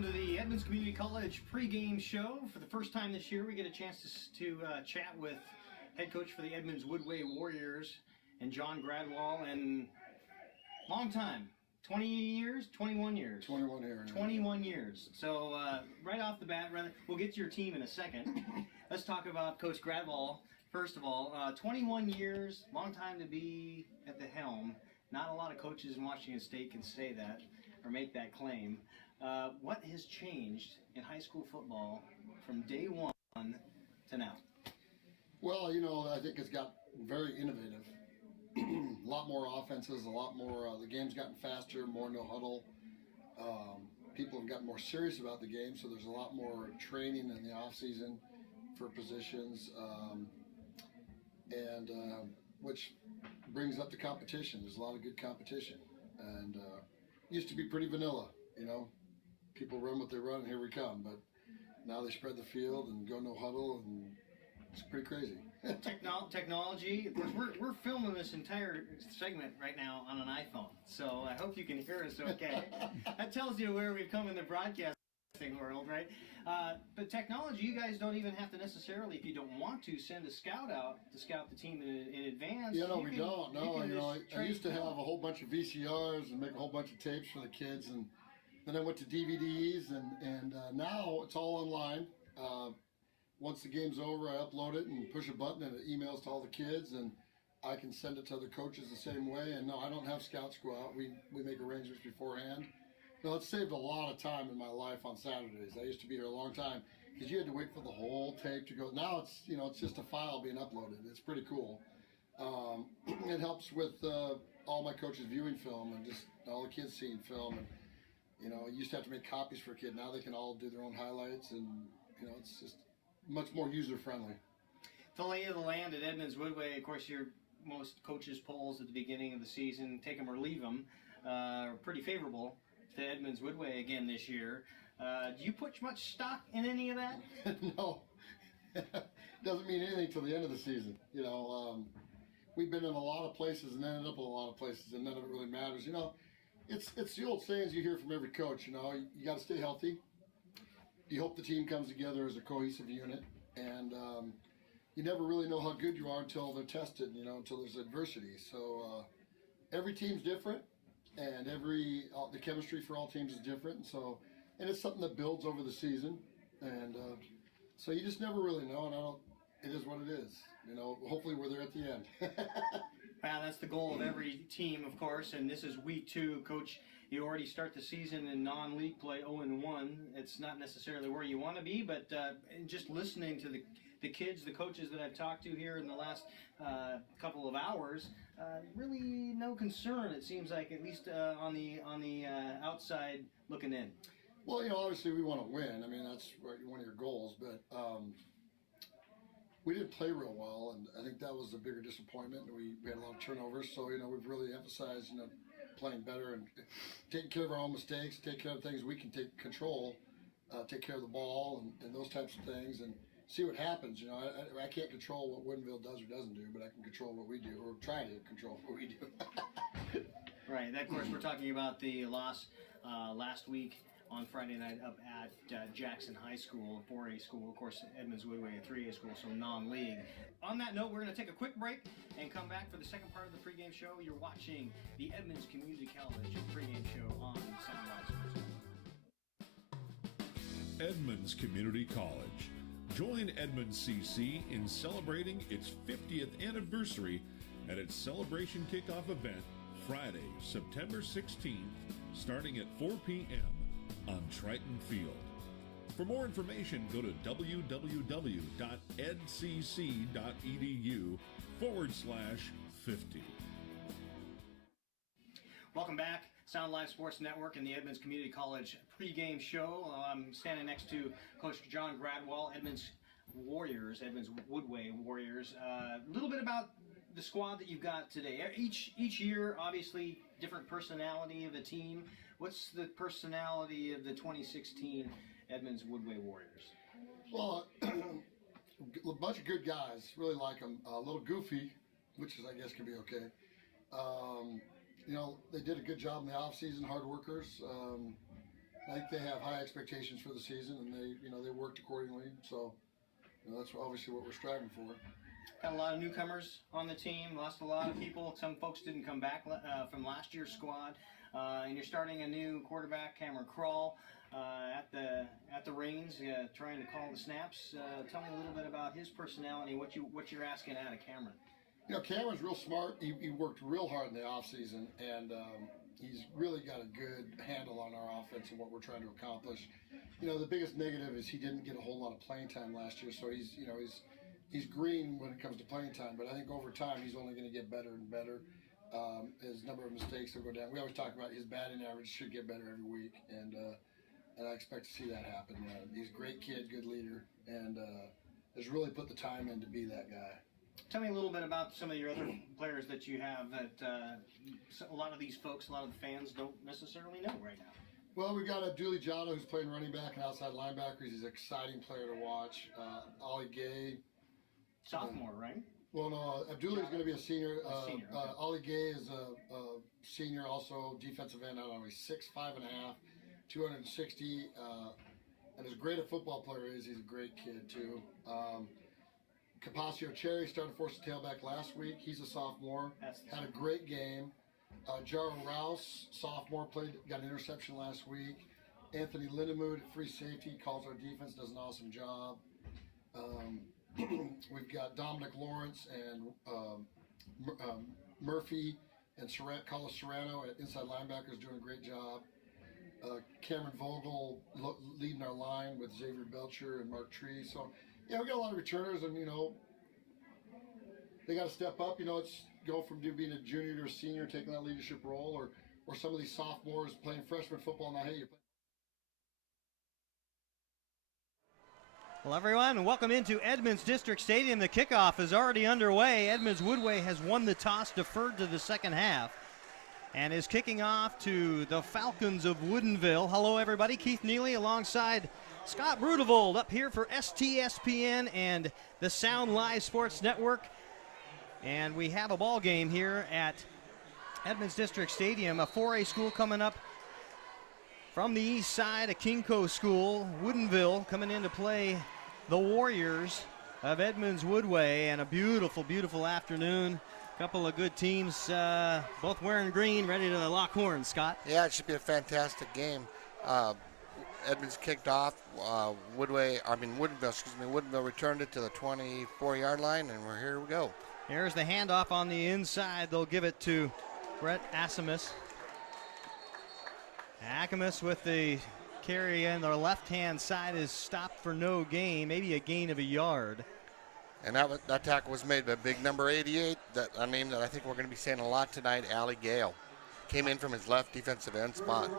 Welcome to the Edmonds Community College pregame show. For the first time this year, we get a chance to chat with head coach for the Edmonds-Woodway Warriors and John Gradwell, and long time, 20 years, 21 years? 21 years. 21 years. So right off the bat, we'll get to your team in a second. Let's talk about Coach Gradwell. First of all, 21 years, long time to be at the helm. Not a lot of coaches in Washington State can say that or make that claim. What has changed in high school football from day one to now? Well, I think it's got very innovative. A lot more offenses, a lot more. The game's gotten faster, more no huddle. People have gotten more serious about the game, so there's a lot more training in the off season for positions, which brings up the competition. There's a lot of good competition, and it used to be pretty vanilla. People run what they run, and here we come. But now they spread the field and go no huddle, and it's pretty crazy. Technology. Of course, we're filming this entire segment right now on an iPhone, so I hope you can hear us okay. That tells you where we've come in the broadcasting world, right? But technology, you guys don't even have to necessarily, if you don't want to, send a scout out to scout the team in advance. Yeah, no, we don't. No, I used to have a whole bunch of VCRs and make a whole bunch of tapes for the kids, and then I went to DVDs, and now it's all online. Once the game's over, I upload it and push a button, and it emails to all the kids, and I can send it to other coaches the same way. And no, I don't have scouts go out. We make arrangements beforehand. No, it saved a lot of time in my life on Saturdays. I used to be here a long time because you had to wait for the whole tape to go. Now it's it's just a file being uploaded. It's pretty cool. It helps with all my coaches viewing film and just all the kids seeing film. And you used to have to make copies for a kid. Now they can all do their own highlights, and it's just much more user friendly. The lay of the land at Edmonds-Woodway, of course, most coaches' polls at the beginning of the season, take them or leave them, are pretty favorable to Edmonds-Woodway again this year. Do you put much stock in any of that? No. Doesn't mean anything till the end of the season. We've been in a lot of places and ended up in a lot of places, and none of it really matters. It's the old sayings you hear from every coach. You got to stay healthy. You hope the team comes together as a cohesive unit, and you never really know how good you are until they're tested, until there's adversity. So every team's different, and the chemistry for all teams is different. And it's something that builds over the season, and so you just never really know, and it is what it is. Hopefully we're there at the end. Well, that's the goal of every team, of course, and this is week 2. Coach, you already start the season in non-league play 0-1. It's not necessarily where you want to be, but just listening to the kids, the coaches that I've talked to here in the last couple of hours, really no concern, it seems like, at least on the outside looking in. Well, obviously we want to win. I mean, that's one of your goals, but we didn't play real well, and I think that was the bigger disappointment. We had a lot of turnovers, so we've really emphasized playing better and taking care of our own mistakes, take care of things we can take control, take care of the ball and those types of things, and see what happens. I can't control what Woodinville does or doesn't do, but I can control what we do, or try to control what we do. Right. Of course, we're talking about the loss last week on Friday night up at Jackson High School, 4A school. Of course, Edmonds-Woodway, a 3A school, so non-league. On that note, we're going to take a quick break and come back for the second part of the pregame show. You're watching the Edmonds Community College pregame show on Sound Live Sports. Edmonds Community College. Join Edmonds CC in celebrating its 50th anniversary at its celebration kickoff event Friday, September 16th, starting at 4 p.m. on Triton Field. For more information, go to www.edcc.edu/50. Welcome back. Sound Live Sports Network and the Edmonds Community College pregame show. I'm standing next to Coach John Gradwell, Edmonds-Woodway Warriors. A little bit about the squad that you've got today. Each year, obviously, different personality of the team. What's the personality of the 2016 Edmonds-Woodway Warriors? Well, a bunch of good guys. Really like them. A little goofy, which I guess can be okay. They did a good job in the off season. Hard workers. I think they have high expectations for the season, and they worked accordingly. So that's obviously what we're striving for. Got a lot of newcomers on the team. Lost a lot of people. Some folks didn't come back from last year's squad. And you're starting a new quarterback, Cameron Kroll, at the reins, trying to call the snaps. Tell me a little bit about his personality. What you're asking out of Cameron. Cameron's real smart. He worked real hard in the off season, and he's really got a good handle on our offense and what we're trying to accomplish. The biggest negative is he didn't get a whole lot of playing time last year, so he's green when it comes to playing time. But I think over time he's only going to get better and better. His number of mistakes will go down. We always talk about his batting average should get better every week, and I expect to see that happen. He's a great kid, good leader, and has really put the time in to be that guy. Tell me a little bit about some of your other players that you have that a lot of these folks, a lot of the fans don't necessarily know right now. Well, we've got Abdullah Jada, who's playing running back and outside linebacker. He's an exciting player to watch. Ollie Gay. Sophomore, right? Well, no, Abdullah is going to be a senior. Okay. Ollie Gay is a senior, also defensive end. I don't know, he's 6'5.5", 260, and as great a football player is, he's a great kid too. Capaccio Cherry started for us a tailback last week. He's a sophomore. Had a great game. Jaro Rouse, sophomore, got an interception last week. Anthony Lindemood at free safety, calls our defense, does an awesome job. We've got Dominic Lawrence and Murphy and Carlos Serrano at inside linebackers doing a great job. Cameron Vogel leading our line with Xavier Belcher and Mark Tree. So, we got a lot of returners, and they got to step up. It's go from being a junior to a senior, taking that leadership role, or some of these sophomores playing freshman football. Now, hey, Well, everyone, welcome into Edmonds District Stadium. The kickoff is already underway. Edmonds-Woodway has won the toss, deferred to the second half, and is kicking off to the Falcons of Woodinville. Hello, everybody. Keith Neely alongside Scott Brudevold up here for STSPN and the Sound Live Sports Network. And we have a ball game here at Edmonds District Stadium, a 4A school coming up from the east side, a Kinko school, Woodinville, coming in to play the Warriors of Edmonds-Woodway. And a beautiful, beautiful afternoon. A couple of good teams, both wearing green, ready to lock horns, Scott. Yeah, it should be a fantastic game. Edmonds kicked off. Woodinville returned it to the 24-yard line, and here we go. Here's the handoff on the inside. They'll give it to Brett Akamus. Akamus with the carry on the left-hand side is stopped for no gain, maybe a gain of a yard. And that tackle was made by big number 88, a name that I think we're going to be saying a lot tonight, Allie Gale. Came in from his left defensive end spot.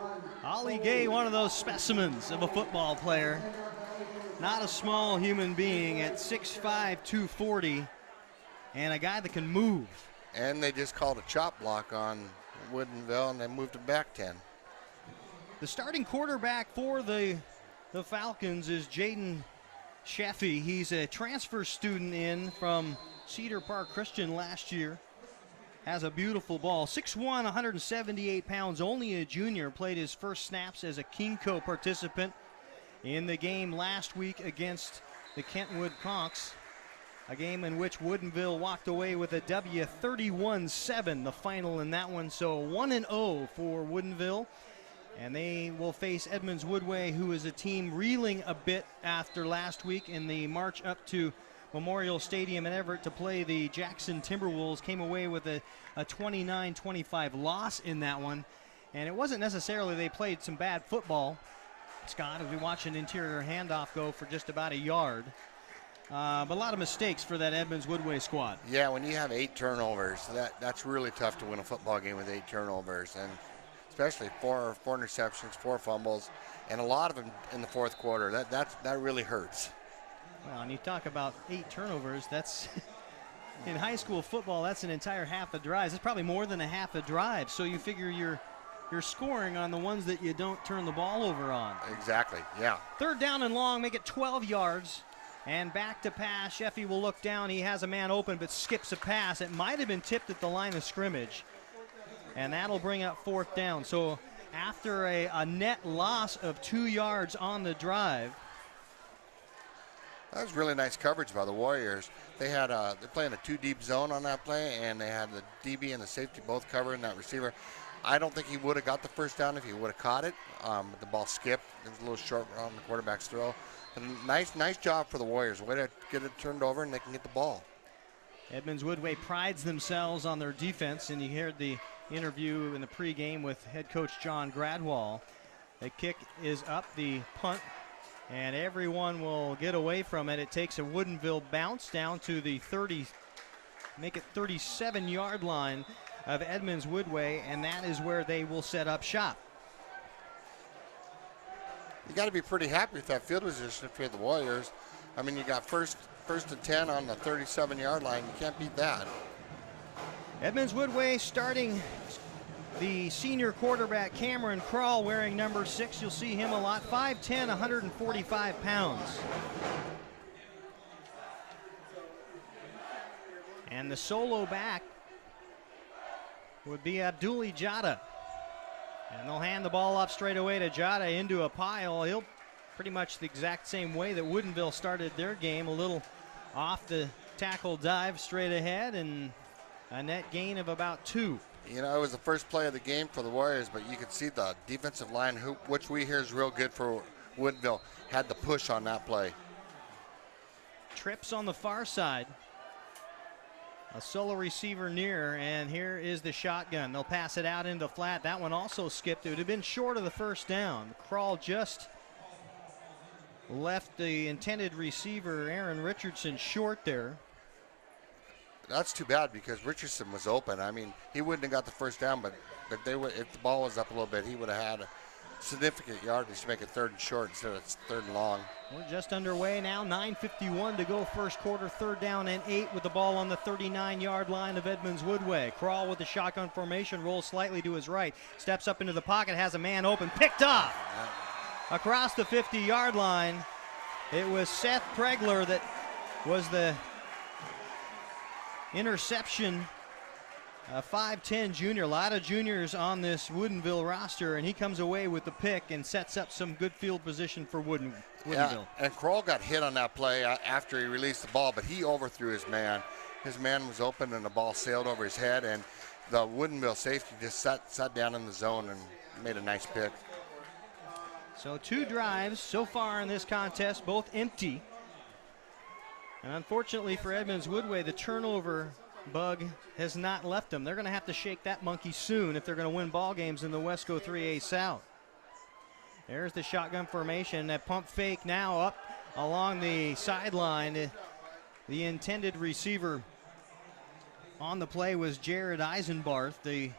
Ollie Gay, one of those specimens of a football player. Not a small human being at 6'5", 240, and a guy that can move. And they just called a chop block on Woodinville, and they moved him back 10. The starting quarterback for the Falcons is Jaden Sheffy. He's a transfer student in from Cedar Park Christian last year. Has a beautiful ball. 6'1", 178 pounds, only a junior. Played his first snaps as a Kinko participant in the game last week against the Kentwood Conks. A game in which Woodinville walked away with a W, 31-7, the final in that one. So 1-0 for Woodinville. And they will face Edmonds-Woodway, who is a team reeling a bit after last week in the march up to Memorial Stadium in Everett to play the Jackson Timberwolves. Came away with a 29-25 loss in that one. And it wasn't necessarily they played some bad football, Scott, as we watch an interior handoff go for just about a yard. But a lot of mistakes for that Edmonds-Woodway squad. Yeah, when you have 8 turnovers, that's really tough to win a football game with 8 turnovers. And especially four interceptions, 4 fumbles, and a lot of them in the fourth quarter. That really hurts. Well, and you talk about 8 turnovers, that's in high school football, that's an entire half a drive. That's probably more than a half a drive. So you figure you're scoring on the ones that you don't turn the ball over on. Exactly, yeah. 3rd down and long, make it 12 yards. And back to pass. Sheffy will look down. He has a man open but skips a pass. It might have been tipped at the line of scrimmage. And that'll bring up 4th down. So after a net loss of 2 yards on the drive. That was really nice coverage by the Warriors. They're playing a 2-deep zone on that play, and they had the DB and the safety both covering that receiver. I don't think he would have got the first down if he would have caught it. But the ball skipped. It was a little short on the quarterback's throw. But nice job for the Warriors. Way to get it turned over, and they can get the ball. Edmonds-Woodway prides themselves on their defense, and you heard the interview in the pregame with head coach John Gradwall. The kick is up, the punt, and everyone will get away from it. It takes a Woodinville bounce down to the 37-yard line of Edmonds-Woodway, and that is where they will set up shop. You got to be pretty happy with that field position if you're the Warriors. I mean, you got first and 10 on the 37-yard line. You can't beat that. Edmonds-Woodway starting the senior quarterback Cameron Krall, wearing number 6. You'll see him a lot. 5'10", 145 pounds. And the solo back would be Abduli Jada. And they'll hand the ball off straight away to Jada into a pile. He'll pretty much the exact same way that Woodinville started their game. A little off the tackle dive straight ahead, and a net gain of about 2. You know, it was the first play of the game for the Warriors, but you could see the defensive line, which we hear is real good for Woodinville, had the push on that play. Trips on the far side. A solo receiver near, and here is the shotgun. They'll pass it out into flat. That one also skipped. It would have been short of the first down. Krall just left the intended receiver, Aaron Richardson, short there. That's too bad because Richardson was open. I mean, he wouldn't have got the first down, but if the ball was up a little bit, he would have had a significant yardage to make it 3rd and short instead of 3rd and long. We're just underway now. 9:51 to go first quarter. 3rd down and 8 with the ball on the 39-yard line of Edmonds-Woodway. Krall with the shotgun formation, rolls slightly to his right, steps up into the pocket, has a man open, picked off. Across the 50-yard line, it was Seth Pregler that was the interception. A 5'10 junior, a lot of juniors on this Woodinville roster, and he comes away with the pick and sets up some good field position for Woodinville. Yeah, and Krall got hit on that play after he released the ball, but he overthrew his man. His man was open, and the ball sailed over his head, and the Woodinville safety just sat down in the zone and made a nice pick. So 2 drives so far in this contest, both empty. And unfortunately for Edmonds-Woodway, the turnover bug has not left them. They're going to have to shake that monkey soon if they're going to win ball games in the Wesco 3A South. There's the shotgun formation. That pump fake now up along the sideline. The intended receiver on the play was Jared Eisenbarth, the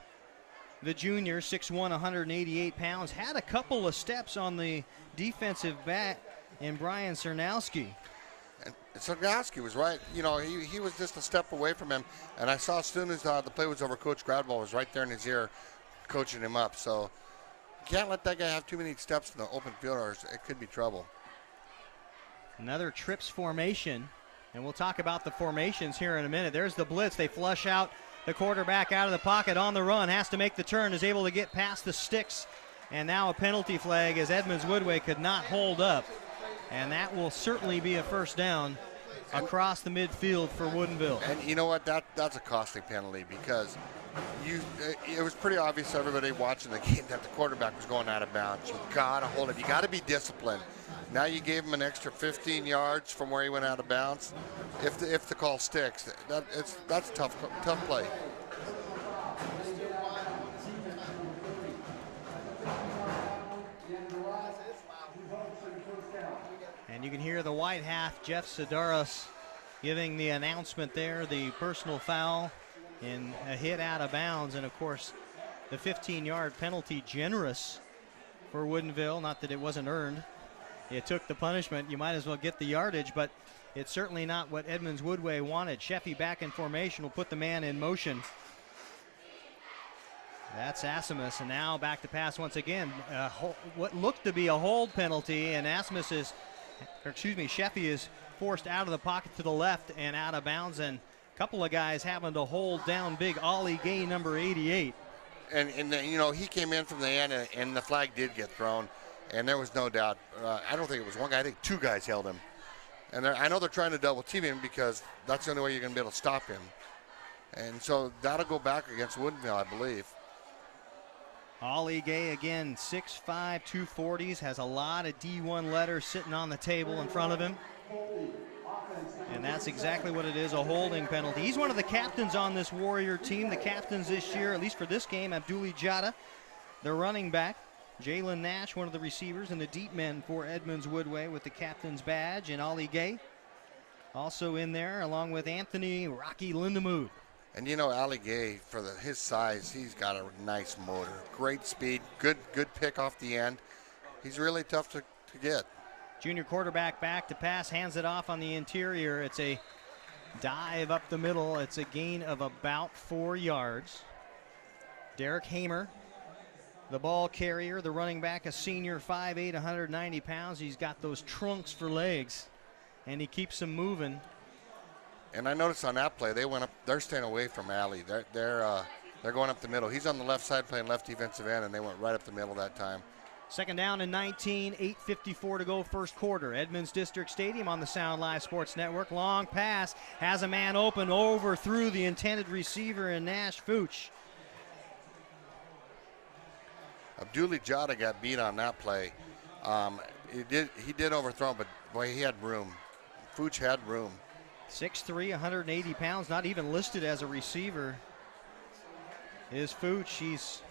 junior, 6'1", 188 pounds. Had a couple of steps on the defensive back in Brian Cernowski. And Cernowski was right. You know, he was just a step away from him. And I saw as soon as the play was over, Coach Gradwell was right there in his ear coaching him up. So you can't let that guy have too many steps in the open field or it could be trouble. Another trips formation. And we'll talk about the formations here in a minute. There's the blitz. They flush out the quarterback out of the pocket on the run. Has to make the turn. Is able to get past the sticks. And now a penalty flag as Edmonds-Woodway could not hold up. And that will certainly be a first down across the midfield for Woodinville. And you know what? That's a costly penalty because it was pretty obvious to everybody watching the game that the quarterback was going out of bounds. You got to hold it. You got to be disciplined. Now you gave him an extra 15 yards from where he went out of bounds. If the call sticks, that's a tough play. And you can hear the white half, Jeff Sidaris, giving the announcement there, the personal foul in a hit out of bounds. And, of course, the 15-yard penalty generous for Woodinville. Not that it wasn't earned. It took the punishment. You might as well get the yardage, but it's certainly not what Edmonds-Woodway wanted. Sheffy back in formation will put the man in motion. That's Asimus, and now back to pass once again. What looked to be a hold penalty, and Sheffy is forced out of the pocket to the left and out of bounds, and a couple of guys having to hold down big Ollie Gay, number 88. And then, you know, he came in from the end, and the flag did get thrown, and there was no doubt. I don't think it was one guy. I think two guys held him. And I know they're trying to double team him because that's the only way you're going to be able to stop him. And so that'll go back against Woodinville, I believe. Ollie Gay again, 6'5", 240s, has a lot of D1 letters sitting on the table in front of him. And that's exactly what it is, a holding penalty. He's one of the captains on this Warrior team. The captains this year, at least for this game, Abduli Jada, their running back. Jalen Nash, one of the receivers, and the deep men for Edmonds-Woodway with the captain's badge. And Ollie Gay also in there, along with Anthony Rocky Lindemood. And you know, Ali Gay, for his size, he's got a nice motor. Great speed, good pick off the end. He's really tough to get. Junior quarterback back to pass, hands it off on the interior. It's a dive up the middle. It's a gain of about 4 yards. Derek Hamer, the ball carrier, the running back, a senior, 5'8", 190 pounds. He's got those trunks for legs, and he keeps them moving. And I noticed on that play, they went up. They're staying away from Ali. They're going up the middle. He's on the left side playing left defensive end, and they went right up the middle that time. Second down and 19, 8:54 to go first quarter. Edmonds District Stadium on the Sound Live Sports Network. Long pass, has a man open, overthrew the intended receiver in Nash Fooch. Abduli Jada got beat on that play. He did overthrow him, but boy, he had room. Fooch had room. 6'3", 180 pounds, not even listed as a receiver is Fooch. He's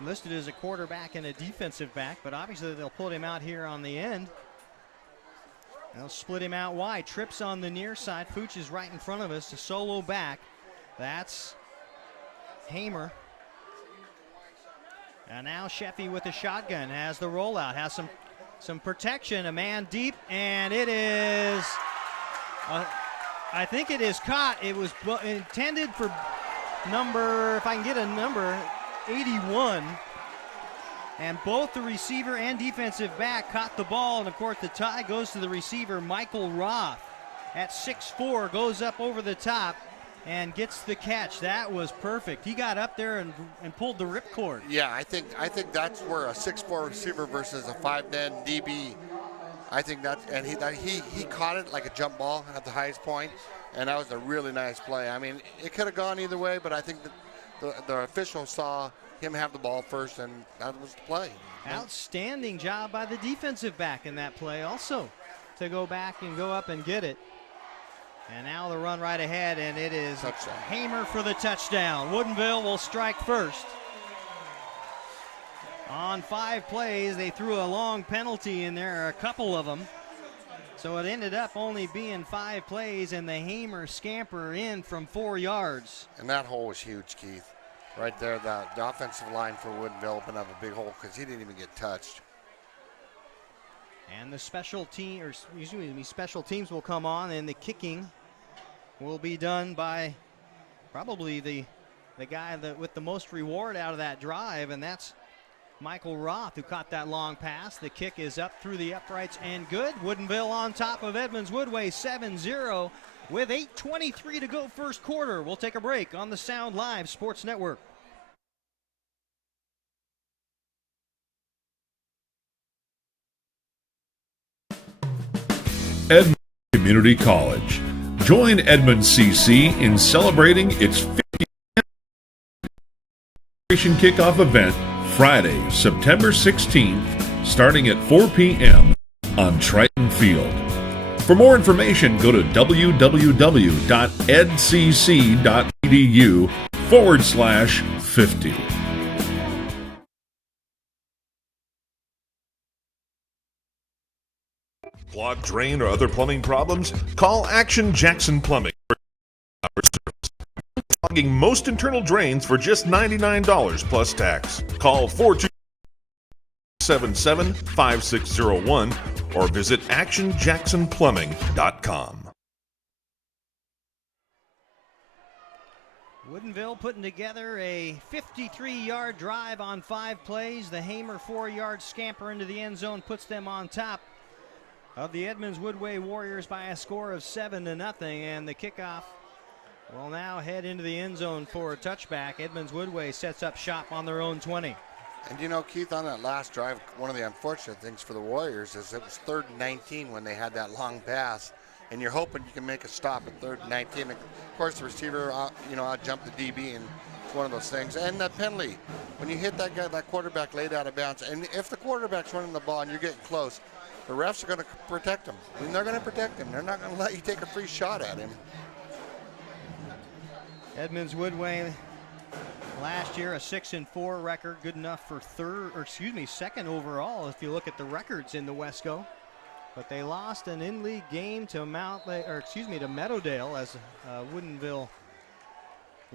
listed as a quarterback and a defensive back, but obviously they'll put him out here on the end. They'll split him out wide. Trips on the near side. Fooch is right in front of us, a solo back. That's Hamer. And now Sheffy with the shotgun has the rollout, has some protection, a man deep, and it is, I think it is caught. It was intended for number, if I can get a number, 81. And both the receiver and defensive back caught the ball, and of course the tie goes to the receiver, Michael Roth, at 6'4", goes up over the top and gets the catch. That was perfect. He got up there and pulled the ripcord. Yeah, I think that's where a 6'4" receiver versus a 5'10" DB. I think that, and he caught it like a jump ball at the highest point, and that was a really nice play. I mean, it could have gone either way, but I think the official saw him have the ball first, and that was the play. Outstanding job by the defensive back in that play also to go back and go up and get it. And now the run right ahead, and it is touchdown. Hamer for the touchdown. Woodinville will strike first. On 5 plays, they threw a long penalty in there, a couple of them. So it ended up only being 5 plays, and the Hamer scamper in from 4 yards. And that hole was huge, Keith. Right there, the offensive line for Woodinville opened up a big hole because he didn't even get touched. And the special teams will come on, and the kicking will be done by probably the guy with the most reward out of that drive, and that's Michael Roth, who caught that long pass. The kick is up through the uprights and good. Woodinville on top of Edmonds-Woodway 7-0 with 8:23 to go first quarter. We'll take a break on the Sound Live Sports Network. Edmonds Community College. Join Edmonds CC in celebrating its 50th celebration kickoff event Friday, September 16th, starting at 4 p.m. on Triton Field. For more information, go to www.edcc.edu/50. Clogged drain or other plumbing problems? Call Action Jackson Plumbing for our service. Clogging most internal drains for just $99 plus tax. Call 477-5601 or visit actionjacksonplumbing.com. Woodinville putting together a 53-yard drive on 5 plays. The Hamer 4-yard scamper into the end zone puts them on top of the Edmonds-Woodway Warriors by a score of 7-0, and the kickoff will now head into the end zone for a touchback. Edmonds-Woodway sets up shop on their own 20. And you know, Keith, on that last drive, one of the unfortunate things for the Warriors is it was 3rd and 19 when they had that long pass, and you're hoping you can make a stop at 3rd and 19. And of course, the receiver, out-jumped the DB, and it's one of those things. And that penalty, when you hit that guy, that quarterback laid out of bounds, and if the quarterback's running the ball and you're getting close, the refs are going to protect him. I mean, they're going to protect him. They're not going to let you take a free shot at him. Edmonds-Woodway last year a 6-4 record, good enough for second overall if you look at the records in the Wesco. But they lost an in-league game to Meadowdale as Woodinville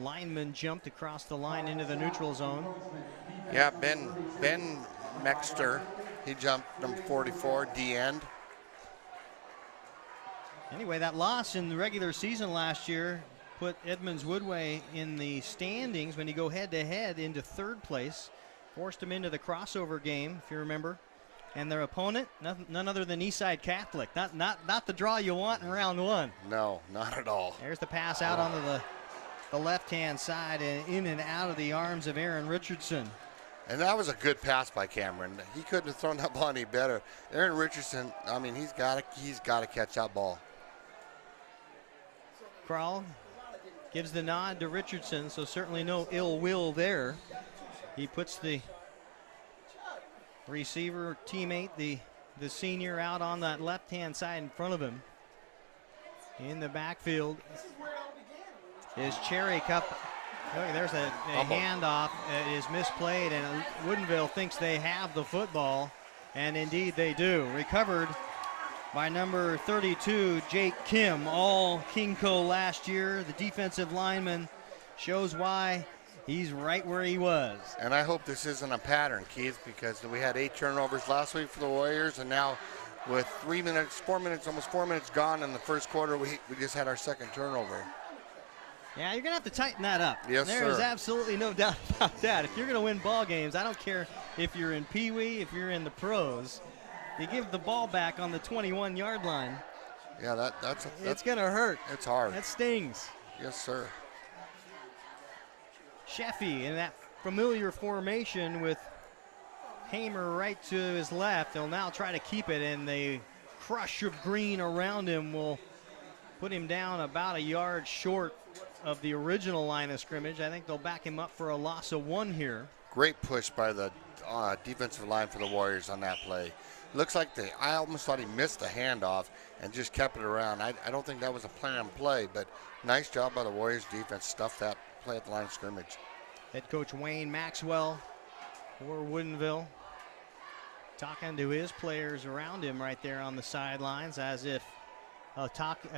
lineman jumped across the line into the neutral zone. Yeah, Ben Mexter, he jumped number 44, D-end. Anyway, that loss in the regular season last year put Edmonds-Woodway in the standings when you go head-to-head into 3rd place. Forced them into the crossover game, if you remember. And their opponent, none other than Eastside Catholic. Not the draw you want in round 1. No, not at all. There's the pass out onto the left-hand side and in and out of the arms of Aaron Richardson. And that was a good pass by Cameron. He couldn't have thrown that ball any better. Aaron Richardson, I mean, he's got to catch that ball. Kroll gives the nod to Richardson, so certainly no ill will there. He puts the receiver teammate, the senior, out on that left-hand side in front of him. In the backfield is Cherry Cup. Oh, there's a handoff. It is misplayed, and Woodinville thinks they have the football, and indeed they do. Recovered by number 32, Jake Kim, all Kingco last year. The defensive lineman shows why he's right where he was. And I hope this isn't a pattern, Keith, because we had 8 turnovers last week for the Warriors, and now with almost 4 minutes gone in the first quarter, we just had our 2nd turnover. Yeah, you're going to have to tighten that up. Yes, There is absolutely no doubt about that. If you're going to win ball games, I don't care if you're in Pee Wee, if you're in the pros, you give the ball back on the 21-yard line. Yeah, it's going to hurt. It's hard. That stings. Yes, sir. Sheffy in that familiar formation with Hamer right to his left. They'll now try to keep it, and the crush of green around him will put him down about a yard short of the original line of scrimmage. I think they'll back him up for a loss of 1 here. Great push by the defensive line for the Warriors on that play. Looks like I almost thought he missed the handoff and just kept it around. I don't think that was a planned play, but nice job by the Warriors defense. Stuffed that play at the line of scrimmage. Head coach Wayne Maxwell for Woodinville talking to his players around him right there on the sidelines, as if a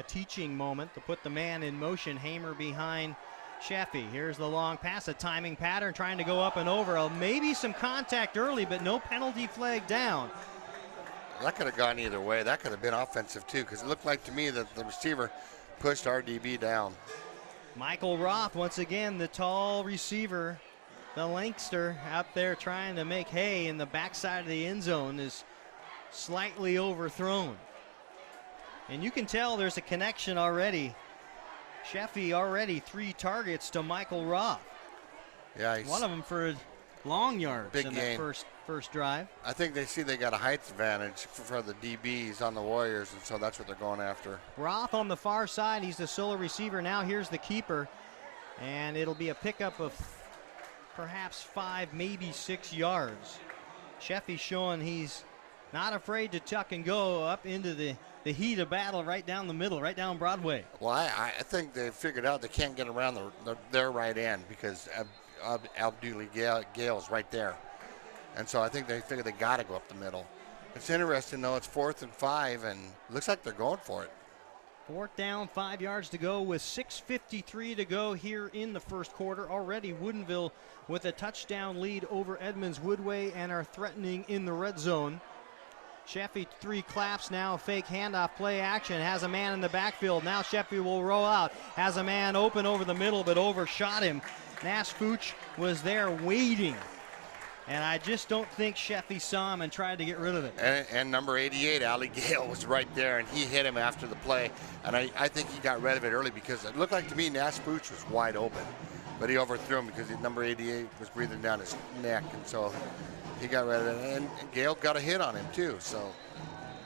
teaching moment to put the man in motion. Hamer behind Sheffy. Here's the long pass, a timing pattern, trying to go up and over. Maybe some contact early, but no penalty flag down. That could have gone either way. That could have been offensive too, because it looked like to me that the receiver pushed our DB down. Michael Roth, once again, the tall receiver, the Lankster, out there trying to make hay in the backside of the end zone, is slightly overthrown. And you can tell there's a connection already. Sheffy already 3 targets to Michael Roth. Yeah, one of them for long yards big in game. that first drive. I think they see they got a height advantage for the DBs on the Warriors, and so that's what they're going after. Roth on the far side. He's the solo receiver. Now here's the keeper, and it'll be a pickup of perhaps 5, maybe 6 yards. Sheffy showing he's not afraid to tuck and go up into the heat of battle right down the middle, right down Broadway. Well, I think they figured out they can't get around their right end because Abdullah Gale's right there. And so I think they figured they got to go up the middle. It's interesting, though. It's 4th and 5, and it looks like they're going for it. 4th down, 5 yards to go with 6:53 to go here in the first quarter. Already Woodinville with a touchdown lead over Edmonds-Woodway and are threatening in the red zone. Sheffy 3 claps now, fake handoff, play action, has a man in the backfield. Now Sheffy will roll out, has a man open over the middle but overshot him. Nash Fooch was there waiting And I just don't think Sheffy saw him and tried to get rid of it. And number 88, Ali Gale, was right there, and he hit him after the play. And I think he got rid of it early because it looked like to me Nash Booch was wide open. But he overthrew him because number 88 was breathing down his neck. And so he got rid of it. And Gale got a hit on him, too. So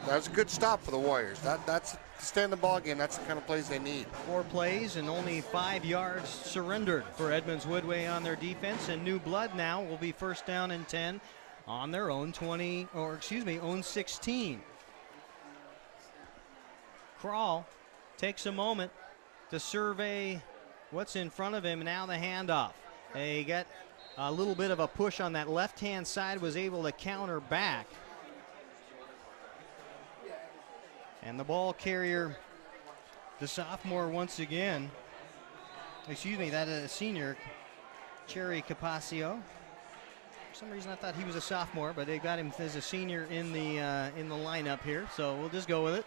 that was a good stop for the Warriors. That's to stay in the ball game. That's the kind of plays they need. 4 plays and only 5 yards surrendered for Edmonds-Woodway on their defense. And new blood now will be first down and 10 on their own own 16. Crawl takes a moment to survey what's in front of him. Now the handoff. They got a little bit of a push on that left-hand side, was able to counter back. And the ball carrier, the sophomore once again, that is senior, Cherry Capaccio. For some reason I thought he was a sophomore, but they got him as a senior in the lineup here, so we'll just go with it.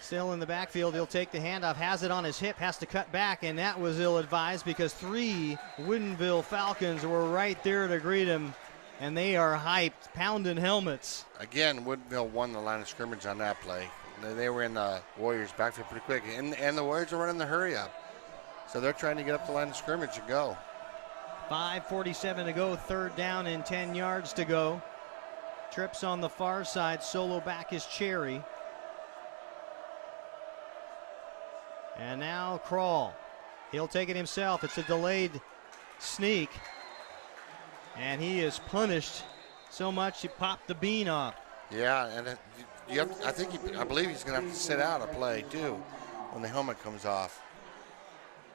Still in the backfield, he'll take the handoff, has it on his hip, has to cut back, and that was ill-advised because 3 Woodinville Falcons were right there to greet him, and they are hyped, pounding helmets. Again, Woodinville won the line of scrimmage on that play. They were in the Warriors' backfield pretty quick, and the Warriors are running the hurry up. So they're trying to get up the line of scrimmage and go. 5:47 to go, 3rd down and 10 yards to go. Trips on the far side, solo back is Cherry. And now Crawl. He'll take it himself. It's a delayed sneak. And he is punished so much he popped the bean off. Yeah, and I believe he's going to have to sit out a play too when the helmet comes off.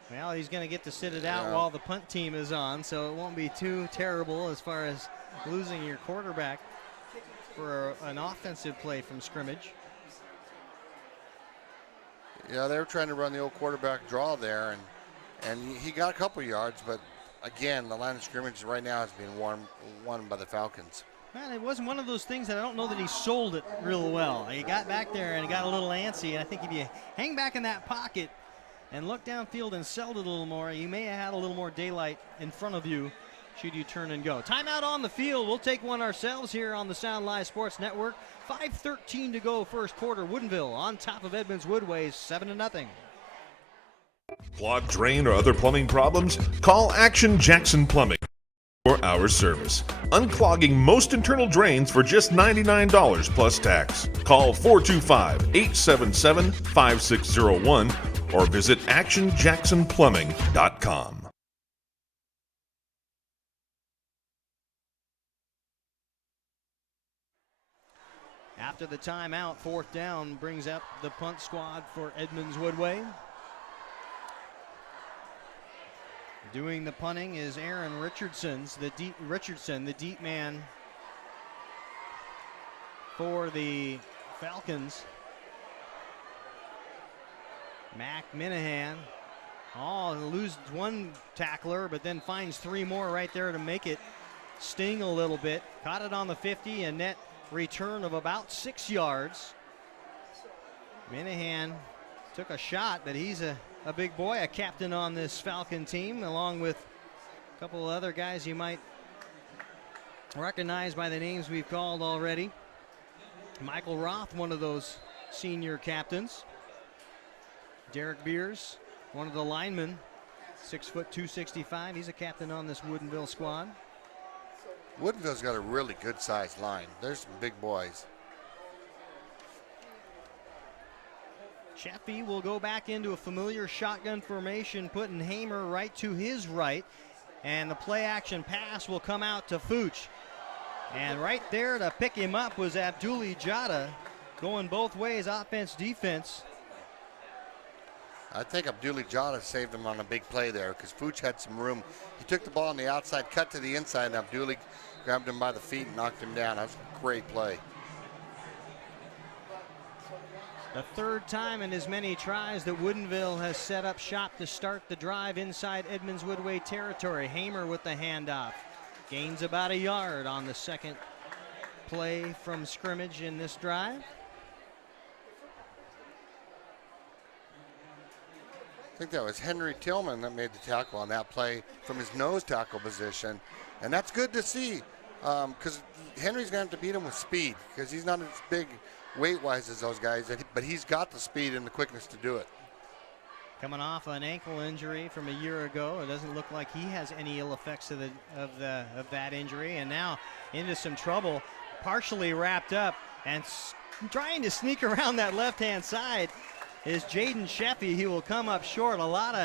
Well, he's going to get to sit it out while the punt team is on, so it won't be too terrible as far as losing your quarterback for an offensive play from scrimmage. Yeah, they were trying to run the old quarterback draw there, and he got a couple yards, but again, the line of scrimmage right now is being won by the Falcons. Man, it wasn't one of those things that I don't know that he sold it real well. He got back there and he got a little antsy, and I think if you hang back in that pocket and look downfield and sell it a little more, you may have had a little more daylight in front of you should you turn and go. Timeout on the field. We'll take one ourselves here on the Sound Live Sports Network. 5:13 to go, first quarter. Woodinville on top of Edmonds-Woodway, 7-0. Clogged drain or other plumbing problems? Call Action Jackson Plumbing for our service. Unclogging most internal drains for just $99 plus tax. Call 425-877-5601 or visit actionjacksonplumbing.com. After the timeout, 4th down brings up the punt squad for Edmonds-Woodway. Doing the punting is Aaron Richardson, the deep man for the Falcons. Mac Minahan, loses one tackler, but then finds 3 more right there to make it sting a little bit. Caught it on the 50, a net return of about 6 yards. Minahan took a shot, but he's a big boy, a captain on this Falcon team, along with a couple of other guys you might recognize by the names we've called already. Michael Roth, one of those senior captains. Derek Beers, one of the linemen, 6 foot 265. He's a captain on this Woodinville squad. Woodinville's got a really good sized line. There's some big boys. Sheffy will go back into a familiar shotgun formation, putting Hamer right to his right. And the play action pass will come out to Fooch. And right there to pick him up was Abduli Jada, going both ways, offense, defense. I think Abduli Jada saved him on a big play there because Fooch had some room. He took the ball on the outside, cut to the inside, and Abduli grabbed him by the feet and knocked him down. That was a great play. The 3rd time in as many tries that Woodinville has set up shop to start the drive inside Edmonds-Woodway territory. Hamer with the handoff. Gains about a yard on the second play from scrimmage in this drive. I think that was Henry Tillman that made the tackle on that play from his nose tackle position. And that's good to see because Henry's going to have to beat him with speed because he's not as big weight-wise as those guys, but he's got the speed and the quickness to do it. Coming off an ankle injury from a year ago, it doesn't look like he has any ill effects of that injury, and now into some trouble, partially wrapped up, and trying to sneak around that left-hand side is Jaden Sheffy. He will come up short. A lot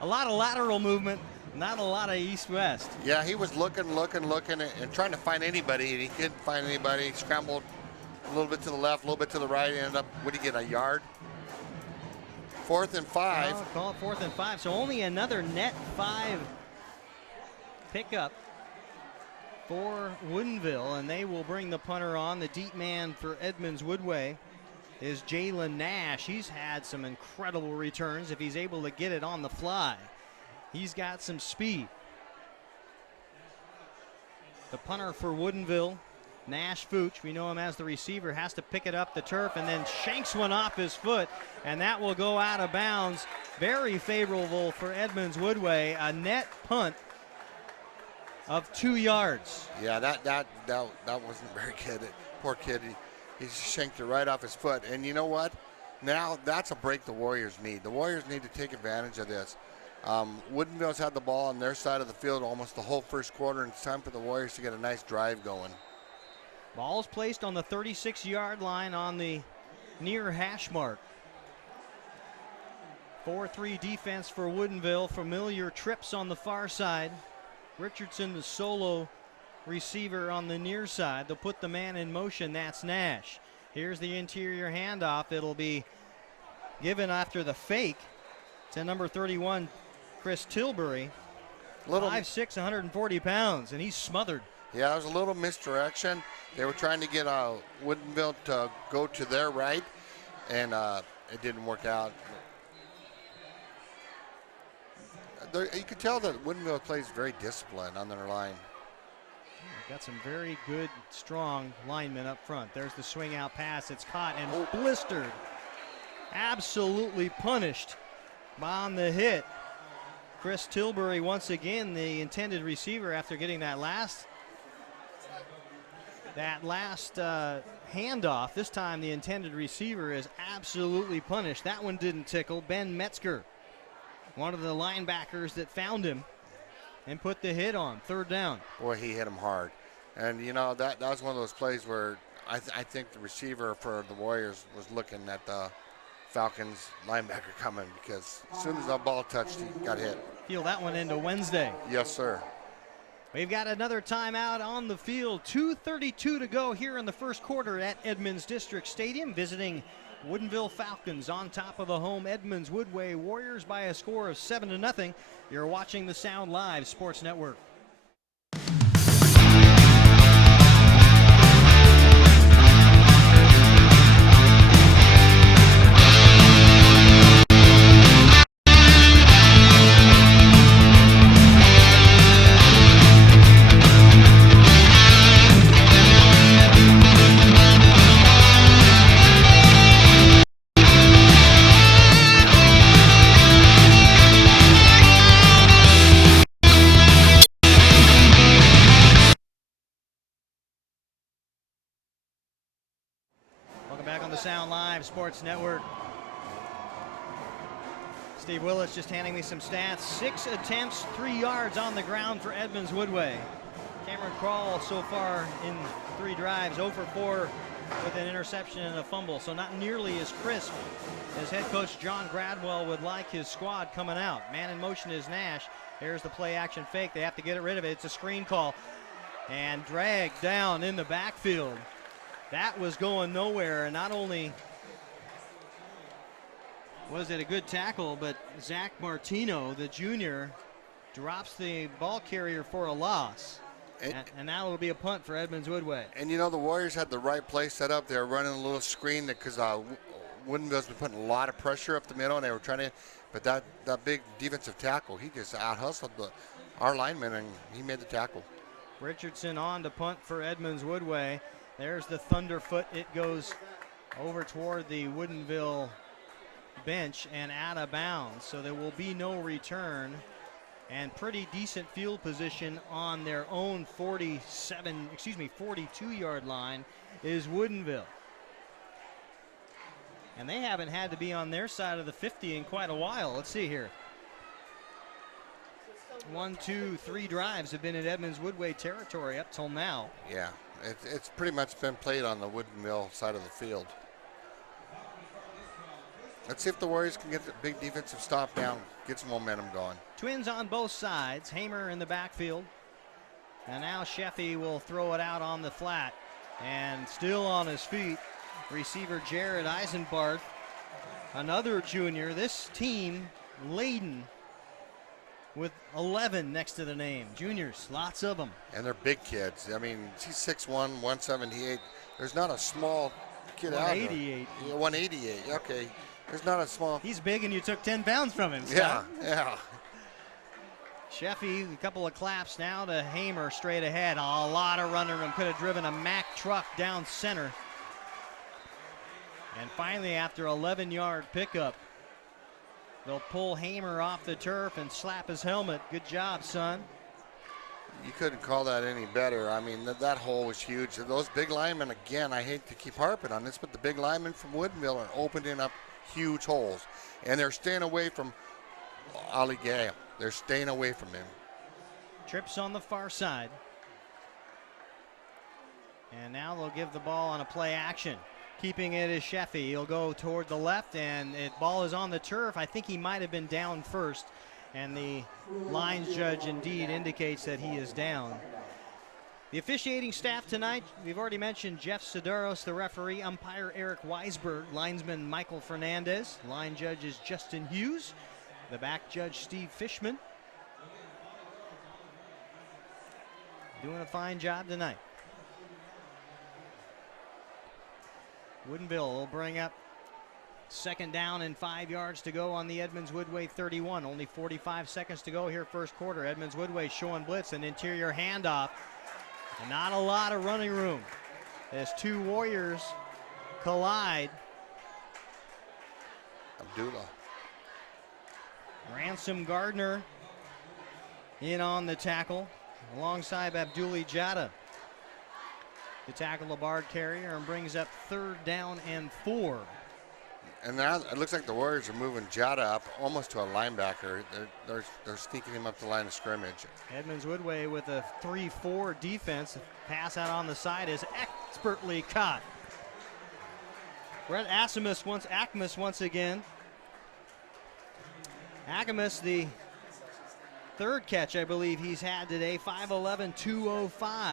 of lateral movement, not a lot of east-west. Yeah, he was looking, and trying to find anybody, and he couldn't find anybody. He scrambled a little bit to the left, a little bit to the right, ended up, what did he get, a yard? 4th and 5. Oh, call it 4th and 5, so only another net 5 pickup for Woodinville, and they will bring the punter on. The deep man for Edmonds-Woodway is Jalen Nash. He's had some incredible returns if he's able to get it on the fly. He's got some speed. The punter for Woodinville, Nash Fooch, we know him as the receiver, has to pick it up the turf and then shanks one off his foot, and that will go out of bounds. Very favorable for Edmonds-Woodway. A net punt of 2 yards. Yeah, that wasn't very good. Poor kid, he shanked it right off his foot. And you know what? Now that's a break the Warriors need. The Warriors need to take advantage of this. Woodinville's had the ball on their side of the field almost the whole first quarter, and it's time for the Warriors to get a nice drive going. Ball's placed on the 36-yard line on the near hash mark. 4-3 defense for Woodinville. Familiar trips on the far side. Richardson, the solo receiver on the near side. They'll put the man in motion. That's Nash. Here's the interior handoff. It'll be given after the fake to number 31, Chris Tilbury. 5'6", 140 pounds, and he's smothered. Yeah, it was a little misdirection. They were trying to get Woodinville to go to their right, and it didn't work out. You could tell that Woodinville plays very disciplined on their line. Got some very good, strong linemen up front. There's the swing out pass. It's caught and blistered. Absolutely punished on the hit. Chris Tilbury, once again, the intended receiver after getting that last handoff. This time the intended receiver is absolutely punished. That one didn't tickle. Ben Metzger, one of the linebackers that found him and put the hit on. 3rd down. Boy, he hit him hard. And, you know, that was one of those plays where I think the receiver for the Warriors was looking at the Falcons linebacker coming, because as soon as the ball touched, he got hit. Feel that one into Wednesday. Yes, sir. We've got another timeout on the field. 2:32 to go here in the first quarter at Edmonds District Stadium, visiting Woodinville Falcons on top of the home Edmonds-Woodway Warriors by a score of 7-0. You're watching the Sound Live Sports Network. Sound Live Sports Network. Steve Willis just handing me some stats. 6 attempts, 3 yards on the ground for Edmonds-Woodway. Cameron Krall so far in 3 drives, 0 for 4 with an interception and a fumble, so not nearly as crisp as head coach John Gradwell would like his squad coming out. Man in motion is Nash. Here's the play action fake. They have to get rid of it. It's a screen call and dragged down in the backfield. That was going nowhere, and not only was it a good tackle, but Zach Martino, the junior, drops the ball carrier for a loss. And now it'll be a punt for Edmonds-Woodway. And you know, the Warriors had the right play set up. They were running a little screen because Woodinville's been putting a lot of pressure up the middle, and they were trying to, but that big defensive tackle, he just out-hustled our lineman, and he made the tackle. Richardson on to punt for Edmonds-Woodway. There's the Thunderfoot. It goes over toward the Woodinville bench and out of bounds. So there will be no return, and pretty decent field position on their own 42-yard line is Woodinville. And they haven't had to be on their side of the 50 in quite a while. Let's see here. 1, 2, 3 drives have been in Edmonds-Woodway territory up till now. Yeah, it's pretty much been played on the Woodinville side of the field. Let's see if the Warriors can get the big defensive stop down, get some momentum going. Twins on both sides. Hamer in the backfield. And now Sheffy will throw it out on the flat. And still on his feet, receiver Jared Eisenbarth, another junior. This team laden with 11 next to the name. Juniors, lots of them. And they're big kids. I mean, he's 6'1", 178. There's not a small kid out there. 188. Yeah, 188, okay. There's not a small. He's big and you took 10 pounds from him, Yeah, Scott. yeah. Sheffy, a couple of claps now to Hamer straight ahead. A lot of running room. Could have driven a Mack truck down center. And finally, after 11-yard pickup, they'll pull Hamer off the turf and slap his helmet. Good job, son. You couldn't call that any better. I mean, that hole was huge. Those big linemen, again, I hate to keep harping on this, but the big linemen from Woodinville are opening up huge holes. And they're staying away from Ali Gale. They're staying away from him. Trips on the far side. And now they'll give the ball on a play action. Keeping it is Sheffy. He'll go toward the left, and the ball is on the turf. I think he might have been down first, and the lines judge indeed indicates that he is down. The officiating staff tonight, we've already mentioned Jeff Sidaros, the referee, umpire Eric Weisberg, linesman Michael Fernandez, line judge is Justin Hughes, the back judge Steve Fishman. Doing a fine job tonight. Woodinville will bring up second down and 5 yards to go on the Edmonds-Woodway 31. Only 45 seconds to go here first quarter. Edmonds-Woodway showing blitz, an interior handoff. And not a lot of running room as two Warriors collide. Abdullah. Ransom Gardner in on the tackle alongside Abdullah Jada. To tackle the Bard carrier and brings up third down and 4. And now it looks like the Warriors are moving Jada up almost to a linebacker. They're sneaking him up the line of scrimmage. Edmonds-Woodway with a 3-4 defense. Pass out on the side is expertly caught. Brett Akmus once again. Akmus, the third catch I believe he's had today, 5'11", 205.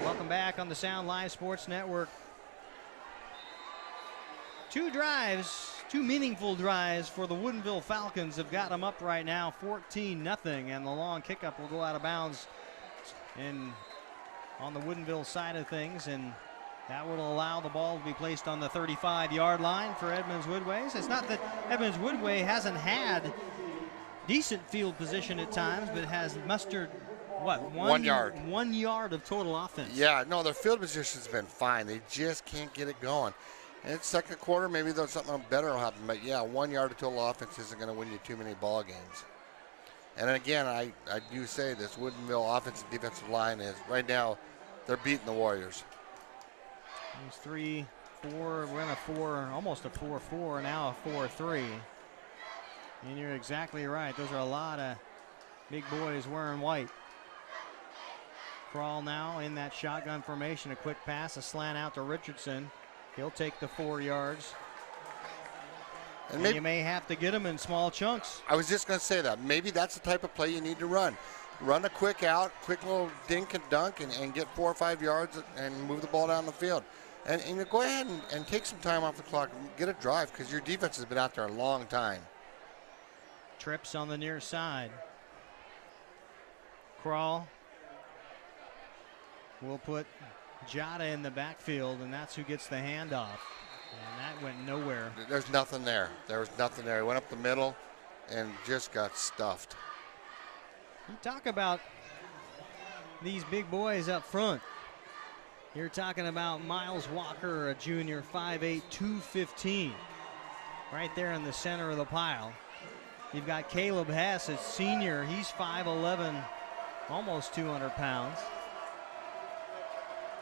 Welcome back on the Sound Live Sports Network. Two meaningful drives for the Woodinville Falcons have got them up right now, 14-0, and the long kickoff will go out of bounds on the Woodinville side of things, and that will allow the ball to be placed on the 35-yard line for Edmonds-Woodway. It's not that Edmonds-Woodway hasn't had decent field position at times, but has mustered, what, 1 yard. 1 yard of total offense. Yeah, no, their field position's been fine. They just can't get it going. And it's second quarter, maybe there's something better will happen. But yeah, 1 yard of total offense isn't going to win you too many ball games. And again, I do say this Woodinville offensive defensive line is right now they're beating the Warriors. It's 3-4. We're in almost a 4-4 now, a 4-3. And you're exactly right. Those are a lot of big boys wearing white. Crawl now in that shotgun formation. A quick pass, a slant out to Richardson. He'll take the 4 yards. And maybe you may have to get him in small chunks. I was just going to say that. Maybe that's the type of play you need to run. Run a quick out, quick little dink and dunk, and get 4 or 5 yards and move the ball down the field. And you go ahead and take some time off the clock and get a drive because your defense has been out there a long time. Trips on the near side. Crawl will put Jada in the backfield, and that's who gets the handoff. And that went nowhere. There's nothing there. There was nothing there. He went up the middle and just got stuffed. You talk about these big boys up front. You're talking about Miles Walker, a junior, 5'8", 215. Right there in the center of the pile. You've got Caleb Hess, a senior. He's 5'11", almost 200 pounds.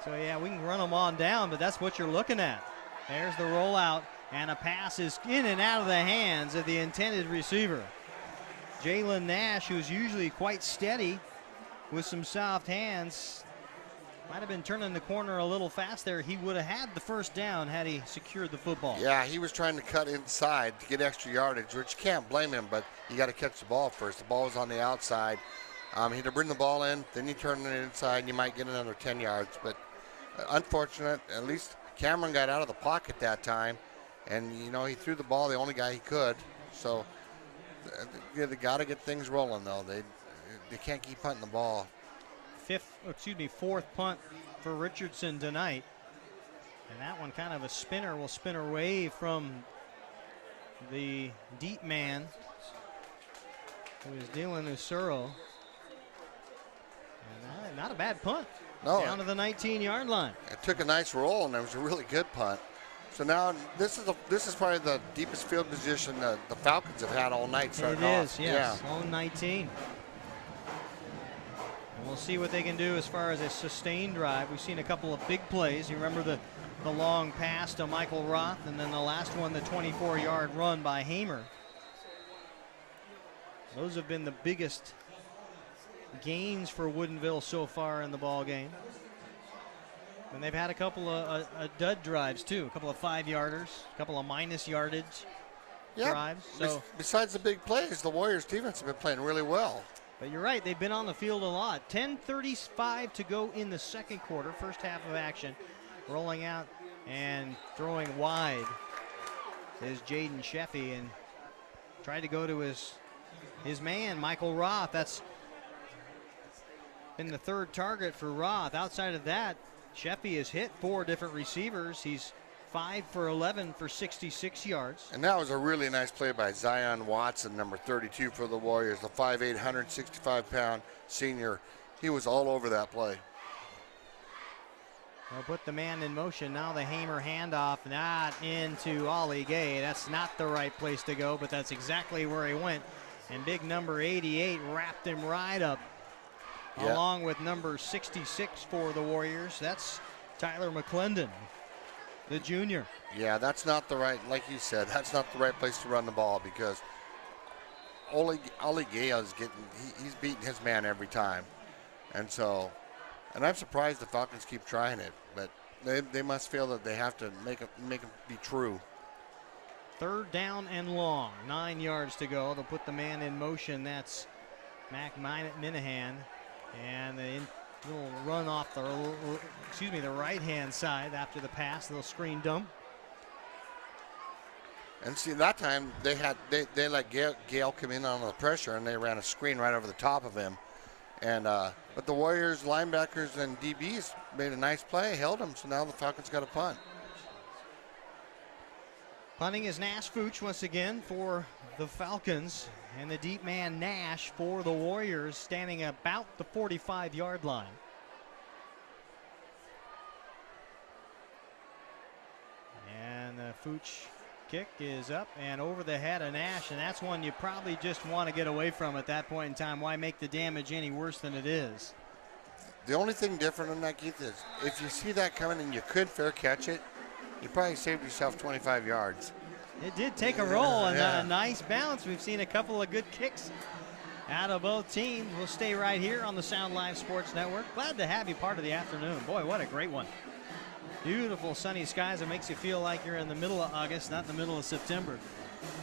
So, yeah, we can run them on down, but that's what you're looking at. There's the rollout, and a pass is in and out of the hands of the intended receiver. Jalen Nash, who's usually quite steady with some soft hands, might have been turning the corner a little fast there. He would have had the first down had he secured the football. Yeah, he was trying to cut inside to get extra yardage, which you can't blame him, but you got to catch the ball first. The ball was on the outside. He had to bring the ball in, then you turn it inside, and you might get another 10 yards. But unfortunate, at least Cameron got out of the pocket that time, and, he threw the ball the only guy he could. So they got to get things rolling, though. They can't keep punting the ball. Fourth punt for Richardson tonight. And that one kind of a spinner, will spin away from the deep man, who is Dylan Usuro. And not a bad punt. No. Down to the 19-yard line. It took a nice roll, and it was a really good punt. So now this is probably the deepest field position that the Falcons have had all night. It is, yes. Yeah. On 19. And we'll see what they can do as far as a sustained drive. We've seen a couple of big plays. You remember the long pass to Michael Roth, and then the last one, the 24-yard run by Hamer. Those have been the biggest gains for Woodinville so far in the ball game. And they've had a couple of dud drives too, a couple of 5-yarders, a couple of minus yardage drives. So besides the big plays, the Warriors defense have been playing really well. But you're right, they've been on the field a lot. 10:35 to go in the second quarter, first half of action. Rolling out and throwing wide is Jaden Sheffy, and tried to go to his man, Michael Roth. That's been the third target for Roth. Outside of that, Sheffy has hit 4 different receivers. He's 5 for 11 for 66 yards. And that was a really nice play by Zion Watson, number 32 for the Warriors, the 5'8", 165-pound senior. He was all over that play. They'll put the man in motion. Now the Hamer handoff, not into Ollie Gay. That's not the right place to go, but that's exactly where he went. And big number 88 wrapped him right up. Yeah. Along with number 66 for the Warriors. That's Tyler McClendon, the junior. Yeah, that's not the right, like you said, that's not the right place to run the ball, because Ollie Gay is he's beating his man every time. And I'm surprised the Falcons keep trying it, but they must feel that they have to make it be true. Third down and long, 9 yards to go. They'll put the man in motion. That's Mac Minahan. And the little run off the right-hand side after the pass, a little screen dump. And see, that time they let Gale come in on the pressure, and they ran a screen right over the top of him. And but the Warriors linebackers and DBs made a nice play, held him. So now the Falcons got a punt. Punting is Nash Fooch once again for the Falcons. And the deep man Nash for the Warriors, standing about the 45-yard line. And the Fooch kick is up and over the head of Nash, and that's one you probably just want to get away from at that point in time. Why make the damage any worse than it is? The only thing different on that, Keith, is if you see that coming and you could fair catch it, you probably saved yourself 25 yards. It did take a roll and a nice bounce. We've seen a couple of good kicks out of both teams. We'll stay right here on the Sound Live Sports Network. Glad to have you part of the afternoon. Boy, what a great one. Beautiful sunny skies. It makes you feel like you're in the middle of August, not in the middle of September.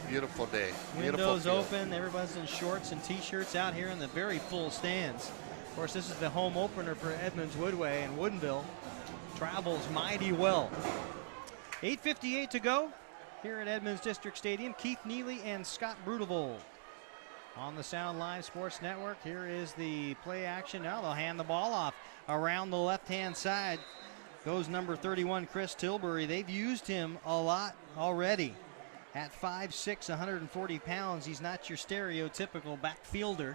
Beautiful day. Windows open. Everybody's in shorts and T-shirts out here in the very full stands. Of course, this is the home opener for Edmonds-Woodway, and Woodinville travels mighty well. 8:58 to go here at Edmonds District Stadium. Keith Neely and Scott Brudevold on the Sound Live Sports Network. Here is the play action. Now they'll hand the ball off around the left-hand side. Goes number 31, Chris Tilbury. They've used him a lot already. At 5'6", 140 pounds, he's not your stereotypical backfielder.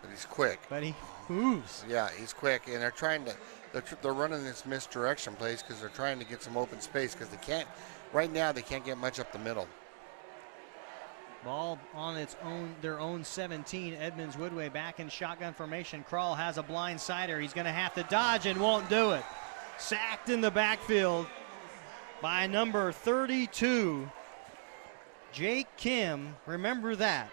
But he's quick. But he moves. Yeah, he's quick, and they're trying they're running this misdirection plays because they're trying to get some open space because they can't. Right now, they can't get much up the middle. Ball on their own 17. Edmonds-Woodway back in shotgun formation. Krall has a blindside. He's going to have to dodge and won't do it. Sacked in the backfield by number 32, Jake Kim. Remember that.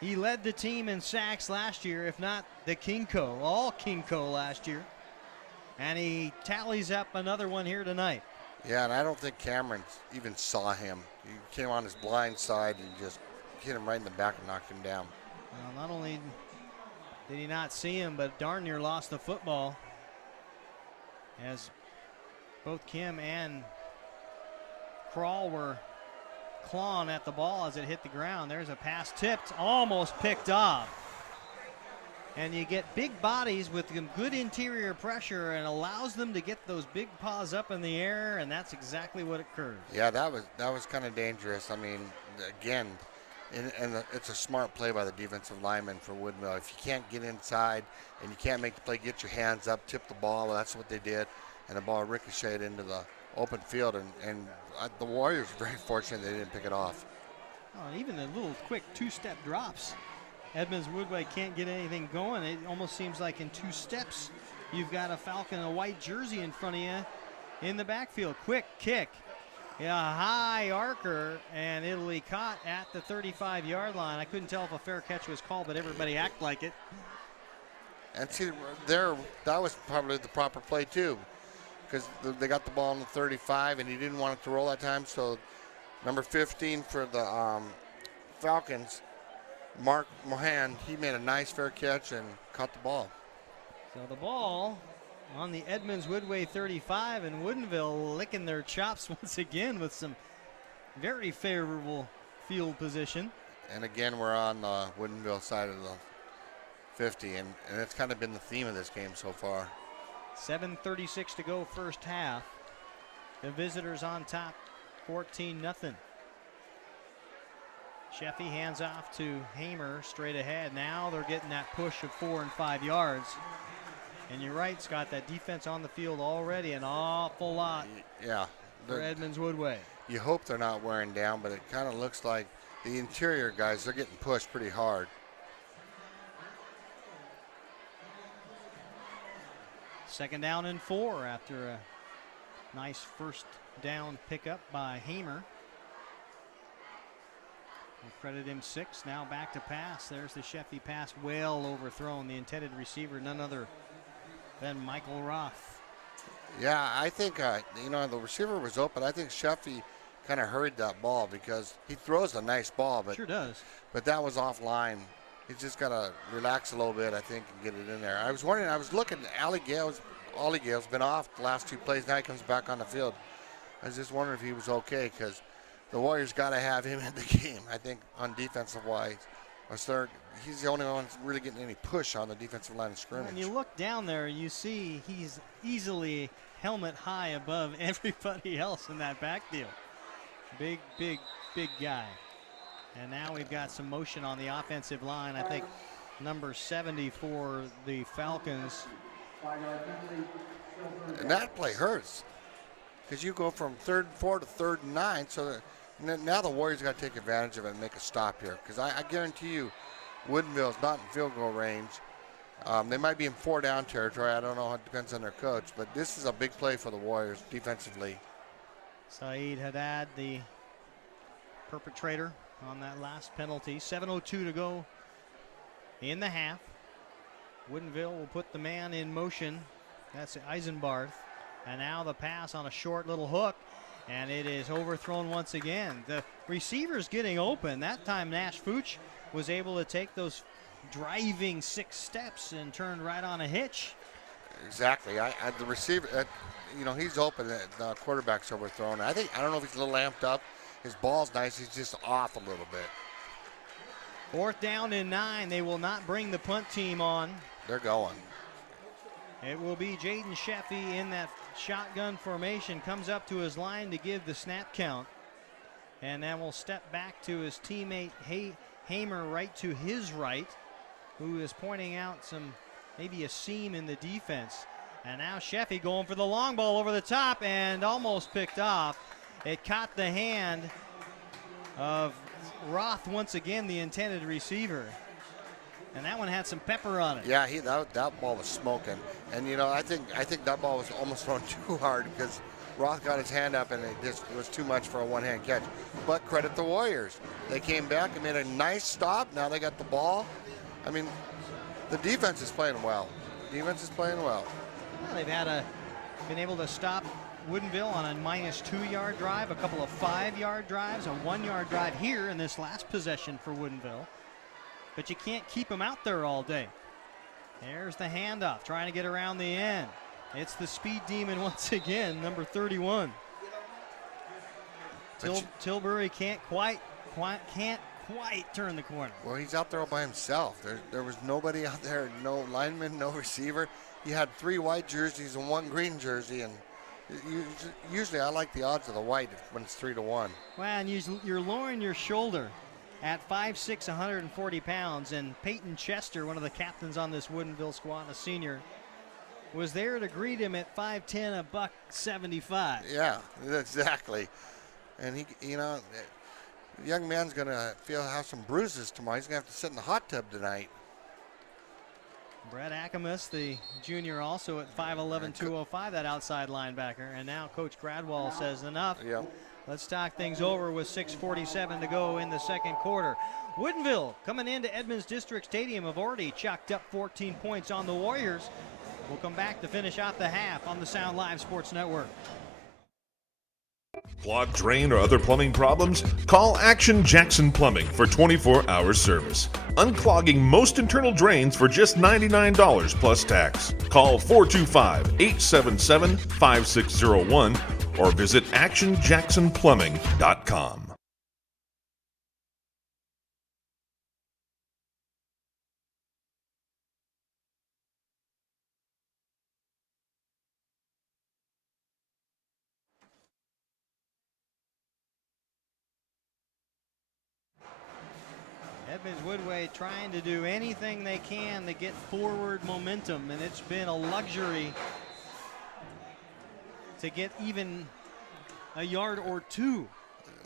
He led the team in sacks last year, if not the Kingco, all Kingco last year. And he tallies up another one here tonight. Yeah, and I don't think Cameron even saw him. He came on his blind side and just hit him right in the back and knocked him down. Well, not only did he not see him, but darn near lost the football as both Kim and Krall were clawing at the ball as it hit the ground. There's a pass tipped, almost picked off. And you get big bodies with good interior pressure and allows them to get those big paws up in the air, and that's exactly what occurred. Yeah, that was kind of dangerous. I mean, again, it's a smart play by the defensive lineman for Woodinville. If you can't get inside and you can't make the play, get your hands up, tip the ball. Well, that's what they did, and the ball ricocheted into the open field, and the Warriors were very fortunate they didn't pick it off. Oh, and even the little quick two-step drops. Edmonds-Woodway can't get anything going. It almost seems like in two steps you've got a Falcon, a white jersey in front of you in the backfield. Quick kick. Yeah, high arcer, and it'll be caught at the 35-yard line. I couldn't tell if a fair catch was called, but everybody act like it. And see, that was probably the proper play, too, because they got the ball on the 35, and he didn't want it to roll that time. So number 15 for the Falcons, Mark Mohan, he made a nice fair catch and caught the ball. So the ball on the Edmonds-Woodway 35, and Woodinville licking their chops once again with some very favorable field position. And again, we're on the Woodinville side of the 50, and it's kind of been the theme of this game so far. 7:36 to go first half. The visitors on top, 14-0. Sheffy hands off to Hamer straight ahead. Now they're getting that push of 4 and 5 yards. And you're right, Scott, that defense on the field already an awful lot for Edmonds-Woodway. You hope they're not wearing down, but it kind of looks like the interior guys, they're getting pushed pretty hard. Second down and 4 after a nice first down pickup by Hamer. We'll credit him 6. Now back to pass. There's the Sheffy pass, well overthrown. The intended receiver, none other than Michael Roth. Yeah, I think, the receiver was open. I think Sheffy kind of hurried that ball because he throws a nice ball. But sure does. But that was offline. He's just got to relax a little bit, I think, and get it in there. I was looking, Ollie Gale's been off the last 2 plays. Now he comes back on the field. I was just wondering if he was okay because the Warriors got to have him in the game, I think, on defensive wise. He's the only one that's really getting any push on the defensive line of scrimmage. When you look down there, you see he's easily helmet high above everybody else in that backfield. Big, big, big guy. And now we've got some motion on the offensive line. I think number 70 for the Falcons. And that play hurts because you go from 3rd and 4 to 3rd and 9. So now the Warriors got to take advantage of it and make a stop here because I guarantee you Woodinville's not in field goal range. They might be in 4-down territory. I don't know. It depends on their coach. But this is a big play for the Warriors defensively. Saeed Haddad, the perpetrator on that last penalty. 7:02 to go in the half. Woodinville will put the man in motion. That's Eisenbarth. And now the pass on a short little hook. And it is overthrown once again. The receiver's getting open. That time Nash Fuchs was able to take those driving 6 steps and turn right on a hitch. Exactly. The receiver, he's open. The quarterback's overthrown. I don't know if he's a little amped up. His ball's nice. He's just off a little bit. 4th down and 9. They will not bring the punt team on. They're going. It will be Jaden Sheffy in that shotgun formation. Comes up to his line to give the snap count. And then we'll step back to his teammate Hamer right to his right, who is pointing out maybe a seam in the defense. And now Sheffy going for the long ball over the top and almost picked off. It caught the hand of Roth once again, the intended receiver. And that one had some pepper on it. Yeah, that ball was smoking. And you know, I think that ball was almost thrown too hard because Roth got his hand up and it was too much for a one-hand catch. But credit the Warriors. They came back and made a nice stop. Now they got the ball. I mean, the defense is playing well. Well, they've been able to stop Woodinville on a -2-yard drive, a couple of 5-yard drives, a 1-yard drive here in this last possession for Woodinville. But you can't keep them out there all day. There's the handoff, trying to get around the end. It's the speed demon once again, number 31. Tilbury can't quite turn the corner. Well, he's out there all by himself. There was nobody out there, no lineman, no receiver. He had 3 white jerseys and 1 green jersey, and usually I like the odds of the white when it's 3-1. Well, and you're lowering your shoulder at 5'6", 140 pounds, and Peyton Chester, one of the captains on this Woodinville squad, a senior, was there to greet him at 5'10", $175. Yeah, exactly. And he, you know, the young man's gonna have some bruises tomorrow. He's gonna have to sit in the hot tub tonight. Brett Akamus, the junior, also at 5'11", 205, that outside linebacker. And now Coach Gradwell says enough. Yep. Let's talk things over with 6:47 to go in the second quarter. Woodinville coming into Edmonds District Stadium have already chalked up 14 points on the Warriors. We'll come back to finish out the half on the Sound Live Sports Network. Clogged drain or other plumbing problems? Call Action Jackson Plumbing for 24-hour service. Unclogging most internal drains for just $99 plus tax. Call 425-877-5601 or visit actionjacksonplumbing.com. Edmonds-Woodway trying to do anything they can to get forward momentum, and it's been a luxury to get even a yard or two.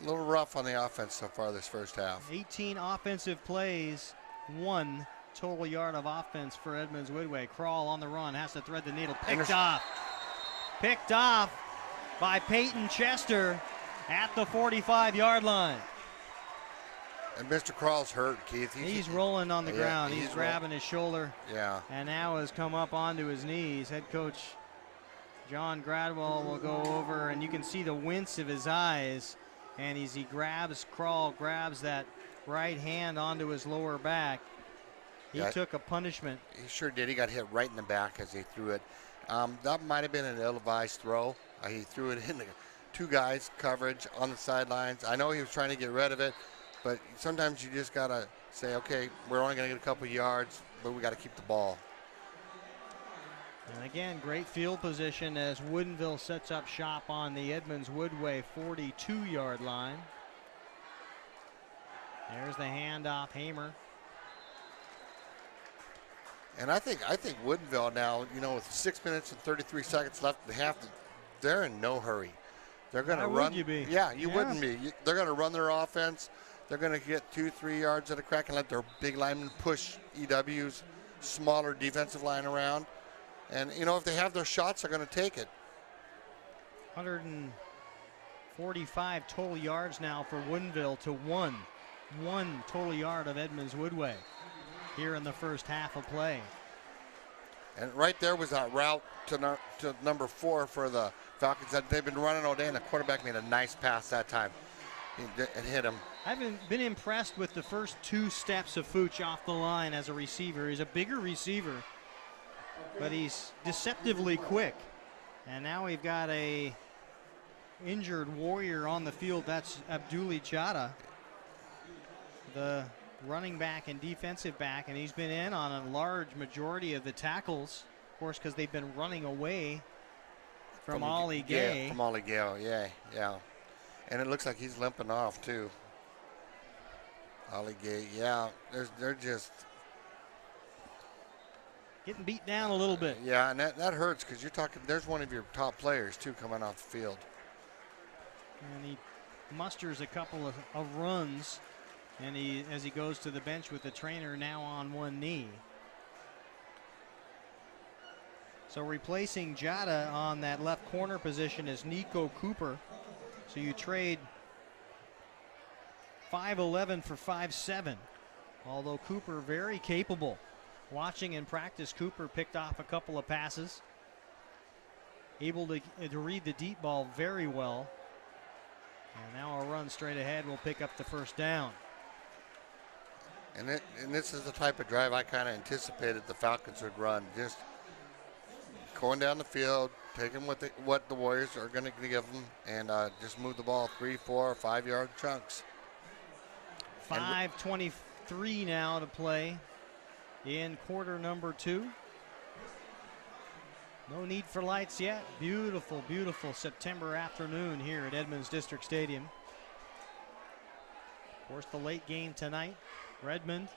A little rough on the offense so far this first half. 18 offensive plays, 1 total yard of offense for Edmonds-Woodway. Crawl on the run, has to thread the needle. Picked off by Peyton Chester at the 45-yard line. And Mr. Crawl's hurt, Keith. He's rolling on the ground. He's grabbing his shoulder. Yeah. And now has come up onto his knees. Head coach John Gradwell will go over, and you can see the wince of his eyes. And as he Crawl grabs that right hand onto his lower back, he took a punishment. He sure did. He got hit right in the back as he threw it. That might have been an ill-advised throw. He threw it in the 2 guys coverage on the sidelines. I know he was trying to get rid of it, but sometimes you just got to say, okay, we're only going to get a couple yards, but we got to keep the ball. And again, great field position as Woodinville sets up shop on the Edmonds-Woodway 42-yard line. There's the handoff, Hamer. And I think Woodinville now, you know, with 6 minutes and 33 seconds left in the half, they're in no hurry. They're going to run. Would you be? Yeah, you wouldn't be. They're going to run their offense. They're going to get 2-3 yards at a crack and let their big linemen push EW's smaller defensive line around. And, you know, if they have their shots, they're going to take it. 145 total yards now for Woodinville to one total yard of Edmonds-Woodway here in the first half of play. And right there was that route to number 4 for the Falcons that they've been running all day, and the quarterback made a nice pass that time. It hit him. I've been impressed with the first 2 steps of Fooch off the line as a receiver. He's a bigger receiver, but he's deceptively quick. And now we've got a injured Warrior on the field. That's Abduli Chada, the running back and defensive back, and he's been in on a large majority of the tackles, of course, because they've been running away from Ollie Gay. Yeah, from Ollie Gay, yeah. And it looks like he's limping off, too. Ollie Gay, yeah. They're just getting beat down a little bit. Yeah, and that hurts because you're talking, there's one of your top players, too, coming off the field. And he musters a couple of runs, and as he goes to the bench with the trainer now on one knee. So replacing Jada on that left corner position is Nico Cooper. So you trade 5'11" for 5'7", although Cooper very capable. Watching in practice, Cooper picked off a couple of passes, able to read the deep ball very well. And now a run straight ahead will pick up the first down. And this is the type of drive I kind of anticipated the Falcons would run. Just going down the field, taking what the Warriors are going to give them, and just move the ball 3, 4, 5 yard chunks. 5:23 now to play in quarter number 2. No need for lights yet. Beautiful, beautiful September afternoon here at Edmonds District Stadium. Of course, the late game tonight, Redmond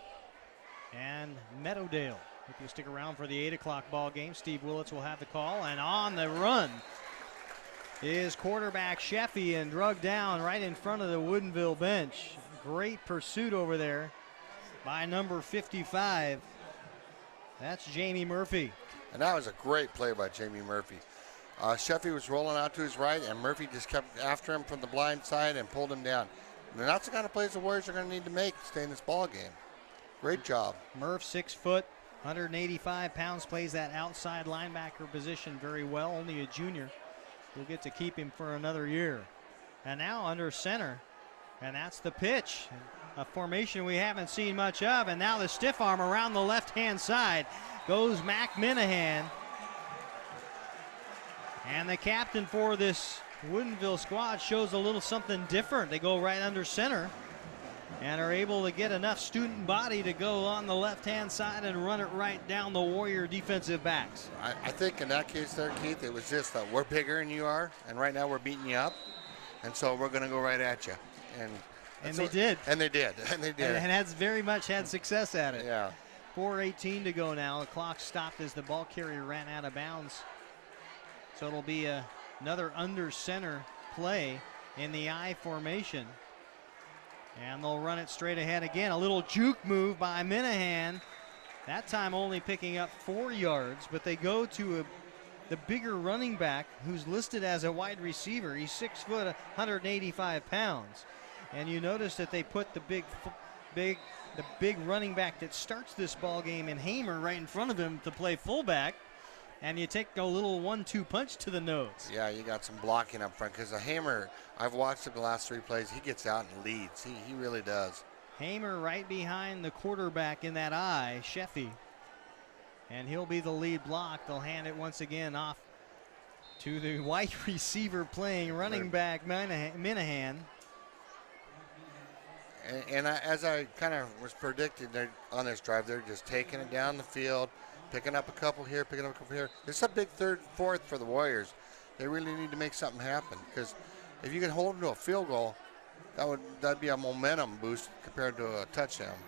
and Meadowdale. If you stick around for the 8 o'clock ball game, Steve Willits will have the call. And on the run is quarterback Sheffy, and drugged down right in front of the Woodinville bench. Great pursuit over there by number 55. That's Jamie Murphy. And that was a great play by Jamie Murphy. Sheffy was rolling out to his right, and Murphy just kept after him from the blind side and pulled him down. And that's the kind of plays the Warriors are going to need to make to stay in this ball game. Great job. Murph, 6 foot, 185 pounds, plays that outside linebacker position very well. Only a junior. We'll get to keep him for another year. And now under center, and that's the pitch. A formation we haven't seen much of, and now the stiff arm around the left-hand side goes Mac Minahan. And the captain for this Woodinville squad shows a little something different. They go right under center and are able to get enough student body to go on the left-hand side and run it right down the Warrior defensive backs. I think in that case there, Keith, it was just that we're bigger than you are, and right now we're beating you up, and so we're going to go right at you. And they did. And they did. And they did. And has very much had success at it. Yeah. 4:18 to go now. The clock stopped as the ball carrier ran out of bounds. So it'll be another under center play in the I formation. And they'll run it straight ahead again. A little juke move by Minahan. That time only picking up 4 yards, but they go to the bigger running back who's listed as a wide receiver. He's 6 foot, 185 pounds. And you notice that they put the big running back that starts this ball game in Hamer right in front of him to play fullback. And you take a little 1-2 punch to the nose. Yeah, you got some blocking up front because the Hamer, I've watched him the last 3 plays. He gets out and leads. He really does. Hamer right behind the quarterback in that eye, Sheffy. And he'll be the lead block. They'll hand it once again off to the wide receiver playing running back Minahan. And as I kind of was predicting on this drive, they're just taking it down the field, picking up a couple here, picking up a couple here. It's a big 3rd and 4th for the Warriors. They really need to make something happen because if you can hold them to a field goal, that'd be a momentum boost compared to a touchdown.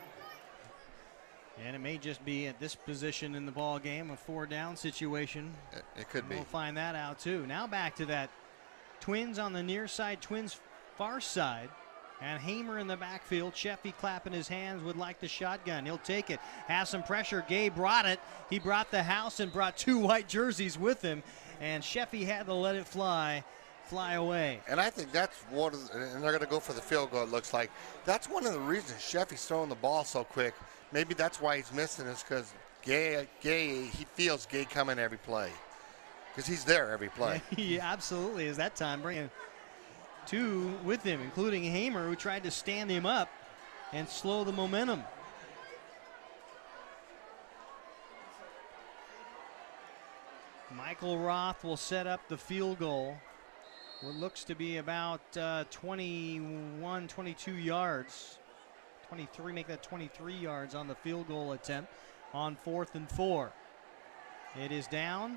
And it may just be at this position in the ball game, a 4-down situation. It could be. We'll find that out too. Now back to that Twins on the near side, Twins far side. And Hamer in the backfield. Sheffy clapping his hands, would like the shotgun. He'll take it. Has some pressure. Gay brought it. He brought the house and brought 2 white jerseys with him. And Sheffy had to let it fly away. And I think that's and they're going to go for the field goal, it looks like. That's one of the reasons Sheffy's throwing the ball so quick. Maybe that's why he's missing is because he feels Gay coming every play. Because he's there every play. He absolutely is that time bringing 2 with him, including Hamer, who tried to stand him up and slow the momentum. Michael Roth will set up the field goal. What looks to be about 21, 22 yards. 23, make that 23 yards on the field goal attempt on 4th and 4. It is down.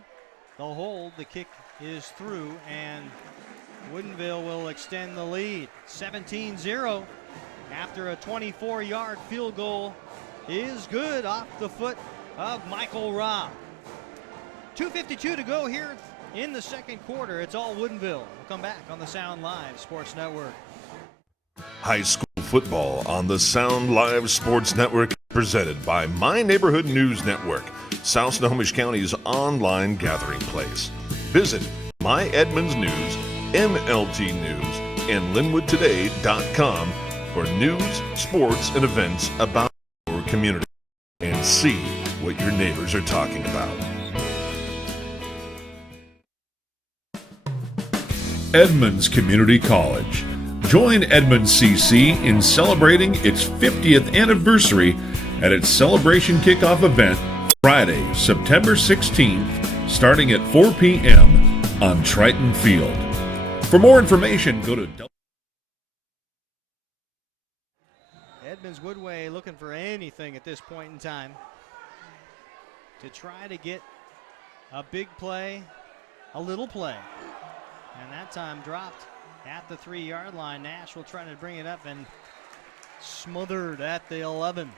They'll hold. The kick is through, and Woodinville will extend the lead. 17-0 after a 24-yard field goal is good off the foot of Michael Robb. 2:52 to go here in the second quarter. It's all Woodinville. We'll come back on the Sound Live Sports Network. High school football on the Sound Live Sports Network, presented by My Neighborhood News Network, South Snohomish County's online gathering place. Visit My Edmonds News, MLT News, and LinwoodToday.com for news, sports, and events about your community, and see what your neighbors are talking about. Edmonds Community College. Join Edmonds CC in celebrating its 50th anniversary at its celebration kickoff event Friday, September 16th, starting at 4 p.m. on Triton Field. For more information, go to Edmonds-Woodway looking for anything at this point in time to try to get a big play, a little play. And that time dropped at the 3-yard line. Nash will try to bring it up and smothered at the 11.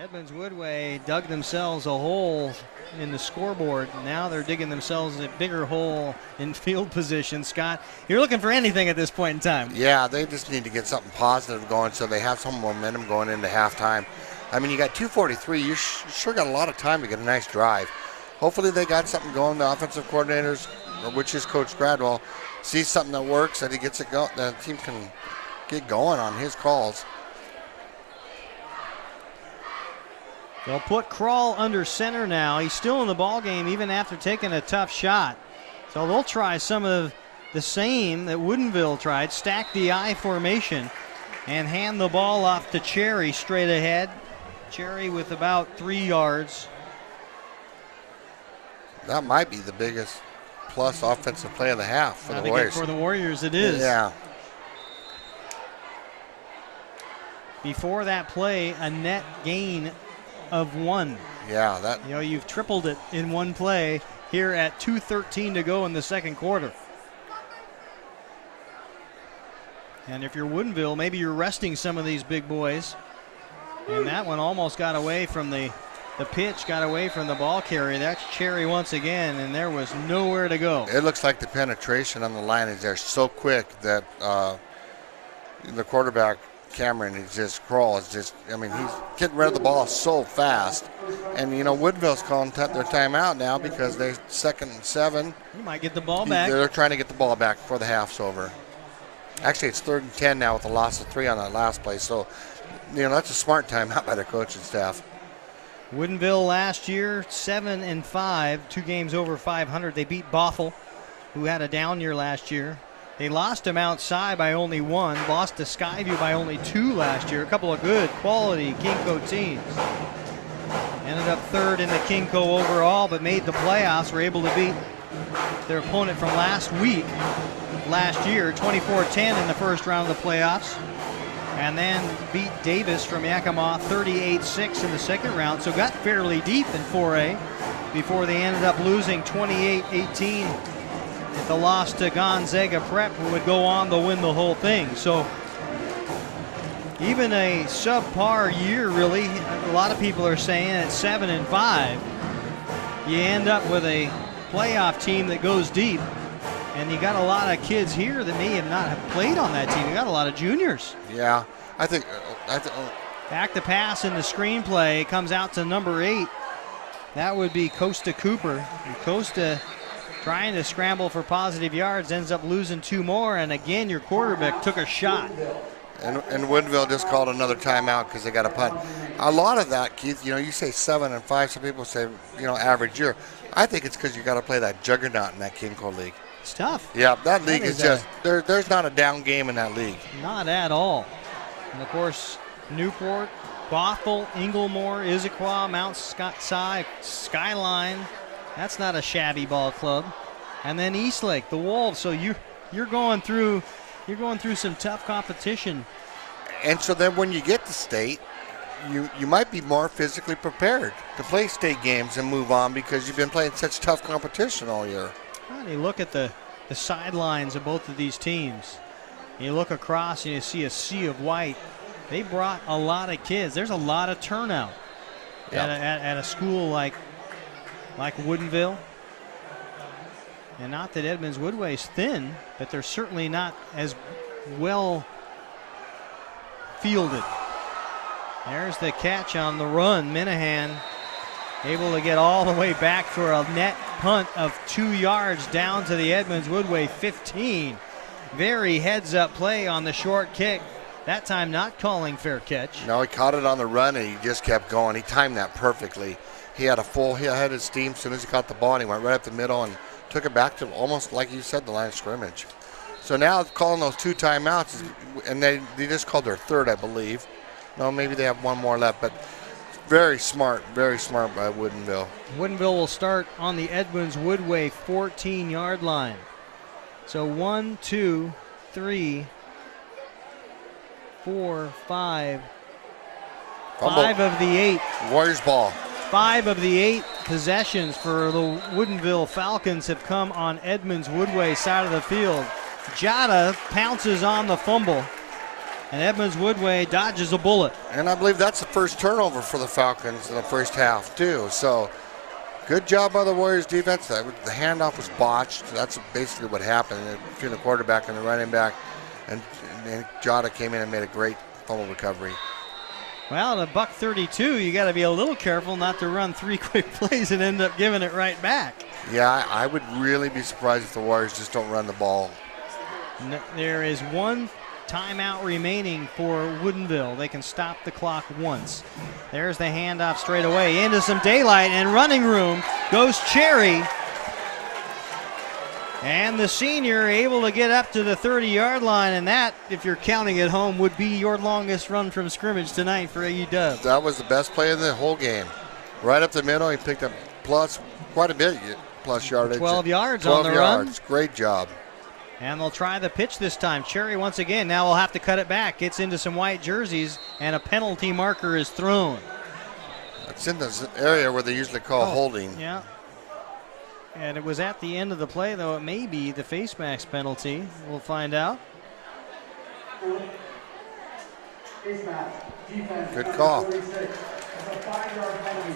Edmonds-Woodway dug themselves a hole in the scoreboard. Now they're digging themselves a bigger hole in field position. Scott, you're looking for anything at this point in time. Yeah, they just need to get something positive going so they have some momentum going into halftime. I mean, you got 2:43. You sure got a lot of time to get a nice drive. Hopefully they got something going. The offensive coordinators, which is Coach Gradwell, sees something that works, that he gets it going. The team can get going on his calls. They'll put Krall under center now. He's still in the ball game even after taking a tough shot. So they'll try some of the same that Woodinville tried, stack the I formation and hand the ball off to Cherry straight ahead. Cherry with about 3 yards. That might be the biggest plus offensive play of the half for the Warriors. For the Warriors it is. Yeah. Before that play, a net gain of 1. Yeah, that. You know, you've tripled it in one play here at 2:13 to go in the second quarter. And if you're Woodinville, maybe you're resting some of these big boys. And that one almost got away from the pitch, got away from the ball carrier. That's Cherry once again, and there was nowhere to go. It looks like the penetration on the line is there so quick that the quarterback, Cameron, Krall is just, I mean, he's getting rid of the ball so fast. And, you know, Woodville's calling their timeout now because they're 2nd and 7. You might get the ball back. They're trying to get the ball back before the half's over. Actually, it's 3rd and 10 now with a loss of 3 on that last play. So, you know, that's a smart timeout by the coaching staff. Woodinville last year, 7-5, 2 games over 500. They beat Bothell, who had a down year last year. They lost to Mount Si by only 1, lost to Skyview by only 2 last year. A couple of good quality Kinko teams. Ended up 3rd in the Kinko overall, but made the playoffs. Were able to beat their opponent from last year, 24-10 in the first round of the playoffs. And then beat Davis from Yakima 38-6 in the second round. So got fairly deep in 4A before they ended up losing 28-18 at the loss to Gonzaga Prep, who would go on to win the whole thing. So even a subpar year, really, a lot of people are saying at 7-5, you end up with a playoff team that goes deep. And you got a lot of kids here that may have not have played on that team. You got a lot of juniors. Yeah, I think back to pass in the screenplay comes out to number 8. That would be Costa Cooper. And Costa trying to scramble for positive yards, ends up losing 2 more. And again, your quarterback took a shot. And Woodinville just called another timeout because they got a punt. A lot of that, Keith, you know, you say 7-5. Some people say, you know, average year. I think it's because you got to play that juggernaut in that Kinko League. It's tough. Yeah, that league is just, there's not a down game in that league. Not at all. And of course, Newport, Bothell, Inglemore, Issaquah, Mount Si, Skyline. That's not a shabby ball club. And then Eastlake, the Wolves. So you're going through some tough competition. And so then when you get to state, you might be more physically prepared to play state games and move on because you've been playing such tough competition all year. Well, you look at the sidelines of both of these teams. You look across and you see a sea of white. They brought a lot of kids. There's a lot of turnout. at, at a school like Woodinville. And not that Edmonds-Woodway is thin, but they're certainly not as well fielded. There's the catch on the run. Minahan able to get all the way back for a net punt of 2 yards down to the Edmonds-Woodway 15. Very heads-up play on the short kick. That time not calling fair catch. No, he caught it on the run and he just kept going. He timed that perfectly. He had his steam as soon as he caught the ball, and he went right up the middle and took it back to almost, like you said, the line of scrimmage. So now calling those 2 timeouts, and they just called their third, I believe. No, maybe they have one more left, but very smart by Woodinville. Woodinville will start on the Edmonds-Woodway 14-yard line. So 1, 2, 3, 4, 5. Fumble. 5 of the 8. Warriors ball. 5 of the 8 possessions for the Woodinville Falcons have come on Edmonds-Woodway side of the field. Jada pounces on the fumble, and Edmonds-Woodway dodges a bullet. And I believe that's the first turnover for the Falcons in the first half, too. So good job by the Warriors defense. The handoff was botched. That's basically what happened between the quarterback and the running back. And Jada came in and made a great fumble recovery. Well, at $132, you got to be a little careful not to run 3 quick plays and end up giving it right back. Yeah, I would really be surprised if the Warriors just don't run the ball. There is 1 timeout remaining for Woodinville. They can stop the clock once. There's the handoff straight away into some daylight, and running room goes Cherry. And the senior able to get up to the 30-yard line, and that, if you're counting at home, would be your longest run from scrimmage tonight for AU-Dub. That was the best play of the whole game. Right up the middle, he picked up quite a bit plus yardage. 12 yards 12 on the yards. run. Great job. And they'll try the pitch this time. Cherry once again, now will have to cut it back. Gets into some white jerseys, and a penalty marker is thrown. It's in this area where they usually call holding. Yeah. And it was at the end of the play, though it may be the face mask penalty. We'll find out. Good call.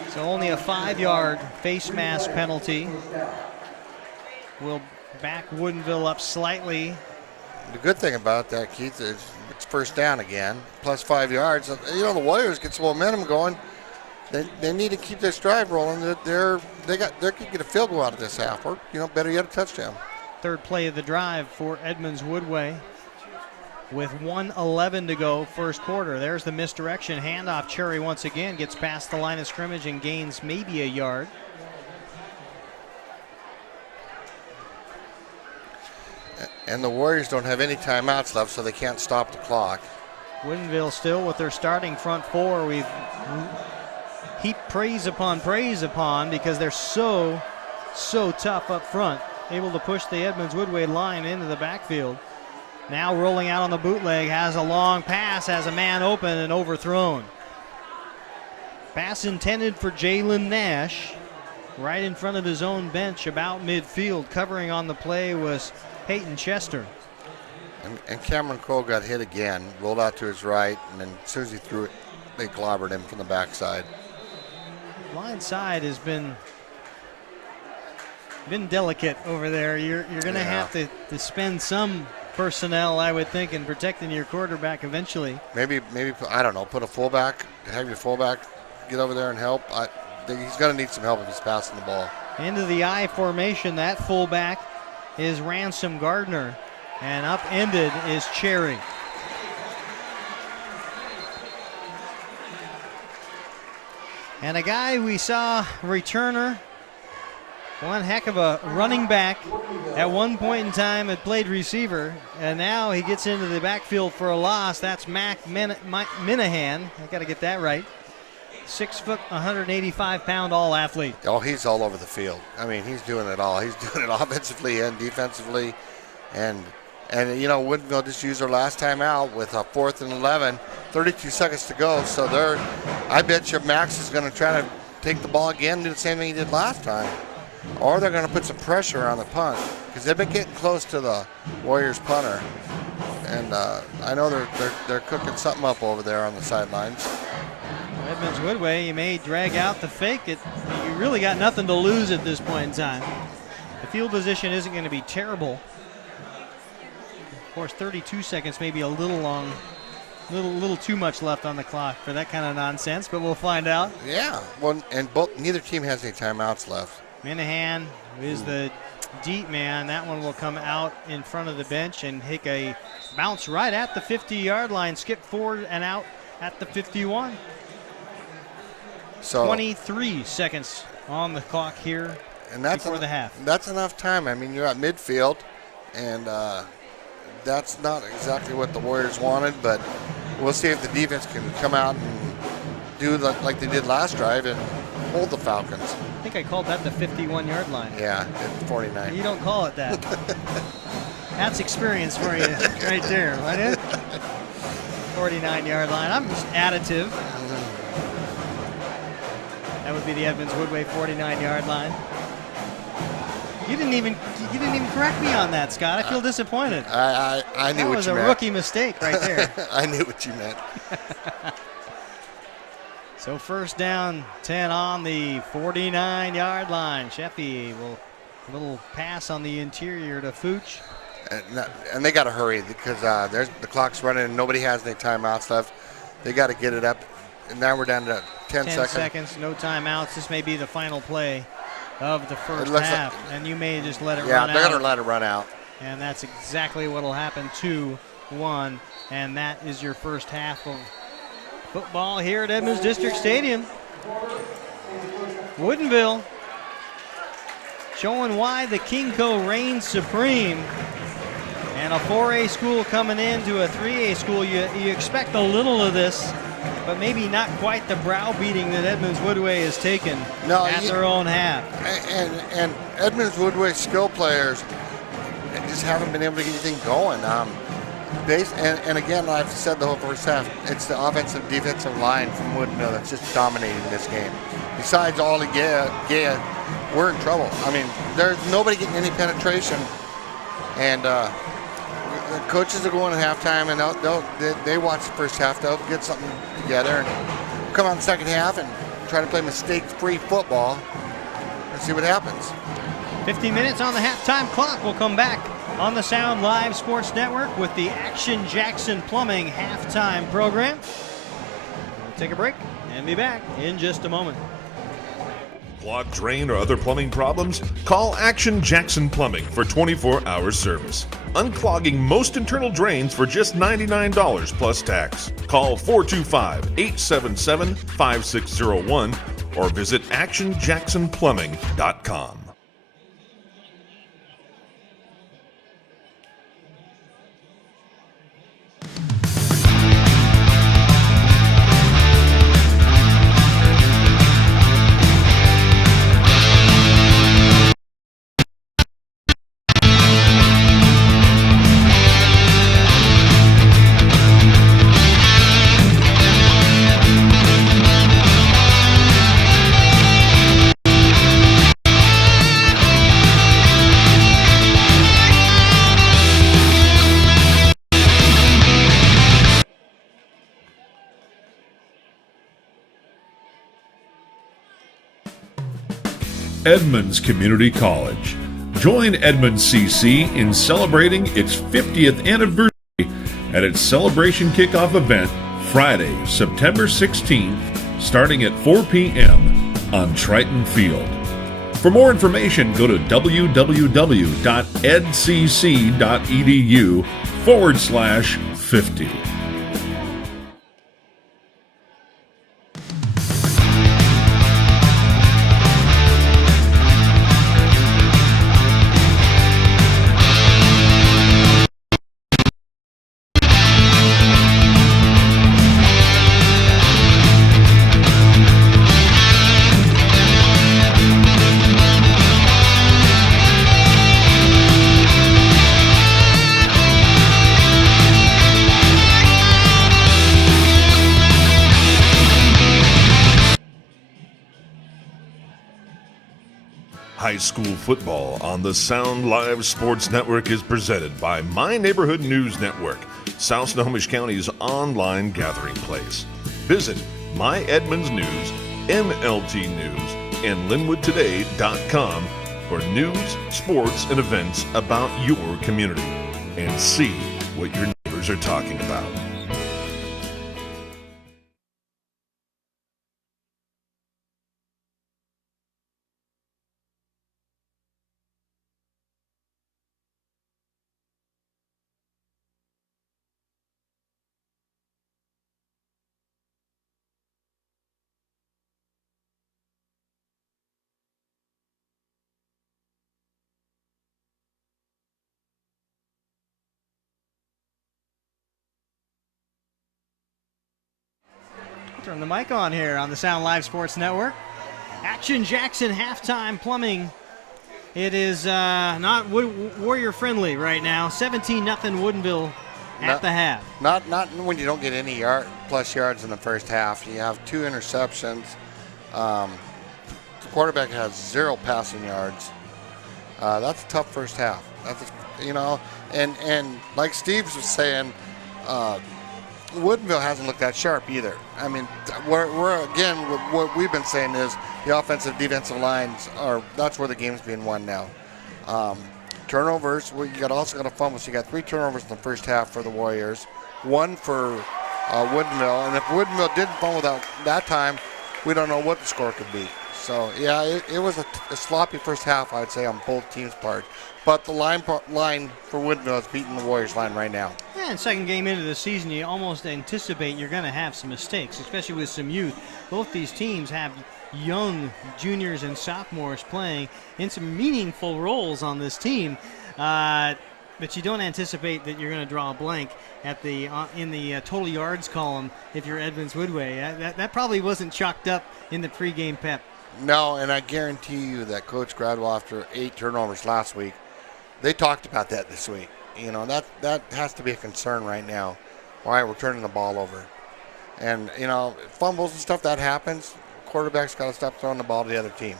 So only a 5-yard face mask penalty will back Woodinville up slightly. The good thing about that, Keith, is it's first down again, plus 5 yards. You know, the Warriors get some momentum going. They need to keep this drive rolling. They could get a field goal out of this half, or better yet, a touchdown. Third play of the drive for Edmonds-Woodway with 1:11 to go, first quarter. There's the misdirection handoff. Cherry once again gets past the line of scrimmage and gains maybe a yard. And the Warriors don't have any timeouts left, so they can't stop the clock. Woodinville still with their starting front four. We've heaped praise upon because they're so tough up front, able to push the Edmonds-Woodway line into the backfield. Now rolling out on the bootleg, has a long pass, has a man open and overthrown. Pass intended for Jalen Nash, right in front of his own bench, about midfield. Covering on the play was Peyton Chester. And Cameron Cole got hit again, rolled out to his right, and then as soon as he threw it, they clobbered him from the backside. Line side has been delicate over there. You're going to have to spend some personnel, I would think, in protecting your quarterback eventually. Maybe I don't know, put a fullback, have your fullback get over there and help. I think he's going to need some help if he's passing the ball. Into the I formation, that fullback is Ransom Gardner, and upended is Cherry. And a guy we saw, returner, one heck of a running back. At one point in time had played receiver, and now he gets into the backfield for a loss. That's Mac Minahan. I got to get that right. 6 foot, 185-pound all-athlete. Oh, he's all over the field. I mean, he's doing it all. He's doing it offensively and defensively. And Woodinville just used their last time out with a 4th and 11, 32 seconds to go. So I bet you Max is going to try to take the ball again and do the same thing he did last time. Or they're going to put some pressure on the punt, because they've been getting close to the Warriors punter. And I know they're cooking something up over there on the sidelines. Edmonds-Woodway, you may drag out the fake. You really got nothing to lose at this point in time. The field position isn't going to be terrible. Of course, 32 seconds may be a little long, little too much left on the clock for that kind of nonsense, but we'll find out. Yeah, well, and neither team has any timeouts left. Minahan is the deep man. That one will come out in front of the bench and take a bounce right at the 50-yard line, skip forward and out at the 51. So 23 seconds on the clock here and that's before the half. That's enough time. I mean, you're at midfield, and that's not exactly what the Warriors wanted, but we'll see if the defense can come out and do like they did last drive and hold the Falcons. I think I called that the 51-yard line. Yeah, it's 49. You don't call it that. That's experience for you right there, right? 49-yard line. I'm just additive. That would be the Edmonds-Woodway 49-yard line. You didn't even correct me on that, Scott. I feel disappointed. I knew what you meant. That was a rookie mistake right there. I knew what you meant. So first down, 10 on the 49-yard line. Sheffy will little pass on the interior to Fooch. And they got to hurry because the clock's running and nobody has any timeouts left. They got to get it up. And now we're down to 10 seconds, no timeouts. This may be the final play of the first half. And you may just let it run out. Yeah, they're going to let it run out. And that's exactly what will happen, 2-1. And that is your first half of football here at Edmonds District Stadium. Woodinville showing why the Kingco reigns supreme. And a 4A school coming into a 3A school, you expect a little of this, but maybe not quite the browbeating that Edmonds-Woodway has taken at their own half. And Edmonds-Woodway skill players just haven't been able to get anything going. And again, I've said the whole first half, it's the offensive defensive line from Woodinville that's just dominating this game. Besides Ollie Gaya, we're in trouble. I mean, there's nobody getting any penetration. And the coaches are going at halftime, and they watch the first half. They'll get something together and come out in the second half and try to play mistake-free football and see what happens. 15 minutes on the halftime clock. We'll come back on the Sound Live Sports Network with the Action Jackson Plumbing halftime program. We'll take a break and be back in just a moment. Clogged drain or other plumbing problems? Call Action Jackson Plumbing for 24-hour service. Unclogging most internal drains for just $99 plus tax. Call 425-877-5601 or visit actionjacksonplumbing.com. Edmonds Community College. Join Edmonds CC in celebrating its 50th anniversary at its celebration kickoff event Friday, September 16th, starting at 4 p.m. on Triton Field. For more information, go to www.edcc.edu/50. High school football on the Sound Live Sports Network is presented by My Neighborhood News Network, South Snohomish County's online gathering place. Visit My Edmonds News, MLT News, and LinwoodToday.com for news, sports, and events about your community. And see what your neighbors are talking about. Turn the mic on here on the Sound Live Sports Network. Action Jackson halftime plumbing. It is not Warrior friendly right now. 17-0 Woodinville at the half. Not when you don't get any plus yards in the first half. You have 2 interceptions. The quarterback has 0 passing yards. That's a tough first half. And like Steve was saying, Woodinville hasn't looked that sharp either. I mean, we're again, what we've been saying is the offensive defensive lines that's where the game's being won now. Turnovers, you also got a fumble. So you got 3 turnovers in the first half for the Warriors, 1 for Woodinville. And if Woodinville didn't fumble that time, we don't know what the score could be. So yeah, it was a sloppy first half, I'd say, on both teams' part. But the line for Woodinville is beating the Warriors line right now. Yeah, and second game into the season, you almost anticipate you're going to have some mistakes, especially with some youth. Both these teams have young juniors and sophomores playing in some meaningful roles on this team, but you don't anticipate that you're going to draw a blank at in the total yards column if you're Edmonds-Woodway. That probably wasn't chalked up in the pregame pep. No, and I guarantee you that Coach Gradwell, after 8 turnovers last week, they talked about that this week. You know, that has to be a concern right now. Why we're turning the ball over. And, fumbles and stuff, that happens. Quarterback's got to stop throwing the ball to the other team.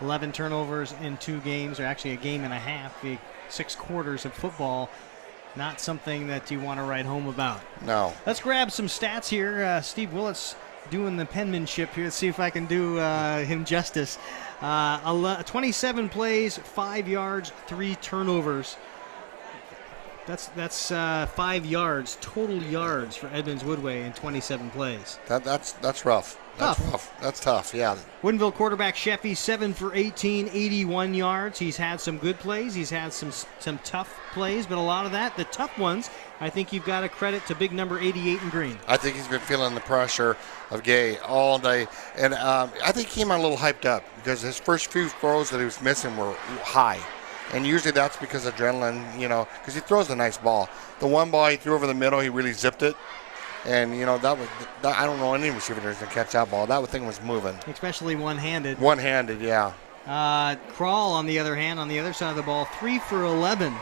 11 turnovers in 2 games, or actually a game and a half, the 6 quarters of football. Not something that you want to write home about. No. Let's grab some stats here. Steve Willits doing the penmanship here. Let's see if I can do him justice. 27 plays, 5 yards, 3 turnovers. That's 5 yards, total yards for Edmonds-Woodway in 27 plays. That's rough. That's tough, yeah. Woodinville quarterback Sheffy, 7 for 18, 81 yards. He's had some good plays. He's had some tough plays, but a lot of that, the tough ones, I think you've got to credit to big number 88 in green. I think he's been feeling the pressure of Gay all day. And I think he came out a little hyped up because his first few throws that he was missing were high. And usually that's because of adrenaline, because he throws a nice ball. The one ball he threw over the middle, he really zipped it. And, I don't know any receiver that's going to catch that ball. That thing was moving. Especially one-handed. One-handed, yeah. Crawl, on the other hand, on the other side of the ball, 3 for 11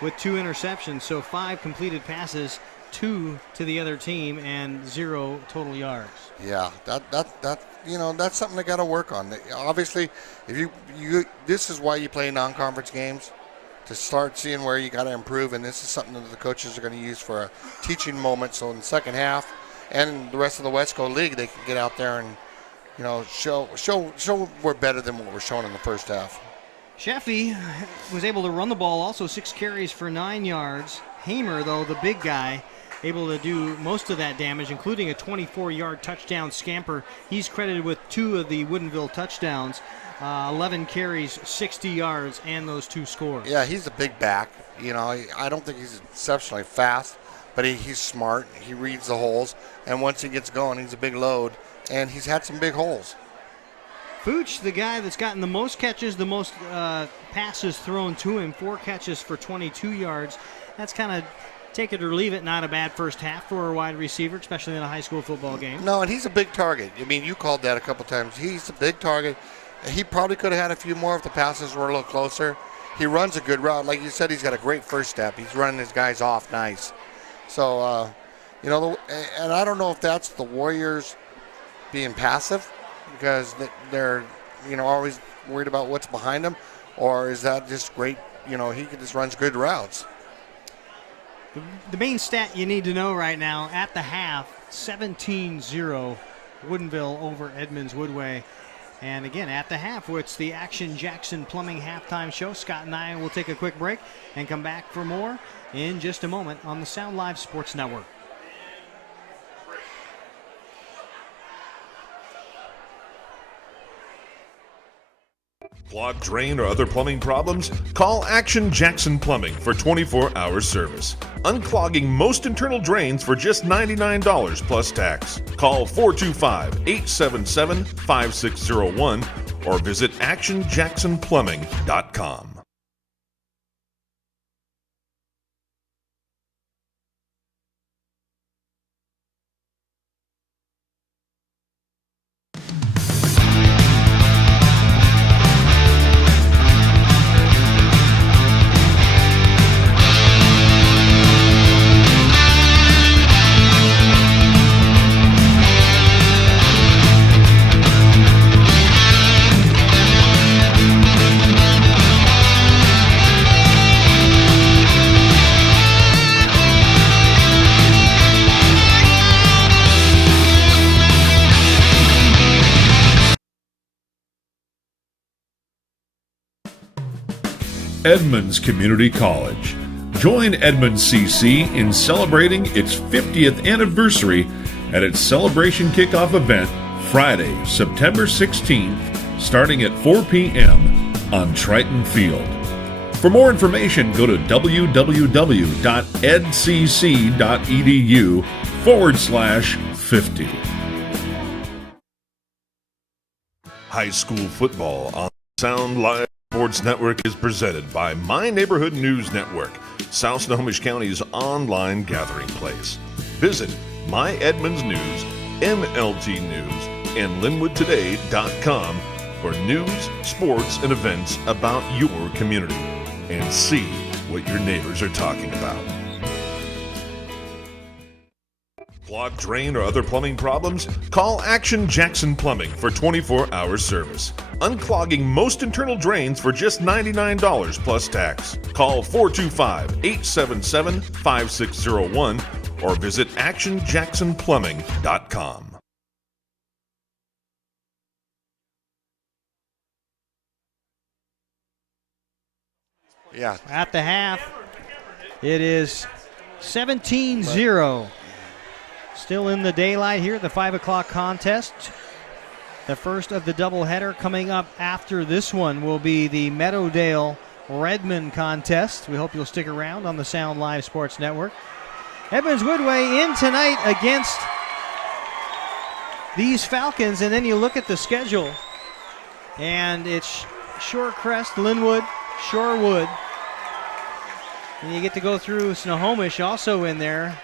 with 2 interceptions. So 5 completed passes, 2 to the other team, and 0 total yards. Yeah, that's something they got to work on. Obviously, if you this is why you play non-conference games, to start seeing where you got to improve, and this is something that the coaches are going to use for a teaching moment. So in the second half, and the rest of the Westco League, they can get out there and show we're better than what we're showing in the first half. Sheffy was able to run the ball, also 6 carries for 9 yards. Hamer, though, the big guy, able to do most of that damage, including a 24-yard touchdown scamper. He's credited with 2 of the Woodinville touchdowns. 11 carries, 60 yards, and those 2 scores. Yeah, he's a big back. I don't think he's exceptionally fast, but he's smart. He reads the holes, and once he gets going, he's a big load, and he's had some big holes. Fooch, the guy that's gotten the most catches, the most passes thrown to him, 4 catches for 22 yards. That's kind of take it or leave it, not a bad first half for a wide receiver, especially in a high school football game. No, and he's a big target. I mean, you called that a couple times. He's a big target. He probably could have had a few more if the passes were a little closer. He runs a good route. Like you said, he's got a great first step. He's running his guys off nice. So, and I don't know if that's the Warriors being passive because they're, always worried about what's behind them, or is that just great, he just runs good routes. The main stat you need to know right now, at the half, 17-0 Woodinville over Edmonds-Woodway. And again, at the half, it's the Action Jackson Plumbing halftime show. Scott and I will take a quick break and come back for more in just a moment on the Sound Live Sports Network. Clogged drain or other plumbing problems? Call Action Jackson Plumbing for 24-hour service. Unclogging most internal drains for just $99 plus tax. Call 425-877-5601 or visit actionjacksonplumbing.com. Edmonds Community College. Join Edmonds CC in celebrating its 50th anniversary at its celebration kickoff event Friday, September 16th, starting at 4 p.m. on Triton Field. For more information, go to www.edcc.edu/50. High school football on Sound Live Sports Network is presented by My Neighborhood News Network, South Snohomish County's online gathering place. Visit My Edmonds News, MLT News, and LinwoodToday.com for news, sports, and events about your community, and see what your neighbors are talking about. Clogged drain or other plumbing problems? Call Action Jackson Plumbing for 24-hour service. Unclogging most internal drains for just $99 plus tax. Call 425-877-5601 or visit actionjacksonplumbing.com. Yeah. At the half, it is 17-0. Still in the daylight here at the 5 o'clock contest. The first of the doubleheader coming up after this one will be the Meadowdale-Redmond contest. We hope you'll stick around on the Sound Live Sports Network. Edmonds-Woodway in tonight against these Falcons, and then you look at the schedule, and it's Shorecrest, Linwood, Shorewood, and you get to go through Snohomish also in there,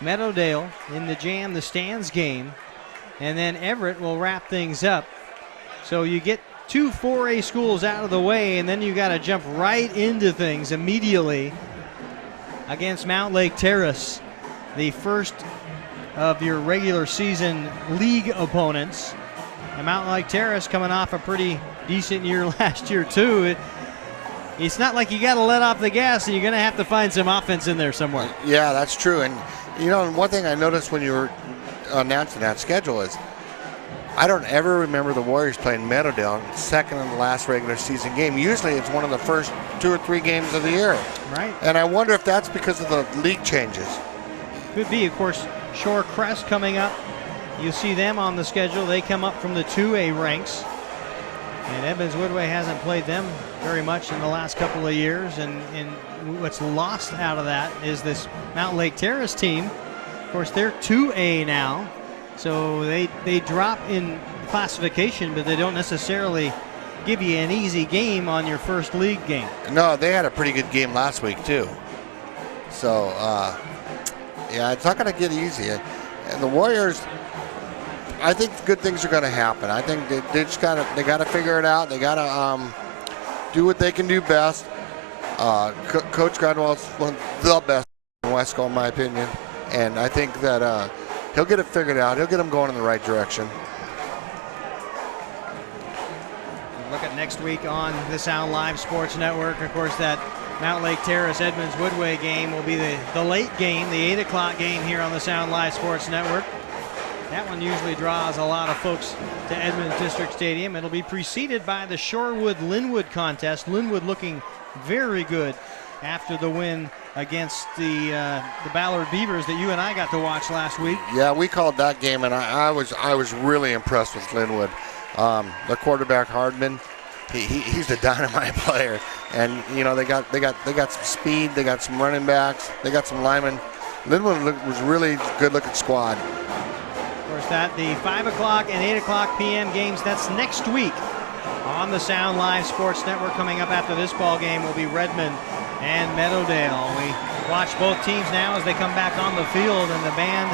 Meadowdale in the Jam the Stands game, and then Everett will wrap things up. So you get two 4A schools out of the way, and then you got to jump right into things immediately against Mount Lake Terrace, the first of your regular season league opponents. And Mount Lake Terrace coming off a pretty decent year last year too. It's not like you got to let off the gas, and you're going to have to find some offense in there somewhere. Yeah, that's true. And you know, one thing I noticed when you were announcing that schedule is I don't ever remember the Warriors playing Meadowdale second and last regular season game. Usually it's one of the first 2 or 3 games of the year. Right. And I wonder if that's because of the league changes. Could be. Of course, Shorecrest coming up. You see them on the schedule. They come up from the 2A ranks. And Edmonds-Woodway hasn't played them very much in the last couple of years. And what's lost out of that is this Mount Lake Terrace team. Of course, they're 2A now. So they drop in classification, but they don't necessarily give you an easy game on your first league game. No, they had a pretty good game last week, too. So, yeah, it's not going to get easy. And the Warriors, I think good things are going to happen. I think they just got to figure it out. They got to do what they can do best. Coach Gradwell's one of the best in Wesco, in my opinion, and I think that he'll get it figured out. He'll get them going in the right direction. Look at next week on the Sound Live Sports Network. Of course, that Mount Lake Terrace Edmonds-Woodway game will be the late game, the 8 o'clock game here on the Sound Live Sports Network. That one usually draws a lot of folks to Edmonds District Stadium. It'll be preceded by the Shorewood-Linwood contest. Linwood looking very good after the win against the Ballard Beavers that you and I got to watch last week. Yeah, we called that game, and I was really impressed with Linwood. Their quarterback Hardman, he's a dynamite player, and you know they got some speed, they got some running backs, they got some linemen. Linwood was really good looking squad. Of course, that the 5 o'clock and 8 o'clock p.m. games, that's next week on the Sound Live Sports Network. Coming up after this ball game will be Redmond and Meadowdale. We watch both teams now as they come back on the field, and the band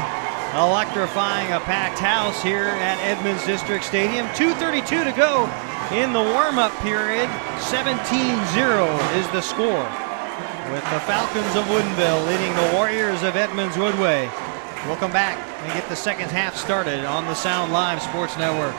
electrifying a packed house here at Edmonds District Stadium. 2:32 to go in the warm-up period. 17-0 is the score, with the Falcons of Woodinville leading the Warriors of Edmonds-Woodway. We'll come back and get the second half started on the Sound Live Sports Network.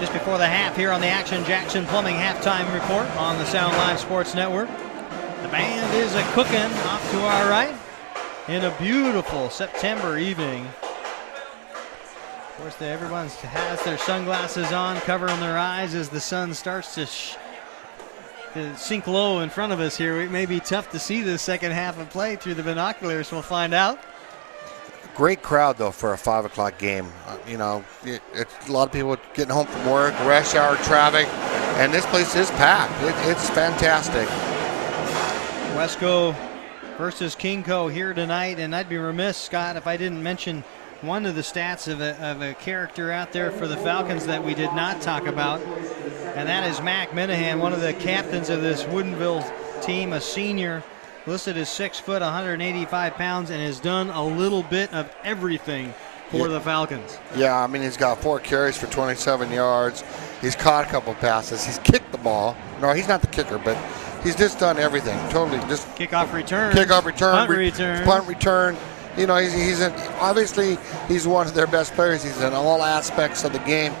Just before the half here on the Action Jackson Plumbing halftime report on the Sound Live Sports Network. The band is a cooking off to our right in a beautiful September evening. Of course, everyone has their sunglasses on, covering their eyes as the sun starts to sink low in front of us here. It may be tough to see this second half of play through the binoculars. We'll find out. Great crowd, though, for a 5 o'clock game. You know, it's a lot of people getting home from work, rush hour traffic, and this place is packed. It's fantastic. Wesco versus Kingco here tonight, and I'd be remiss, Scott, if I didn't mention one of the stats of a character out there for the Falcons that we did not talk about, and that is Mac Minahan, one of the captains of this Woodinville team, a senior, listed as 6 foot, 185 pounds, and has done a little bit of everything for the Falcons. Yeah, I mean, he's got 4 carries for 27 yards. He's caught a couple passes. He's kicked the ball. No, he's not the kicker, but he's just done everything. Totally, just kickoff return, punt return. You know, obviously he's one of their best players. He's in all aspects of the game.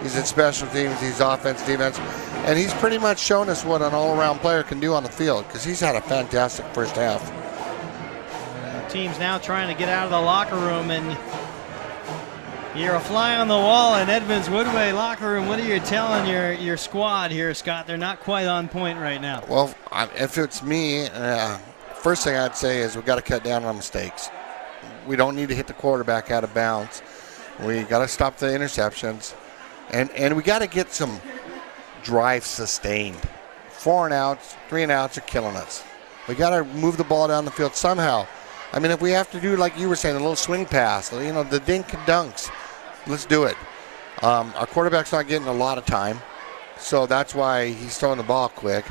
He's in special teams, he's offense, defense, and he's pretty much shown us what an all-around player can do on the field, because he's had a fantastic first half. The team's now trying to get out of the locker room, and you're a fly on the wall in Edmonds-Woodway locker room. What are you telling your squad here, Scott? They're not quite on point right now. Well, if it's me, first thing I'd say is we've got to cut down on mistakes. We don't need to hit the quarterback out of bounds. We got to stop the interceptions. And we got to get some drive sustained. 4 and outs, 3 and outs are killing us. We got to move the ball down the field somehow. I mean, if we have to do, like you were saying, a little swing pass, you know, the dink and dunks, let's do it. Our quarterback's not getting a lot of time, so that's why he's throwing the ball quick.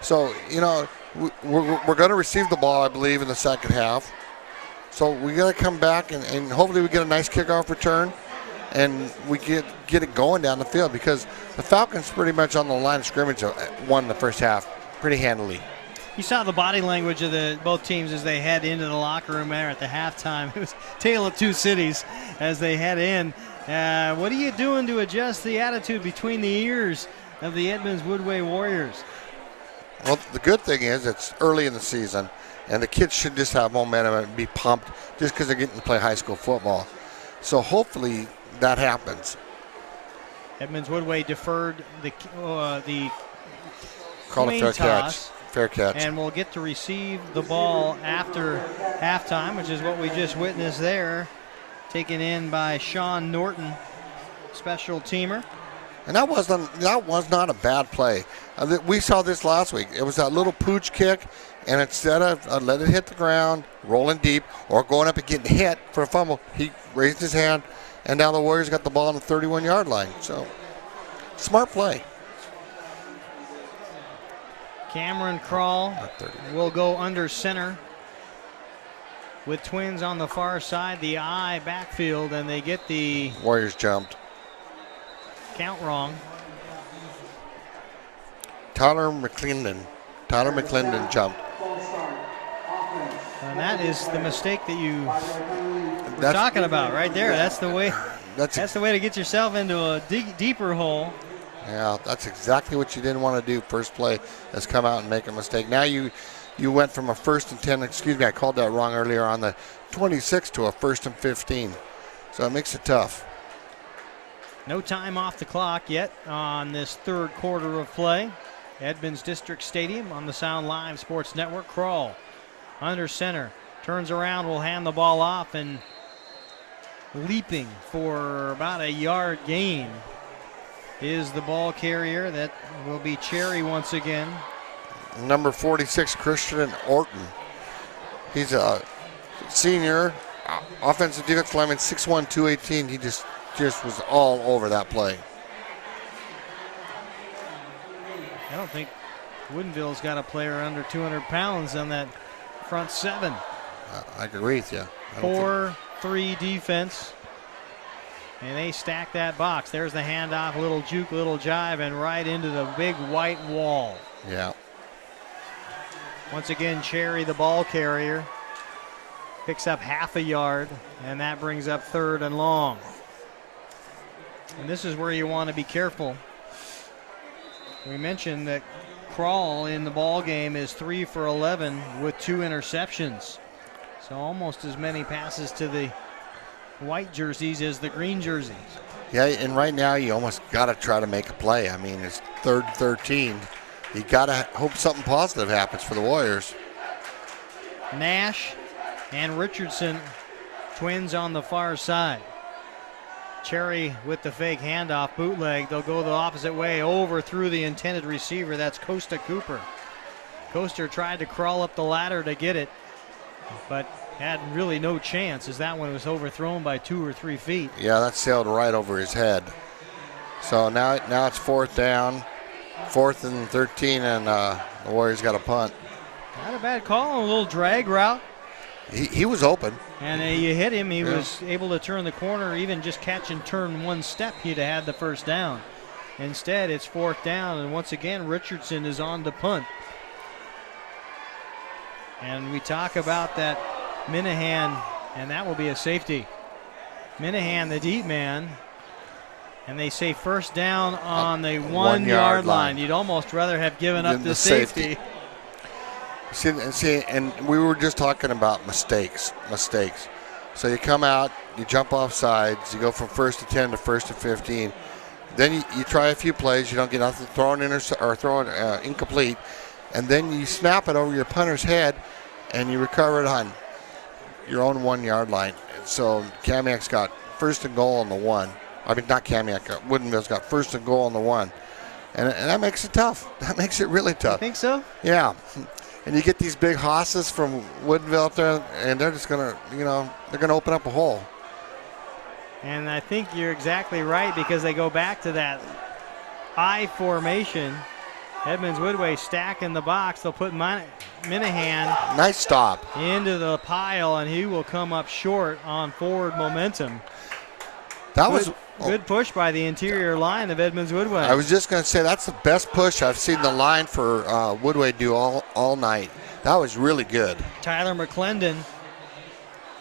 So, you know, we're going to receive the ball, I believe, in the second half. So we got to come back and hopefully we get a nice kickoff return. And we get it going down the field, because the Falcons pretty much on the line of scrimmage won the first half pretty handily. You saw the body language of both teams as they head into the locker room there at the halftime. It was tale of two cities as they head in. What are you doing to adjust the attitude between the ears of the Edmonds-Woodway Warriors? Well, the good thing is it's early in the season, and the kids should just have momentum and be pumped just because they're getting to play high school football. So hopefully that happens. Edmonds-Woodway deferred the call it fair catch, and we'll get to receive the ball after halftime, which is what we just witnessed there, taken in by Sean Norton, special teamer. And that was not a bad play. We saw this last week. It was that little pooch kick, and instead of letting it hit the ground, rolling deep, or going up and getting hit for a fumble, he raised his hand, and now the Warriors got the ball on the 31-yard line. So, smart play. Cameron Crawl will go under center with Twins on the far side, the I backfield, and they get the Warriors jumped. count wrong. Tyler McClendon jumped. And that is the mistake that you were talking about right there. That's the way. That's the way to get yourself into a deeper hole. Yeah, that's exactly what you didn't want to do. First play is come out and make a mistake. Now you went from a 1st and 10. Excuse me, I called that wrong earlier on the 26 to a 1st and 15. So it makes it tough. No time off the clock yet on this third quarter of play. Edmonds District Stadium on the Sound Live Sports Network. Crawl under center, turns around, will hand the ball off, and leaping for about a yard gain is the ball carrier. That will be Cherry once again. Number 46, Christian Orton. He's a senior, offensive defensive lineman, 6'1", 218. He just was all over that play. I don't think Woodinville's got a player under 200 pounds on that front seven. I agree with you. 4-3 defense. And they stack that box. There's the handoff, little juke, little jive, and right into the big white wall. Yeah. Once again, Cherry, the ball carrier, picks up half a yard, and that brings up 3rd and long. And this is where you want to be careful. We mentioned that Crawl in the ball game is 3 for 11 with 2 interceptions. So almost as many passes to the white jerseys as the green jerseys. Yeah, and right now you almost got to try to make a play. I mean, it's 3rd and 13. You got to hope something positive happens for the Warriors. Nash and Richardson, Twins on the far side. Cherry with the fake handoff, bootleg. They'll go the opposite way, over through the intended receiver. That's Costa Cooper. Coaster tried to crawl up the ladder to get it, but had really no chance as that one was overthrown by 2 or 3 feet. Yeah, that sailed right over his head. So now it's 4th down, 4th and 13, and the Warriors got a punt. Not a bad call, a little drag route. He was open. And you hit him, he was able to turn the corner, even just catch and turn 1 step, he'd have had the 1st down. Instead, it's 4th down, and once again, Richardson is on to punt. And we talk about that Minahan, and that will be a safety. Minahan, the deep man, and they say 1st down on the 1 yard line. You'd almost rather have given up the safety. See, and we were just talking about mistakes. So you come out, you jump off sides, you go from 1st to 10 to 1st to 15. Then you try a few plays, you don't get nothing, throw it incomplete, and then you snap it over your punter's head, and you recover it on your own 1 yard line. So Kamiak's got 1st and goal on the 1. I mean, not Kamiak, Woodinville's got 1st and goal on the 1. And that makes it tough. That makes it really tough. You think so? Yeah. And you get these big hosses from Woodinville up there, and they're just going to, they're going to open up a hole. And I think you're exactly right, because they go back to that I formation. Edmonds-Woodway stacking the box. They'll put Minahan. Nice stop. Into the pile, and he will come up short on forward momentum. That was good push by the interior line of Edmonds-Woodway. I was just going to say, that's the best push I've seen the line for Woodway do all night. That was really good. Tyler McClendon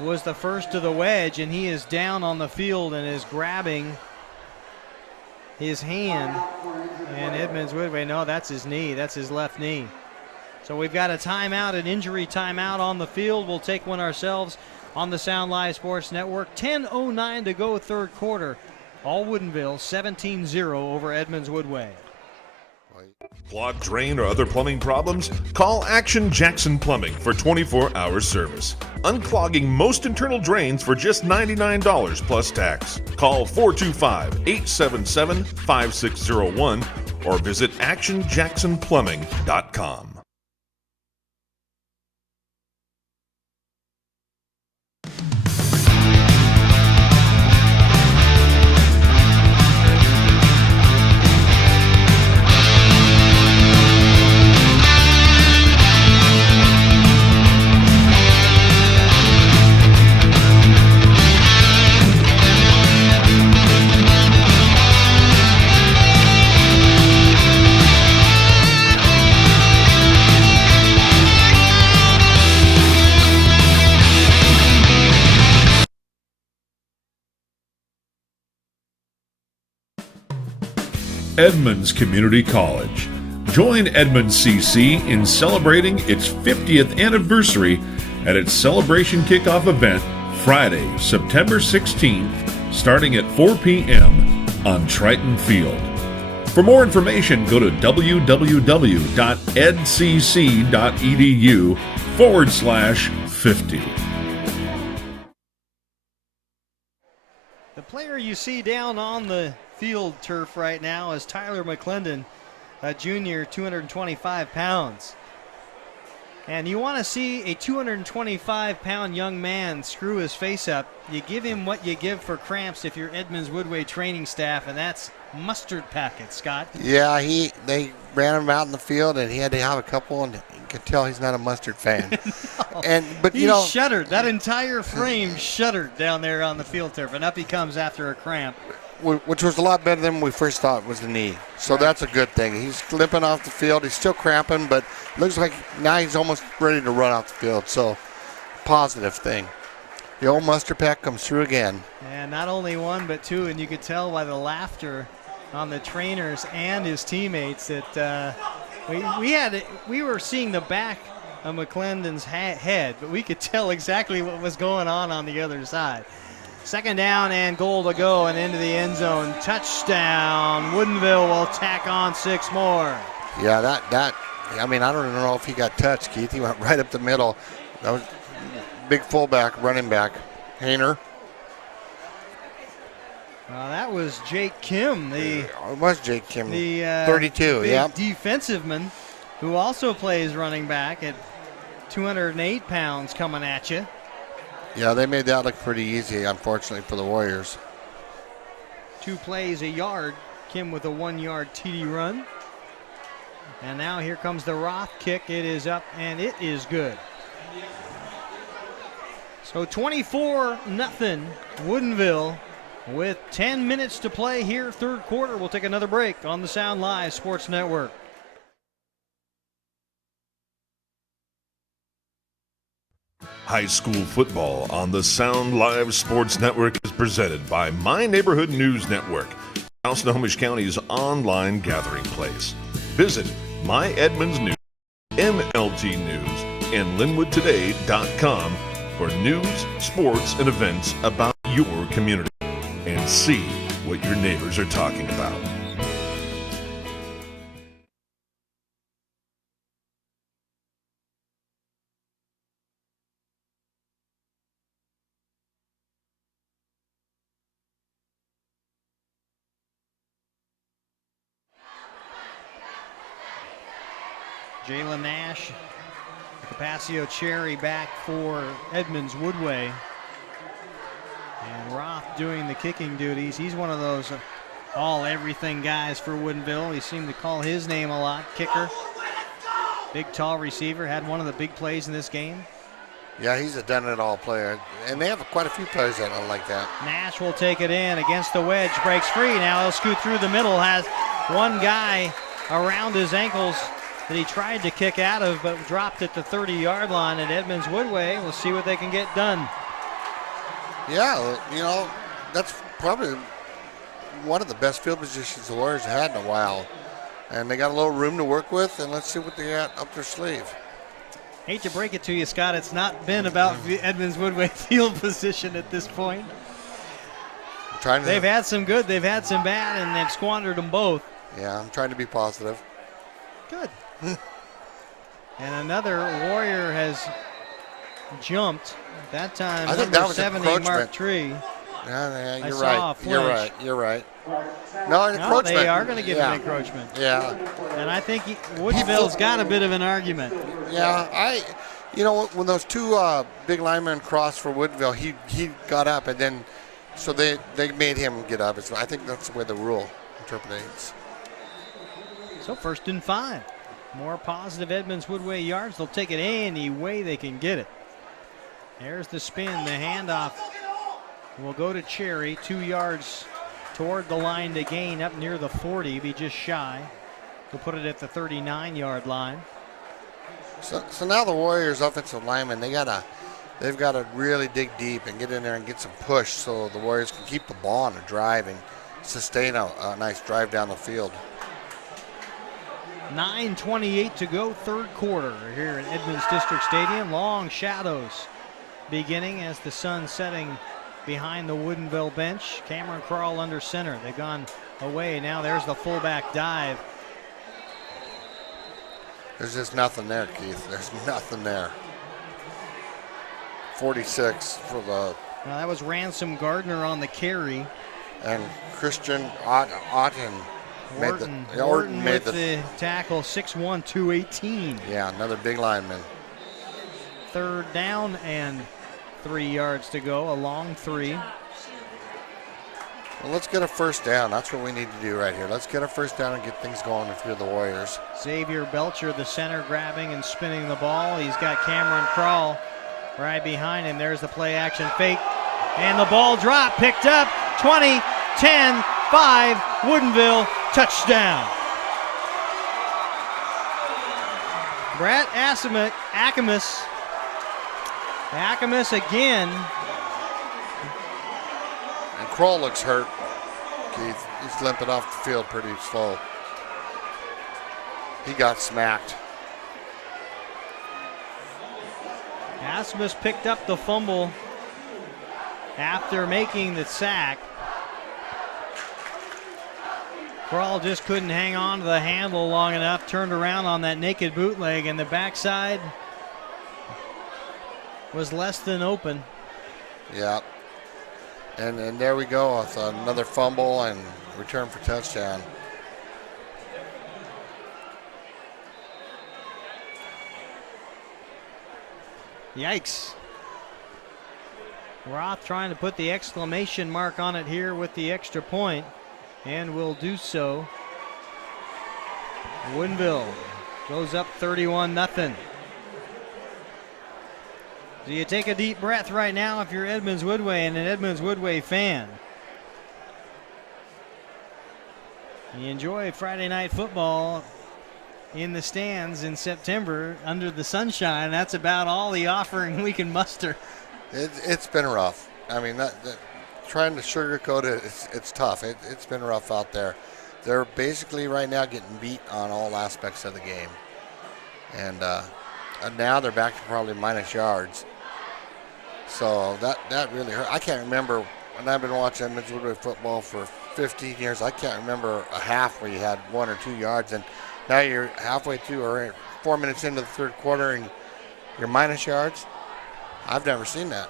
was the first to the wedge, and he is down on the field and is grabbing his hand. And Edmonds-Woodway, no, that's his knee. That's his left knee. So we've got a timeout, an injury timeout on the field. We'll take one ourselves on the Sound Live Sports Network. 10:09 to go, third quarter. All Woodinville 17-0 over Edmonds-Woodway. Clogged drain or other plumbing problems? Call Action Jackson Plumbing for 24-hour service. Unclogging most internal drains for just $99 plus tax. Call 425-877-5601 or visit actionjacksonplumbing.com. Edmonds Community College. Join Edmonds CC in celebrating its 50th anniversary at its celebration kickoff event Friday, September 16th, starting at 4 p.m. on Triton Field. For more information, go to www.edcc.edu/50. The player you see down on the field turf right now is Tyler McClendon, a junior, 225 pounds. And you want to see a 225-pound young man screw his face up. You give him what you give for cramps if you're Edmonds-Woodway training staff, and that's mustard packets, Scott. Yeah, they ran him out in the field, and he had to have a couple, and you could tell he's not a mustard fan. No. But he shuddered. That entire frame shuddered down there on the field turf, and up he comes after a cramp. Which was a lot better than we first thought was the knee. So right. That's a good thing. He's limping off the field. He's still cramping, but looks like now he's almost ready to run off the field. So positive thing. The old mustard pack comes through again. And not only one, but two. And you could tell by the laughter on the trainers and his teammates that we were seeing the back of McClendon's head, but we could tell exactly what was going on the other side. Second down and goal to go and into the end zone. Touchdown. Woodinville will tack on 6 more. Yeah, I don't even know if he got touched, Keith. He went right up the middle. That was big fullback, running back. Hayner. That was Jake Kim, It was Jake Kim, the 32, big yeah. defensive man who also plays running back at 208 pounds coming at you. Yeah, they made that look pretty easy, unfortunately, for the Warriors. 2 plays, a yard. Kim with a 1-yard TD run. And now here comes the Roth kick. It is up, and it is good. So 24-0 Woodinville with 10 minutes to play here, third quarter. We'll take another break on the Sound Live Sports Network. High school football on the Sound Live Sports Network is presented by My Neighborhood News Network, South Snohomish County's online gathering place. Visit My Edmonds News, MLT News, and LinwoodToday.com for news, sports, and events about your community, and see what your neighbors are talking about. Jalen Nash, Capaccio Cherry back for Edmonds-Woodway. And Roth doing the kicking duties. He's one of those all-everything guys for Woodinville. We seem to call his name a lot. Kicker, big, tall receiver, had one of the big plays in this game. Yeah, he's a done-it-all player. And they have quite a few players that are like that. Nash will take it in against the wedge, breaks free. Now he'll scoot through the middle, has one guy around his ankles that he tried to kick out of, but dropped at the 30-yard line at Edmonds-Woodway. We'll see what they can get done. Yeah, that's probably one of the best field positions the Warriors have had in a while. And they got a little room to work with, and let's see what they got up their sleeve. Hate to break it to you, Scott, it's not been about the Edmonds-Woodway field position at this point. They've had some good, they've had some bad, and they've squandered them both. Yeah, I'm trying to be positive. Good. And another Warrior has jumped. That time, I think number that was 70, encroachment. Mark Tree. Yeah, I you're saw right. a You're flinch. right. You're right. No, an No, encroachment. they are going to give yeah. an encroachment. Yeah. And I think Woodinville's got a bit of an argument. Yeah, when those two big linemen crossed for Woodinville, he got up, and then so they made him get up. I think that's the way the rule interprets. So 1st and 5. More positive Edmonds-Woodway yards. They'll take it any way they can get it. There's the spin, the handoff. Will go to Cherry, 2 yards toward the line to gain up near the 40, be just shy. We'll put it at the 39-yard line. So now the Warriors offensive linemen, they've got to really dig deep and get in there and get some push so the Warriors can keep the ball on a drive and sustain a nice drive down the field. 9:28 to go, 3rd quarter here at Edmonds District Stadium. Long shadows beginning as the sun setting behind the Woodinville bench. Cameron Crawl under center. They've gone away. Now there's the fullback dive. There's just nothing there, Keith. There's nothing there. 46 for the... Now that was Ransom Gardner on the carry. And Christian Otten. Orton made the tackle, 6'1", 218. Yeah, another big lineman. 3rd down and 3 yards to go, a long 3. Well, let's get a 1st down. That's what we need to do right here. Let's get a 1st down and get things going if you're the Warriors. Xavier Belcher, the center, grabbing and spinning the ball. He's got Cameron Crawl right behind him. There's the play action fake. And the ball drop, picked up, 20, 10, 5, Woodinville, touchdown. Brett Akamus again. And Kroll looks hurt, Keith. He's limping off the field pretty slow. He got smacked. Akamus picked up the fumble after making the sack. Crawl just couldn't hang on to the handle long enough, turned around on that naked bootleg, and the backside was less than open. Yeah. And there we go. It's another fumble and return for touchdown. Yikes. Roth trying to put the exclamation mark on it here with the extra point, and will do so. Woodinville goes up 31-0. So you take a deep breath right now if you're Edmonds-Woodway and an Edmonds-Woodway fan. You enjoy Friday night football in the stands in September under the sunshine. That's about all the offering we can muster. It's been rough. I mean, trying to sugarcoat it, it's tough. It's been rough out there. They're basically right now getting beat on all aspects of the game. And now they're back to probably minus yards. So that really hurt. I can't remember, when I've been watching Edmonds-Woodway football for 15 years, I can't remember a half where you had 1 or 2 yards. And now you're halfway through or 4 minutes into the third quarter and you're minus yards. I've never seen that.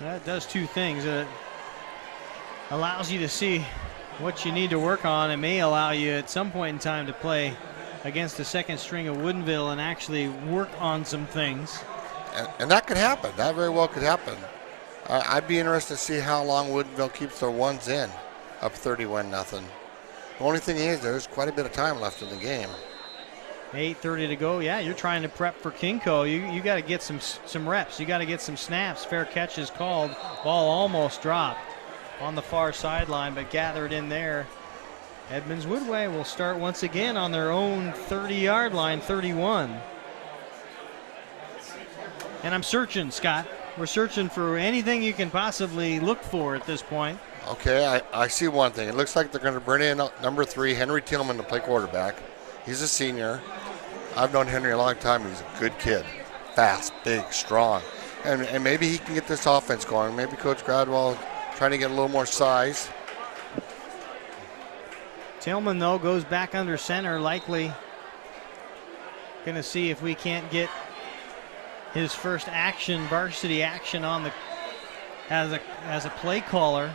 That does two things. It allows you to see what you need to work on. It may allow you at some point in time to play against the second string of Woodinville and actually work on some things. And that could happen. That very well could happen. I'd be interested to see how long Woodinville keeps their ones in, up 31-0. The only thing is there's quite a bit of time left in the game. 8:30 to go. Yeah, you're trying to prep for Kinko. You got to get some reps. You got to get some snaps. Fair catch is called. Ball almost dropped on the far sideline, but gathered in there. Edmonds-Woodway will start once again on their own 30-yard line, 31. And I'm searching, Scott. We're searching for anything you can possibly look for at this point. Okay, I see one thing. It looks like they're going to bring in number 3, Henry Tillman, to play quarterback. He's a senior. I've known Henry a long time. He's a good kid. Fast, big, strong. And maybe he can get this offense going. Maybe Coach Gradwell trying to get a little more size. Tillman, though, goes back under center, likely going to see if we can't get his first action, varsity action on the as a play caller.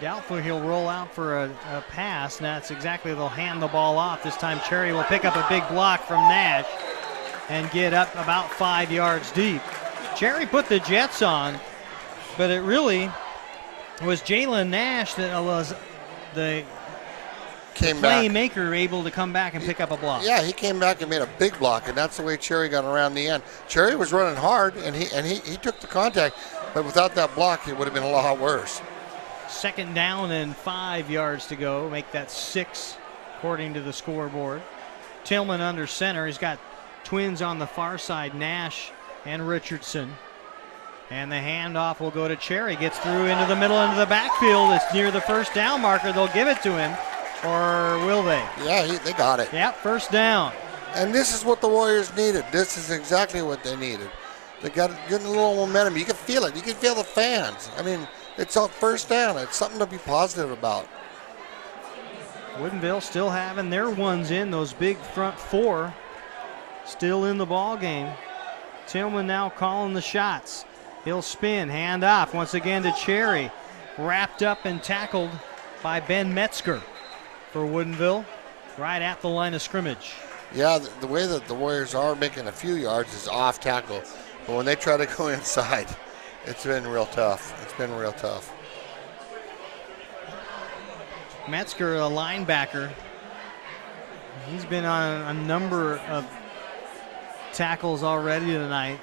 Doubtful he'll roll out for a pass. And that's exactly, they'll hand the ball off. This time Cherry will pick up a big block from Nash and get up about 5 yards deep. Cherry put the Jets on, but it really was Jalen Nash that was the playmaker able to come back and pick up a block. Yeah, he came back and made a big block, and that's the way Cherry got around the end. Cherry was running hard, and he took the contact, but without that block, it would have been a lot worse. 2nd down and 5 yards to go. Make that 6 according to the scoreboard. Tillman under center. He's got twins on the far side, Nash and Richardson. And the handoff will go to Cherry. Gets through into the middle, into the backfield. It's near the first down marker. They'll give it to him, or will they? Yeah, they got it. Yep, first down. And this is what the Warriors needed. This is exactly what they needed. They got getting a little momentum. You can feel it. You can feel the fans. I mean, it's a first down. It's something to be positive about. Woodinville still having their ones in, those big front 4 still in the ball game. Tillman now calling the shots. He'll spin, hand off once again to Cherry. Wrapped up and tackled by Ben Metzger for Woodinville, right at the line of scrimmage. Yeah, the way that the Warriors are making a few yards is off tackle. But when they try to go inside, it's been real tough. It's been real tough. Metzger, a linebacker. He's been on a number of tackles already tonight.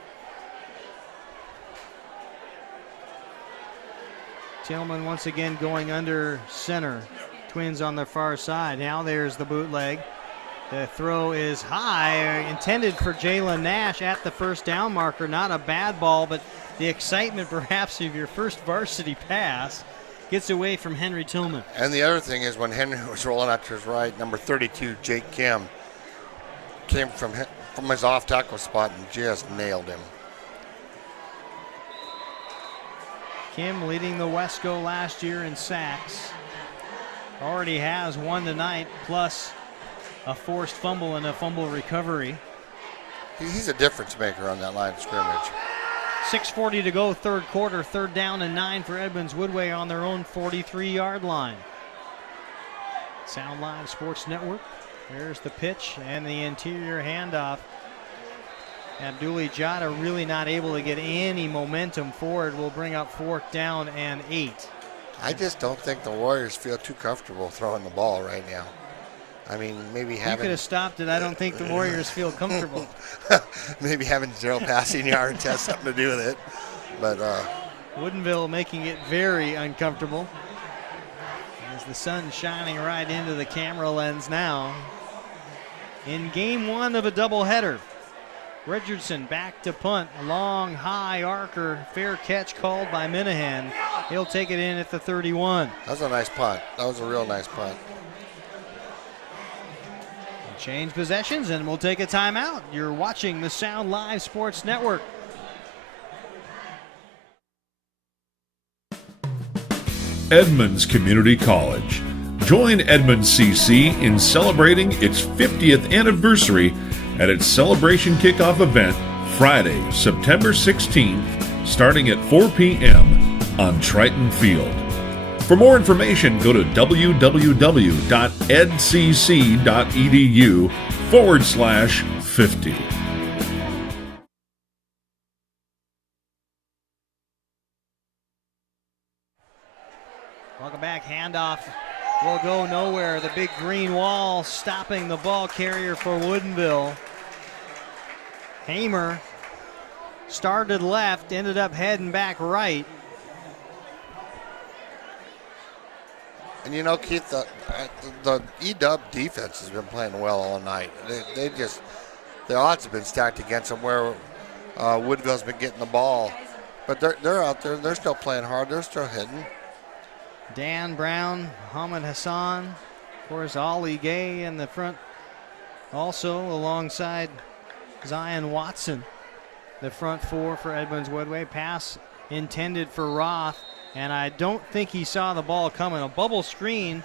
Tillman once again going under center. Twins on the far side. Now there's the bootleg. The throw is high, intended for Jalen Nash at the first down marker. Not a bad ball, but the excitement perhaps of your first varsity pass gets away from Henry Tillman. And the other thing is when Henry was rolling out to his right, number 32, Jake Kim, came from his off tackle spot and just nailed him. Kim leading the Wesco last year in sacks. Already has 1 tonight, plus a forced fumble and a fumble recovery. He's a difference maker on that line of scrimmage. 6:40 to go, third quarter, 3rd down and 9 for Edmonds-Woodway on their own 43-yard line. Sound Live Sports Network. There's the pitch and the interior handoff. Abdulli Jada really not able to get any momentum forward. Will bring up 4th down and 8. I just don't think the Warriors feel too comfortable throwing the ball right now. I mean, maybe having... You could have stopped it. I don't think the Warriors feel comfortable. Maybe having 0 passing yards has something to do with it. But Woodinville making it very uncomfortable. As the sun's shining right into the camera lens now. In game 1 of a doubleheader. Richardson back to punt. A long, high arcer. Fair catch called by Minahan. He'll take it in at the 31. That was a nice punt. That was a real nice punt. We'll change possessions and we'll take a timeout. You're watching the Sound Live Sports Network. Edmonds Community College. Join Edmonds CC in celebrating its 50th anniversary at its celebration kickoff event Friday, September 16th, starting at 4 p.m. on Triton Field. For more information, go to www.edcc.edu/50. Welcome back. Handoff will go nowhere. The big green wall stopping the ball carrier for Woodinville. Hamer started left, ended up heading back right. And you know, Keith, the E-Dub defense has been playing well all night. They just, the odds have been stacked against them where Woodville's been getting the ball. But they're out there, they're still playing hard, they're still hitting. Dan Brown, Muhammad Hassan, of course, Ali Gay in the front also alongside Zion Watson. The front 4 for Edmonds-Woodway. Pass intended for Roth, and I don't think he saw the ball coming. A bubble screen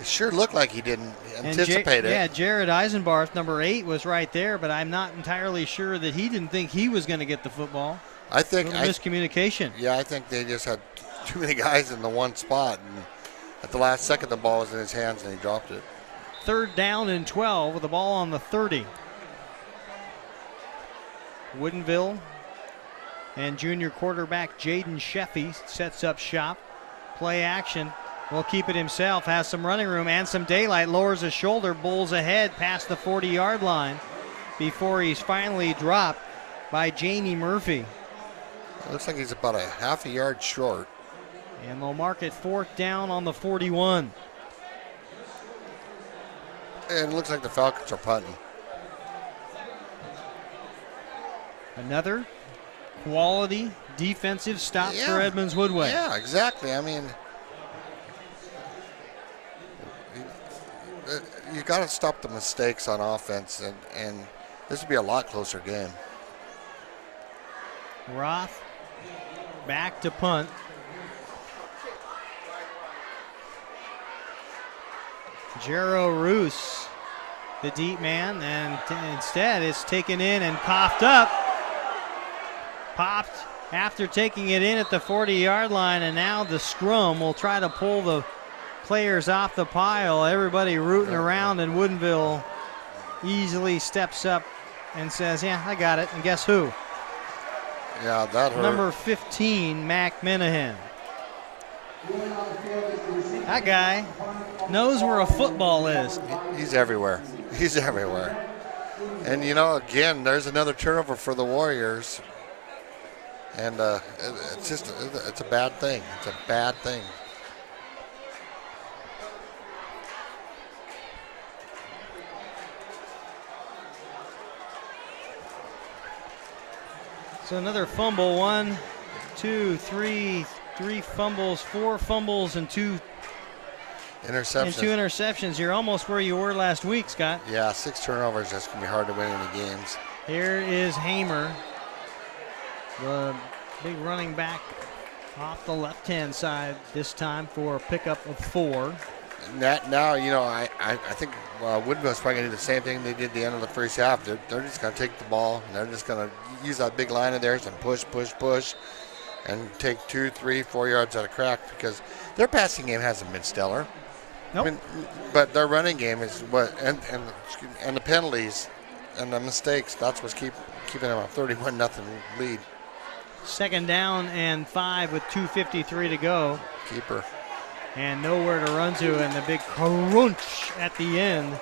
It sure looked like he didn't anticipate it. Yeah, Jared Eisenbarth, number 8, was right there, but I'm not entirely sure that he didn't think he was going to get the football. I think miscommunication. Yeah, I think they just had too many guys in the one spot, and at the last second, the ball was in his hands and he dropped it. 3rd down and 12 with the ball on the 30. Woodinville and junior quarterback Jaden Sheffy sets up shop. Play action. Will keep it himself. Has some running room and some daylight. Lowers his shoulder. Bowls ahead past the 40-yard line before he's finally dropped by Jamie Murphy. It looks like he's about a half a yard short. And they'll mark it 4th down on the 41. And it looks like the Falcons are punting. Another quality defensive stop for Edmonds-Woodway. Yeah, exactly. I mean, you got to stop the mistakes on offense, and this would be a lot closer game. Roth back to punt. Jero Roos, the deep man, and instead it's taken in and popped up. Popped after taking it in at the 40-yard line, and now the scrum will try to pull the players off the pile. Everybody rooting around, and Woodinville easily steps up and says, yeah, I got it. And guess who? Yeah, that hurt. Number 15, Mac Minahan. That guy knows where a football is. He's everywhere. He's everywhere. And, you know, again, there's another turnover for the Warriors. And it's a bad thing. It's a bad thing. So another fumble. 1, 2, 3 fumbles, 4 fumbles, and 2 interceptions. You're almost where you were last week, Scott. Yeah, 6 turnovers. That's going to be hard to win any games. Here is Hamer, the big running back off the left-hand side this time for a pickup of 4. Now, you know, I think Woodinville's probably going to do the same thing they did at the end of the first half. They're just going to take the ball, and they're just going to use that big line of theirs and push, and take 2, 3, 4 yards out of crack, because their passing game hasn't been stellar. Nope. I mean, but their running game is what, and the penalties and the mistakes, that's what's keeping them a 31-0 lead. 2nd down and 5 with 2:53 to go. Keeper. And nowhere to run to, and the big crunch at the end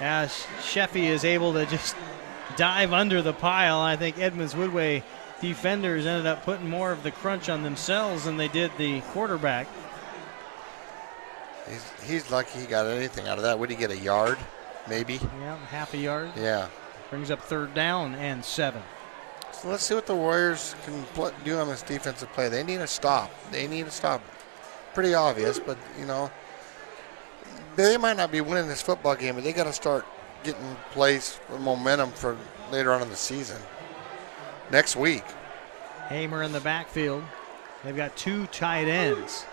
as Sheffy is able to just dive under the pile. I think Edmonds-Woodway defenders ended up putting more of the crunch on themselves than they did the quarterback. He's lucky he got anything out of that. Would he get a yard, maybe? Yeah, half a yard. Yeah. Brings up 3rd down and 7. So let's see what the Warriors can do on this defensive play. They need a stop. Pretty obvious, but, you know, they might not be winning this football game, but they got to start getting plays for momentum for later on in the season. Next week. Hamer in the backfield. They've got 2 tight ends.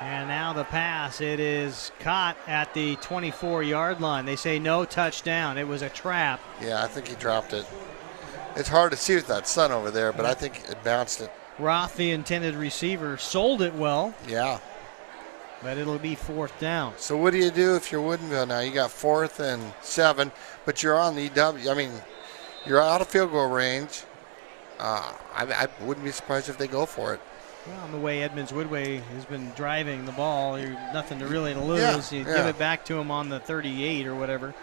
And now the pass, it is caught at the 24-yard line. They say no touchdown. It was a trap. Yeah, I think he dropped it. It's hard to see with that sun over there, but I think it bounced it. Roth, the intended receiver, sold it well. Yeah. But it'll be 4th down. So what do you do if you're Woodinville now? You got 4th and 7, but you're on the EW. I mean, you're out of field goal range. I wouldn't be surprised if they go for it. Well, on the way Edmonds-Woodway has been driving the ball, you're nothing to really lose. You give it back to him on the 38 or whatever.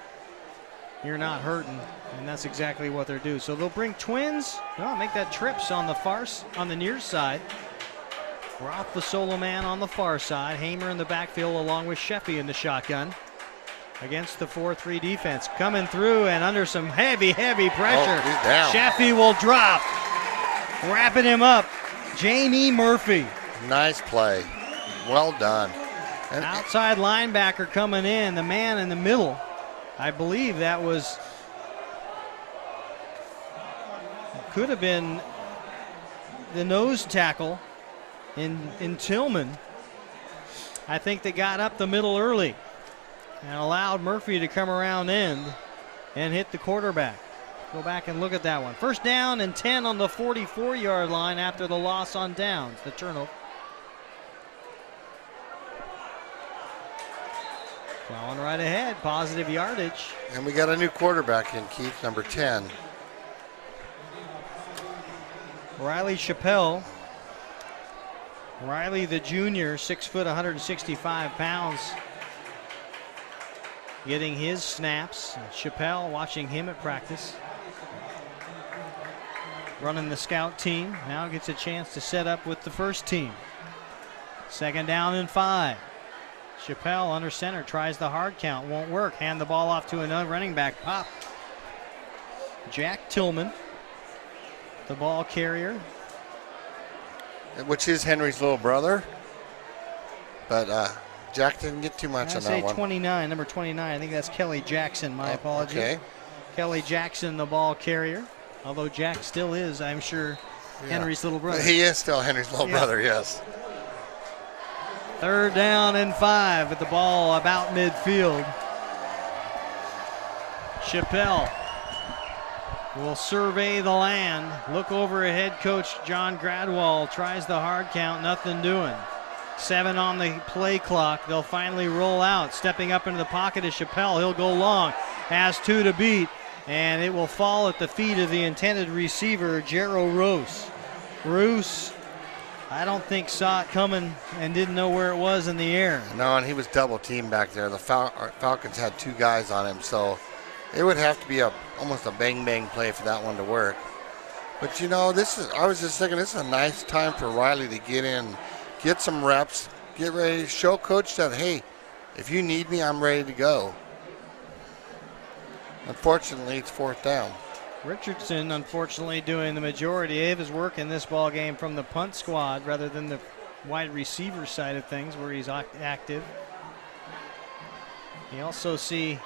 You're not hurting, and that's exactly what they're doing. So they'll bring twins. Well, make that trips on the near side. Roth, the solo man on the far side. Hamer in the backfield along with Sheffy in the shotgun against the 4-3 defense. Coming through and under some heavy pressure. Oh, he's down. Sheffy will drop. Wrapping him up. Jamie Murphy. Nice play. Well done. And outside linebacker coming in. The man in the middle. I believe that could have been the nose tackle in Tillman. I think they got up the middle early. and allowed Murphy to come around end and hit the quarterback. Go back and look at that one. First down and 10 on the 44-yard line after the loss on downs, the turnover. Plowing right ahead, positive yardage. And we got a new quarterback in, Keith, number 10. Riley Chappelle. Riley the junior, 6 foot, 165 pounds. Getting his snaps. Chappelle watching him at practice. Running the scout team. Now gets a chance to set up with the first team. Second down and 5. Chappelle under center tries the hard count. Won't work. Hand the ball off to another running back. Pop. Jack Tillman, the ball carrier. Which is Henry's little brother. But Jack didn't get too much on that one. 29, number 29. I think that's Kelly Jackson. My apologies. Okay. Kelly Jackson, the ball carrier. Although Jack still is, I'm sure, Henry's little brother. He is still Henry's little brother, yes. Third down and 5 with the ball about midfield. Chappelle will survey the land. Look over at head coach John Gradwell. Tries the hard count, nothing doing. 7 on the play clock. They'll finally roll out. Stepping up into the pocket is Chappelle. He'll go long. Has 2 to beat. And it will fall at the feet of the intended receiver, Jero Roos. Roos, I don't think saw it coming and didn't know where it was in the air. No, and he was double teamed back there. The Falcons had 2 guys on him, so it would have to be almost a bang-bang play for that one to work. But, you know, I was just thinking this is a nice time for Riley to get in, get some reps, get ready, show coach that, hey, if you need me, I'm ready to go. Unfortunately, it's 4th down. Richardson, unfortunately, doing the majority of his work in this ball game from the punt squad rather than the wide receiver side of things where he's active. You also see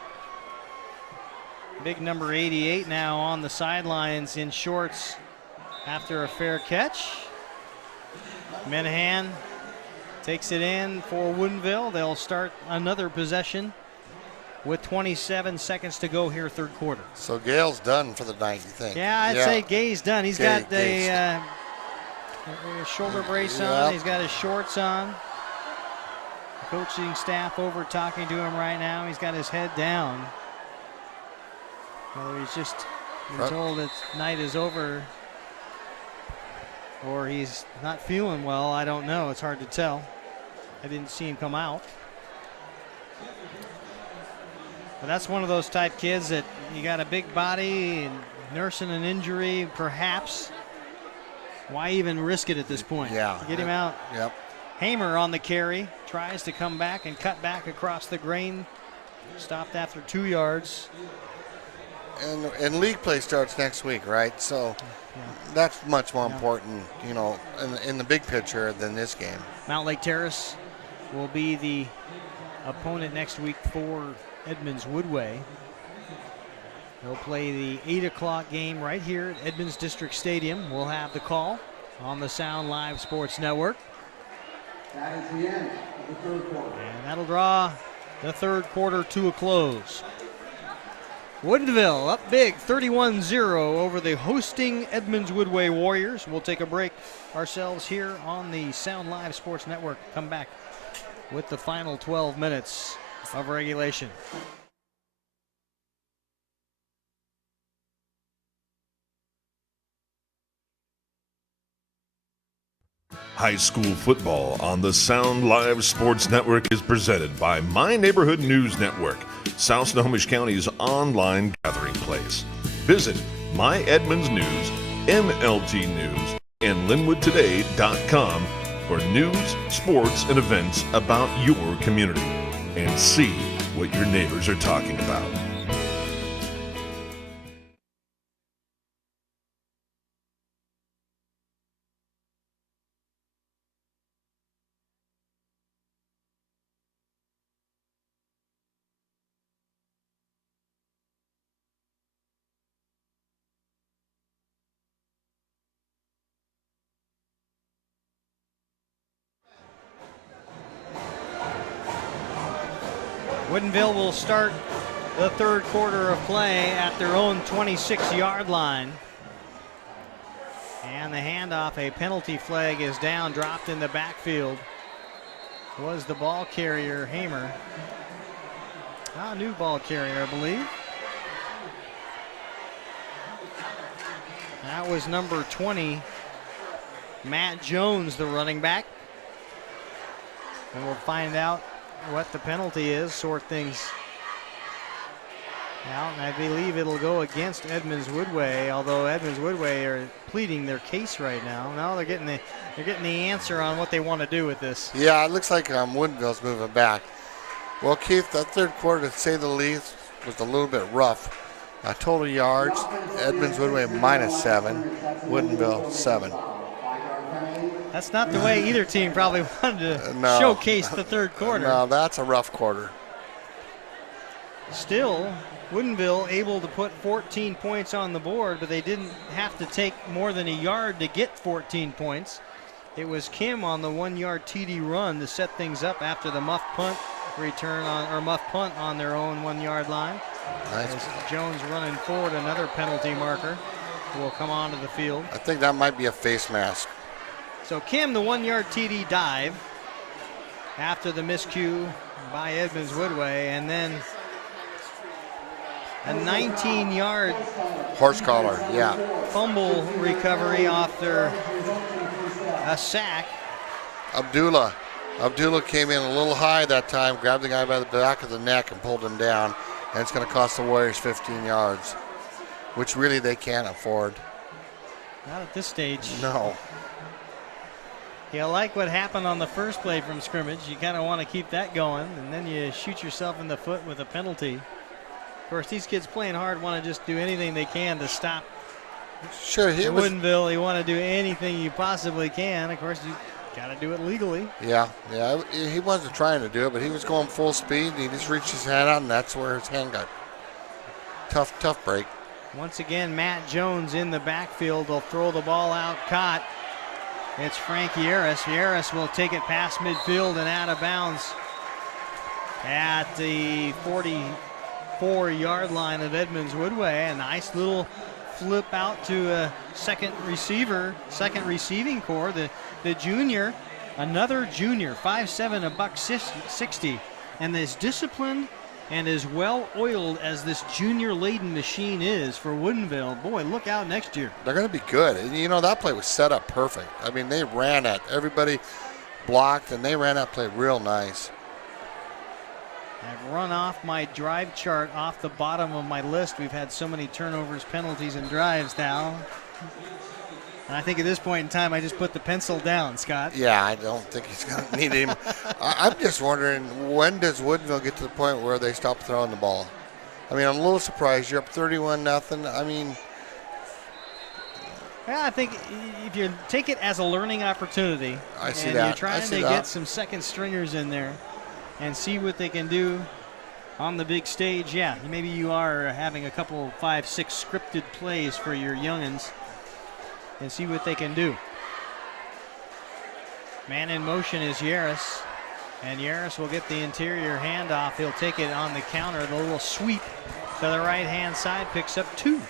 big number 88 now on the sidelines in shorts after a fair catch. Menahan takes it in for Woodinville. They'll start another possession with 27 seconds to go here, third quarter. So Gale's done for the night, you think? Yeah, I'd say Gay's done. He's got a shoulder brace on. He's got his shorts on. The coaching staff over talking to him right now. He's got his head down. Whether he's just been told that night is over or he's not feeling well, I don't know. It's hard to tell. I didn't see him come out. But that's one of those type kids that you got a big body and nursing an injury, perhaps. Why even risk it at this point? Yeah. Get him out. Yep. Hamer on the carry. Tries to come back and cut back across the grain. Stopped after 2 yards. And league play starts next week, right? So that's much more important, you know, in the big picture than this game. Mount Lake Terrace will be the opponent next week for Edmonds-Woodway. They'll play the 8 o'clock game right here at Edmonds District Stadium. We'll have the call on the Sound Live Sports Network. That is the end of the third quarter. And that'll draw the third quarter to a close. Woodinville up big, 31-0 over the hosting Edmonds-Woodway Warriors. We'll take a break ourselves here on the Sound Live Sports Network. Come back with the final 12 minutes of regulation. High school football on the Sound Live Sports Network is presented by My Neighborhood News Network, South Snohomish County's online gathering place. Visit My Edmonds News, MLT News, and LinwoodToday.com for news, sports, and events about your community. And see what your neighbors are talking about. Woodinville will start the third quarter of play at their own 26-yard line. And the handoff, a penalty flag is down, dropped in the backfield. Was the ball carrier Hamer. A new ball carrier, I believe. That was number 20, Matt Jones, the running back. And we'll find out what the penalty is, sort things out. And I believe it'll go against Edmonds-Woodway, although Edmonds-Woodway are pleading their case right now. No, they're getting the answer on what they want to do with this. Yeah, it looks like Woodinville's moving back. Well, Keith, that third quarter, to say the least, was a little bit rough. Total yards, Edmonds-Woodway -7, Woodinville 7. That's not the way either team probably wanted to showcase the third quarter. No, that's a rough quarter. Still, Woodinville able to put 14 points on the board, but they didn't have to take more than a yard to get 14 points. It was Kim on the 1-yard TD run to set things up after the muff punt on their own 1-yard line. Nice. As Jones running forward, another penalty marker will come onto the field. I think that might be a face mask. So Kim, the 1-yard TD dive after the miscue by Edmonds-Woodway, and then a 19-yard horse collar, yeah. Fumble recovery after a sack. Abdullah came in a little high that time, grabbed the guy by the back of the neck and pulled him down, and it's going to cost the Warriors 15 yards, which really they can't afford. Not at this stage. No. You like what happened on the first play from scrimmage. You kind of want to keep that going, and then you shoot yourself in the foot with a penalty. Of course, these kids playing hard want to just do anything they can to stop. Sure, Woodinville, you want to do anything you possibly can. Of course, you got to do it legally. Yeah. He wasn't trying to do it, but he was going full speed. He just reached his hand out, and that's where his hand got. Tough break. Once again, Matt Jones in the backfield. They'll throw the ball out, caught. It's Frank Yaris. Yaris will take it past midfield and out of bounds at the 44-yard line of Edmonds-Woodway. A nice little flip out to a second receiving core. The junior, another junior, 5'7", $160, and as disciplined and as well-oiled as this junior-laden machine is for Woodinville. Boy, look out next year. They're going to be good. And, that play was set up perfect. I mean, they ran at everybody, blocked, and they ran that play real nice. I've run off my drive chart off the bottom of my list. We've had so many turnovers, penalties, and drives now. And I think at this point in time, I just put the pencil down, Scott. Yeah, I don't think he's going to need him. I'm just wondering, when does Woodinville get to the point where they stop throwing the ball? I mean, I'm a little surprised. You're up 31-0. I mean. Yeah, I think if you take it as a learning opportunity, you're trying to get some second stringers in there and see what they can do on the big stage, yeah, maybe you are having a couple 5-6 scripted plays for your youngins and see what they can do. Man in motion is Yaris, and Yaris will get the interior handoff. He'll take it on the counter, the little sweep to the right-hand side, picks up 2.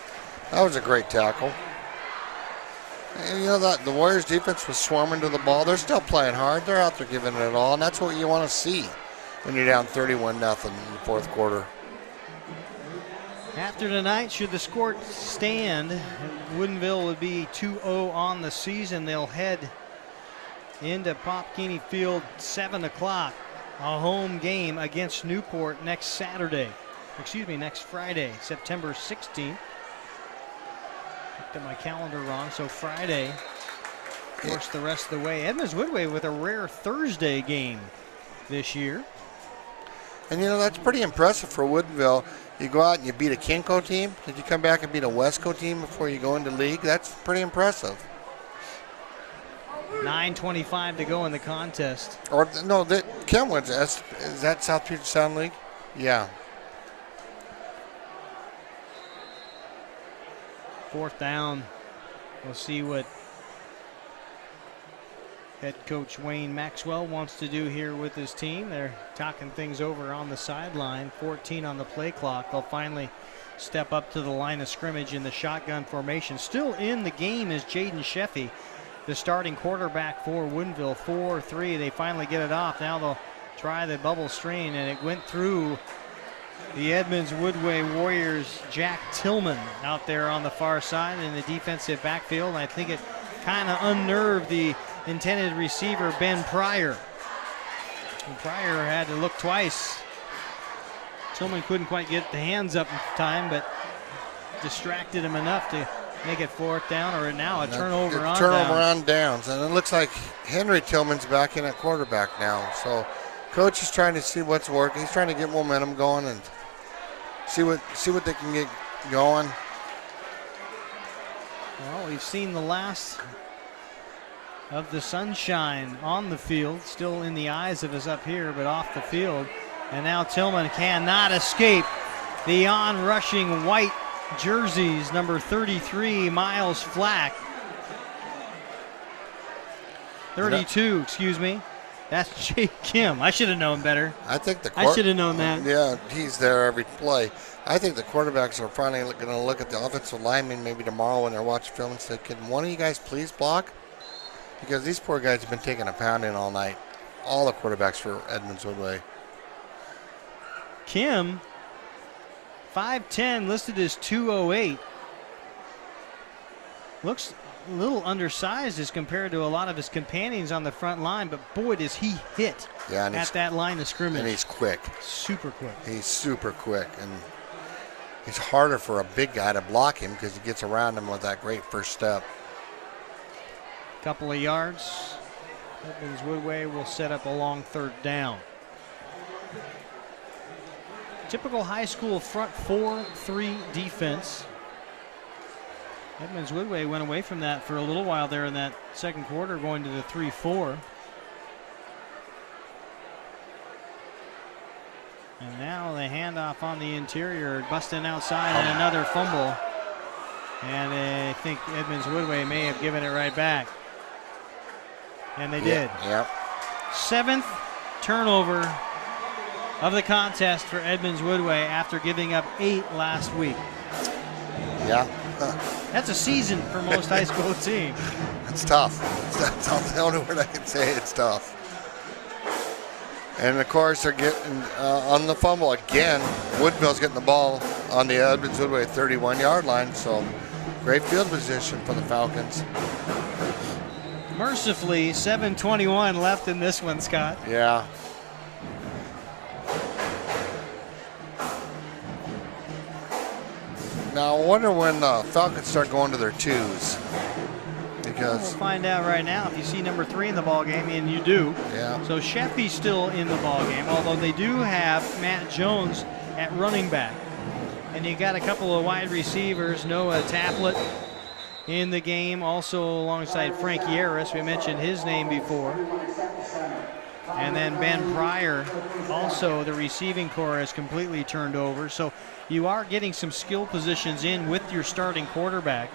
That was a great tackle. And that the Warriors defense was swarming to the ball. They're still playing hard. They're out there giving it all, and that's what you want to see when you're down 31-0 in the fourth quarter. After tonight, should the score stand, Woodinville would be 2-0 on the season. They'll head into Popkini Field 7 o'clock, a home game against Newport next Friday, September 16th. Looked at my calendar wrong, so Friday, of course, the rest of the way. Edmonds-Woodway with a rare Thursday game this year. And, that's pretty impressive for Woodinville. You go out and you beat a Kinko team. Did you come back and beat a Wesco team before you go into league? That's pretty impressive. 9:25 to go in the contest. Or, no, Kenwood's, is that South Puget Sound League? Yeah. Fourth down. We'll see what head coach Wayne Maxwell wants to do here with his team. They're talking things over on the sideline. 14 on the play clock. They'll finally step up to the line of scrimmage in the shotgun formation. Still in the game is Jaden Sheffy, the starting quarterback for Woodinville. 4-3. They finally get it off. Now they'll try the bubble screen, and it went through the Edmonds-Woodway Warriors' Jack Tillman out there on the far side in the defensive backfield. And I think it kind of unnerved the intended receiver, Ben Pryor. And Pryor had to look twice. Tillman couldn't quite get the hands up in time, but distracted him enough to make it 4th down, or now a turnover on turnover downs. on downs. And it looks like Henry Tillman's back in at quarterback now. So coach is trying to see what's working. He's trying to get momentum going and see what they can get going. Well, we've seen the last of the sunshine on the field, still in the eyes of us up here, but off the field. And now Tillman cannot escape the on-rushing white jerseys, number 33, Miles Flack. 32, excuse me. That's Jake Kim. I should have known better. I think I should have known that. Yeah, he's there every play. I think the quarterbacks are finally going to look at the offensive linemen maybe tomorrow when they're watching film and say, can one of you guys please block? Because these poor guys have been taking a pounding all night. All the quarterbacks for Edmonds-Woodway. Kim, 5'10", listed as 208. Looks a little undersized as compared to a lot of his companions on the front line, but boy, does he hit at that line of scrimmage. And he's quick. Super quick. He's super quick. And it's harder for a big guy to block him because he gets around him with that great first step. Couple of yards. Edmonds-Woodway will set up a long 3rd down. Typical high school front 4-3 defense. Edmonds-Woodway went away from that for a little while there in that second quarter, going to the 3-4. And now the handoff on the interior, busting outside, and another fumble. And I think Edmonds-Woodway may have given it right back. And they did. Yep. 7th turnover of the contest for Edmonds-Woodway after giving up 8 last week. Yeah. That's a season for most high school teams. It's tough. That's the only word I can say. It's tough. And of course, they're getting on the fumble again. Woodville's getting the ball on the Edmonds-Woodway 31-yard line. So great field position for the Falcons. Mercifully, 7:21 left in this one, Scott. Yeah. Now, I wonder when the Falcons start going to their 2s. Because we'll find out right now. If you see number 3 in the ball game, and you do. Yeah. So Sheffy's still in the ball game, although they do have Matt Jones at running back. And you got a couple of wide receivers, Noah Taplett in the game, also alongside Frank Yaris. We mentioned his name before. And then Ben Pryor, also the receiving core has completely turned over. So you are getting some skill positions in with your starting quarterback.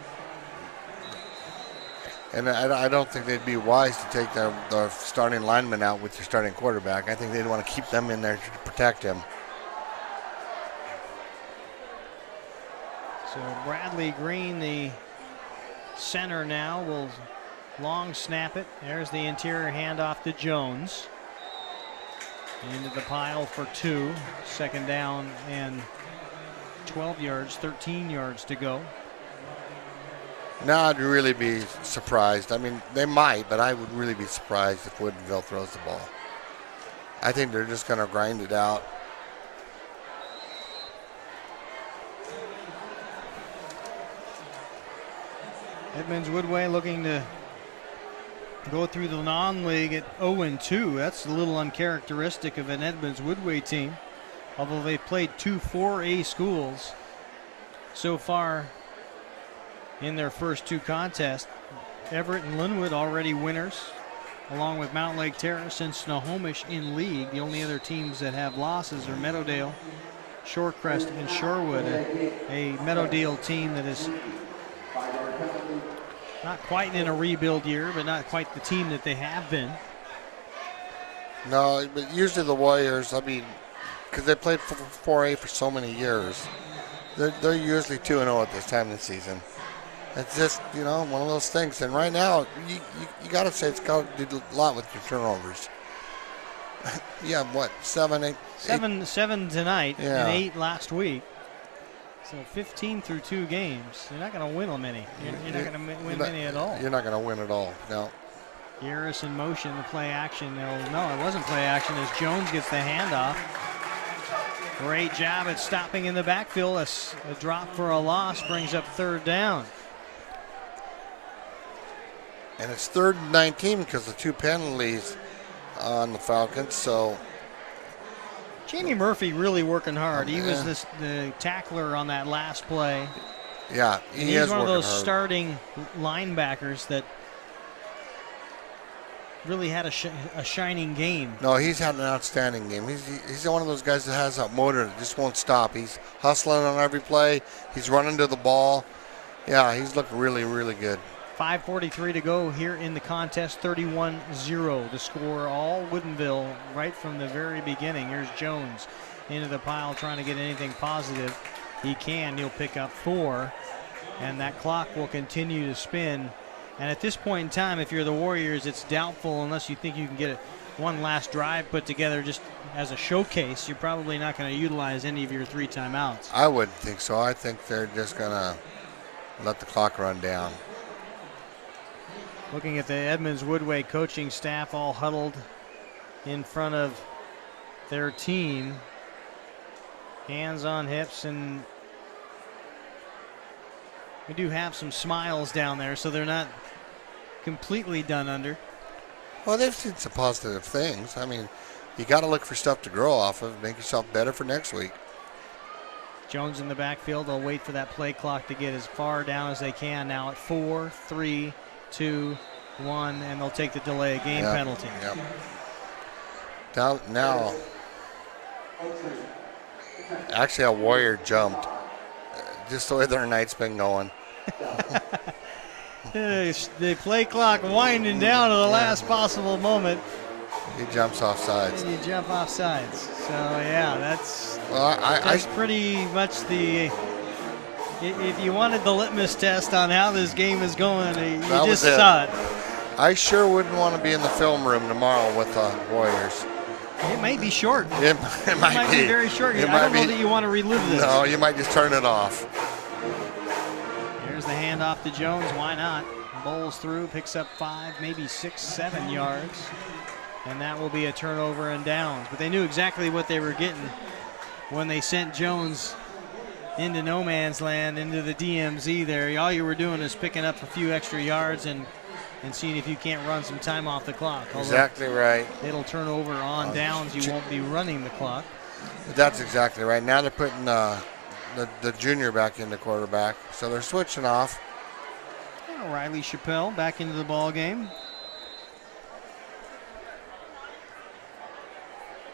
And I don't think they'd be wise to take the starting lineman out with your starting quarterback. I think they'd want to keep them in there to protect him. So Bradley Green, the center now, will long snap it. There's the interior handoff to Jones. Into the pile for 2. 2nd down and 12 yards, 13 yards to go. Now I'd really be surprised. I mean, they might, but I would really be surprised if Woodinville throws the ball. I think they're just going to grind it out. Edmonds-Woodway looking to go through the non-league at 0-2. That's a little uncharacteristic of an Edmonds-Woodway team, although they played 2 4A schools so far in their first 2 contests. Everett and Linwood already winners, along with Mount Lake Terrace and Snohomish in league. The only other teams that have losses are Meadowdale, Shorecrest, and Shorewood, a Meadowdale team that is Not quite in a rebuild year, but not quite the team that they have been. No, but usually the Warriors, I mean, because they played 4A for so many years, they're usually 2-0 at this time of the season. It's just, one of those things. And right now, you got to say it's got to do a lot with your turnovers. You have what, 7, 8? Seven tonight Yeah. and 8 last week. So 15 through 2 games. You're not going to win them many. You're not going to win many at all. You're not going to win at all. No. Harris in motion, the play action. No, it wasn't play action as Jones gets the handoff. Great job at stopping in the backfield. A drop for a loss brings up 3rd down. And it's 3rd and 19 because of 2 penalties on the Falcons. So Jamie Murphy really working hard. He was the tackler on that last play. Yeah, he's one of those hard. starting linebackers that really had a shining game. No, he's had an outstanding game. He's one of those guys that has that motor that just won't stop. He's hustling on every play. He's running to the ball. Yeah, he's looking really, really good. 5:43 to go here in the contest. 31-0 the score. All Woodinville right from the very beginning. Here's Jones into the pile trying to get anything positive. He can. He'll pick up 4. And that clock will continue to spin. And at this point in time, if you're the Warriors, it's doubtful unless you think you can get one last drive put together just as a showcase. You're probably not going to utilize any of your 3 timeouts. I wouldn't think so. I think they're just going to let the clock run down. Looking at the Edmonds-Woodway coaching staff all huddled in front of their team. Hands on hips, and we do have some smiles down there, so they're not completely done under. Well, they've seen some positive things. I mean, you got to look for stuff to grow off of, make yourself better for next week. Jones in the backfield. They'll wait for that play clock to get as far down as they can now at 4, 3, 2, 1, and they'll take the delay of game penalty. Yep. Now, actually, a Warrior jumped. Just the way their night's been going. The play clock winding down to the last possible moment. He jumps off sides. And you jump off sides. So, yeah, that's, well, that's pretty much the... If you wanted the litmus test on how this game is going, you just saw it. I sure wouldn't want to be in the film room tomorrow with the Warriors. It may be short. It might be very short. I don't know that you want to relive this. No, you might just turn it off. Here's the handoff to Jones. Why not? Bowls through, picks up 5, maybe 6, 7 yards. And that will be a turnover and downs. But they knew exactly what they were getting when they sent Jones into no man's land, into the DMZ there. All you were doing is picking up a few extra yards and seeing if you can't run some time off the clock. Exactly right. It'll turn over on downs. You won't be running the clock. That's exactly right. Now they're putting the junior back into quarterback, so they're switching off. Riley Chappelle back into the ball game.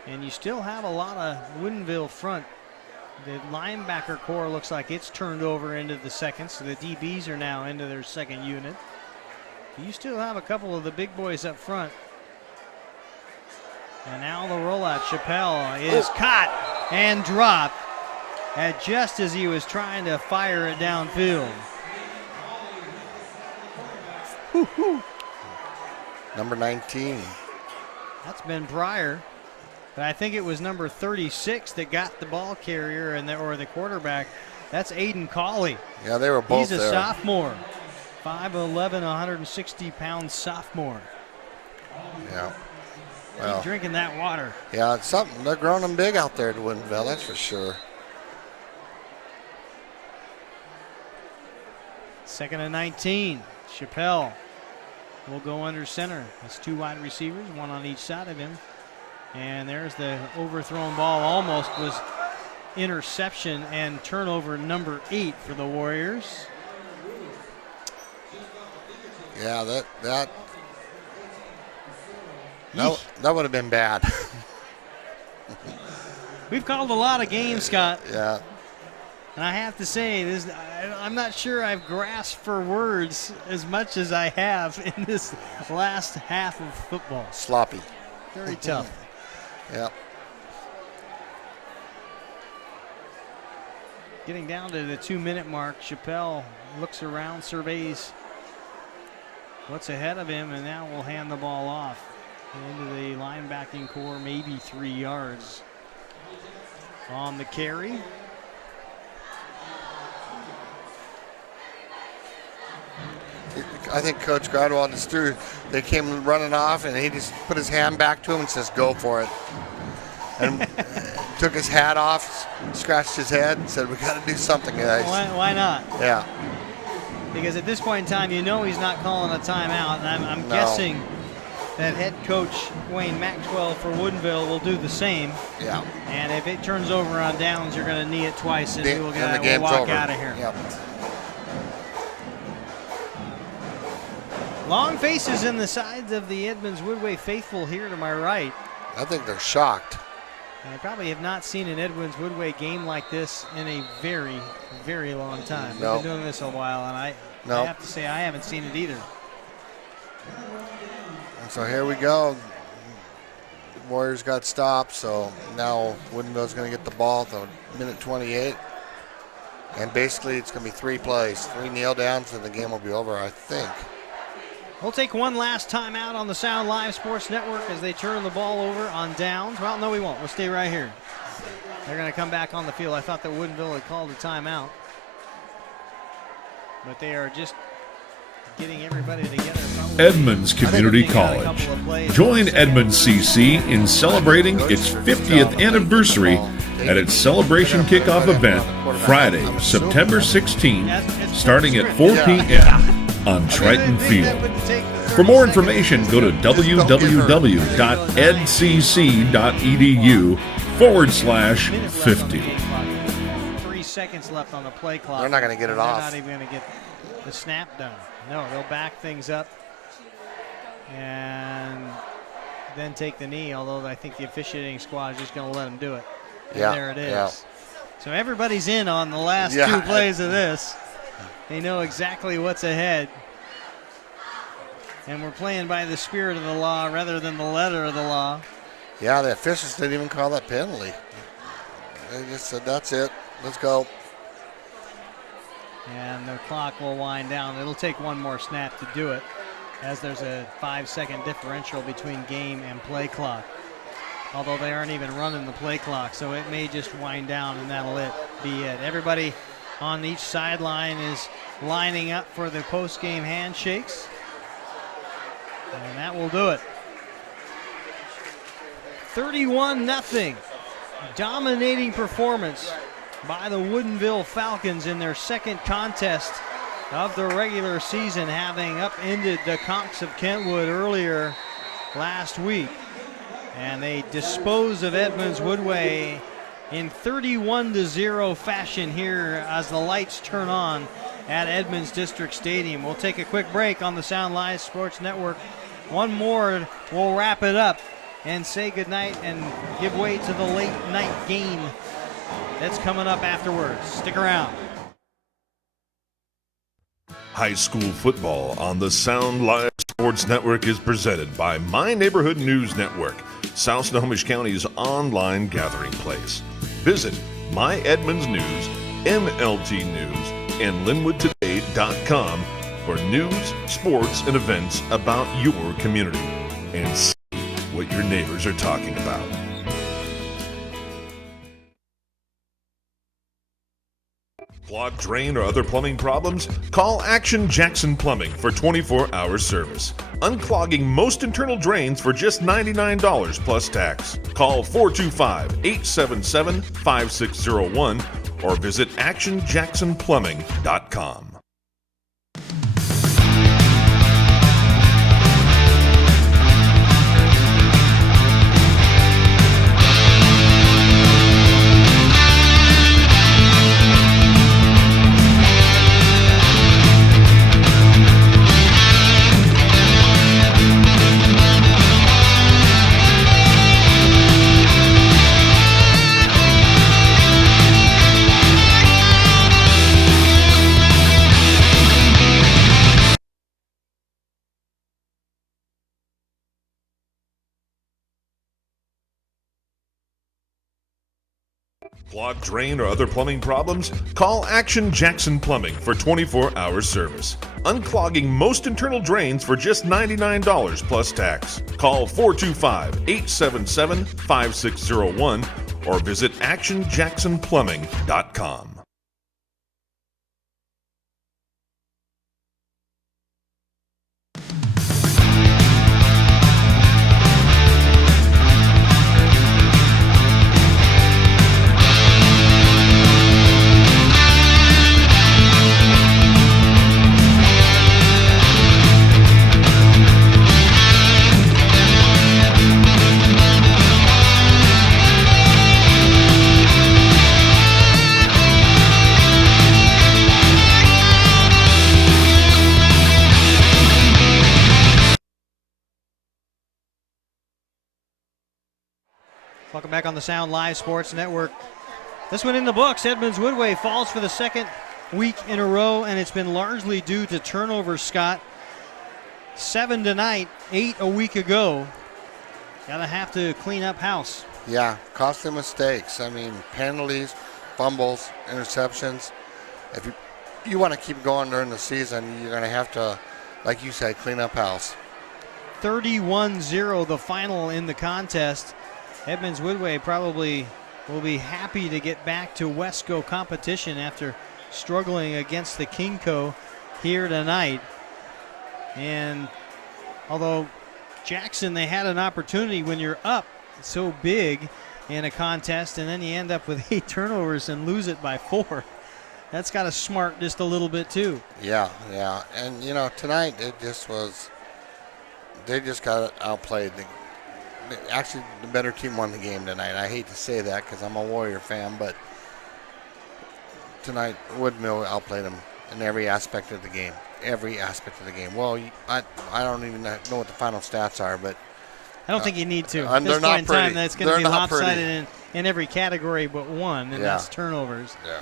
And you still have a lot of Woodinville front. The linebacker core looks like it's turned over into the second, so the DBs are now into their second unit. You still have a couple of the big boys up front. And now the rollout. Chappelle is caught and dropped just as he was trying to fire it downfield. Number 19. That's Ben Pryor. But I think it was number 36 that got the ball carrier or the quarterback. That's Aiden Cawley. Yeah, they were both there. He's a there. sophomore. 5'11", 160-pound sophomore. Yeah. Well, Keep drinking that water. Yeah, it's something. They're growing them big out there at Woodinville, that's for sure. 2nd and 19. Chappelle will go under center. That's 2 wide receivers, 1 on each side of him. And there's the overthrown ball. Almost was interception and turnover number 8 for the Warriors. Yeah, that would have been bad. We've called a lot of games, Scott. Yeah. And I have to say, I'm not sure I've grasped for words as much as I have in this last half of football. Sloppy. Very tough. Yeah. Getting down to the 2-minute mark, Chappelle looks around, surveys what's ahead of him, and now will hand the ball off into the linebacking core, maybe 3 yards on the carry. I think Coach Gradwell just threw. They came running off, and he just put his hand back to him and says, "Go for it." And took his hat off, scratched his head, and said, "We got to do something, guys." Why not? Yeah. Because at this point in time, you know he's not calling a timeout, and I'm No. guessing that head coach Wayne Maxwell for Woodinville will do the same. Yeah. And if it turns over on downs, you're going to knee it twice, and we'll game's walk over. out of here. Yep. Long faces in the sides of the Edmonds-Woodway faithful here to my right. I think they're shocked. And I probably have not seen an Edmonds-Woodway game like this in a very, very long time. No. We've been doing this a while, and I have to say I haven't seen it either. And so here we go. The Warriors got stopped, so now Woodinville's going to get the ball at the minute 28. And basically it's going to be 3 plays, 3 kneel downs, and the game will be over, I think. We'll take one last time out on the Sound Live Sports Network as they turn the ball over on downs. Well, no, we won't. We'll stay right here. They're going to come back on the field. I thought that Woodinville had called a timeout. But they are just getting everybody together. Edmonds Community College. Join Edmonds CC in celebrating its 50th anniversary at its celebration kickoff event Friday, September 16th, starting at 4 p.m. on Triton Field. For more information, go to www.edcc.edu/50. 3 seconds left on the play clock. They're not going to get it off. They're not even going to get the snap done. No, they'll back things up and then take the knee, although I think the officiating squad is just going to let them do it. And Yeah, there it is. yeah. So everybody's in on the last 2 plays of this. They know exactly what's ahead. And we're playing by the spirit of the law rather than the letter of the law. Yeah, the officials didn't even call that penalty. They just said, "That's it. Let's go." And the clock will wind down. It'll take one more snap to do it, as there's a 5-second differential between game and play clock. Although they aren't even running the play clock, so it may just wind down and that'll be it. Everybody on each sideline is lining up for the post-game handshakes. And that will do it. 31-0. Dominating performance by the Woodinville Falcons in their second contest of the regular season, having upended the Conks of Kentwood earlier last week. And they dispose of Edmonds-Woodway in 31-0 fashion here as the lights turn on at Edmonds District Stadium. We'll take a quick break on the Sound Live Sports Network. One more, we'll wrap it up and say goodnight and give way to the late night game that's coming up afterwards. Stick around. High school football on the Sound Live Sports Network is presented by My Neighborhood News Network, South Snohomish County's online gathering place. Visit My Edmonds News, MLT News, and LinwoodToday.com for news, sports, and events about your community, and see what your neighbors are talking about. Clogged drain or other plumbing problems? Call Action Jackson Plumbing for 24-hour service. Unclogging most internal drains for just $99 plus tax. Call 425-877-5601 or visit actionjacksonplumbing.com. Clogged drain or other plumbing problems? Call Action Jackson Plumbing for 24-hour service. Unclogging most internal drains for just $99 plus tax. Call 425-877-5601 or visit actionjacksonplumbing.com. Welcome back on the Sound Live Sports Network. This one in the books. Edmonds-Woodway falls for the second week in a row, and it's been largely due to turnovers, Scott. 7 tonight, 8 a week ago. Gotta have to clean up house. Yeah, costly mistakes. I mean, penalties, fumbles, interceptions. If you want to keep going during the season, you're going to have to, like you said, clean up house. 31-0 the final in the contest. Edmonds-Woodway probably will be happy to get back to Wesco competition after struggling against the Kingco here tonight. And although Jackson, they had an opportunity when you're up so big in a contest and then you end up with 8 turnovers and lose it by 4. That's got to smart just a little bit too. Yeah. And, you know, tonight it just was, they just got outplayed. Actually, the better team won the game tonight. I hate to say that because I'm a Warrior fan, but tonight Woodinville outplayed them in every aspect of the game. Every aspect of the game. Well, I don't even know what the final stats are, but I don't think you need to. At this point in time, that's going to be lopsided in every category but one, and that's turnovers. Yeah.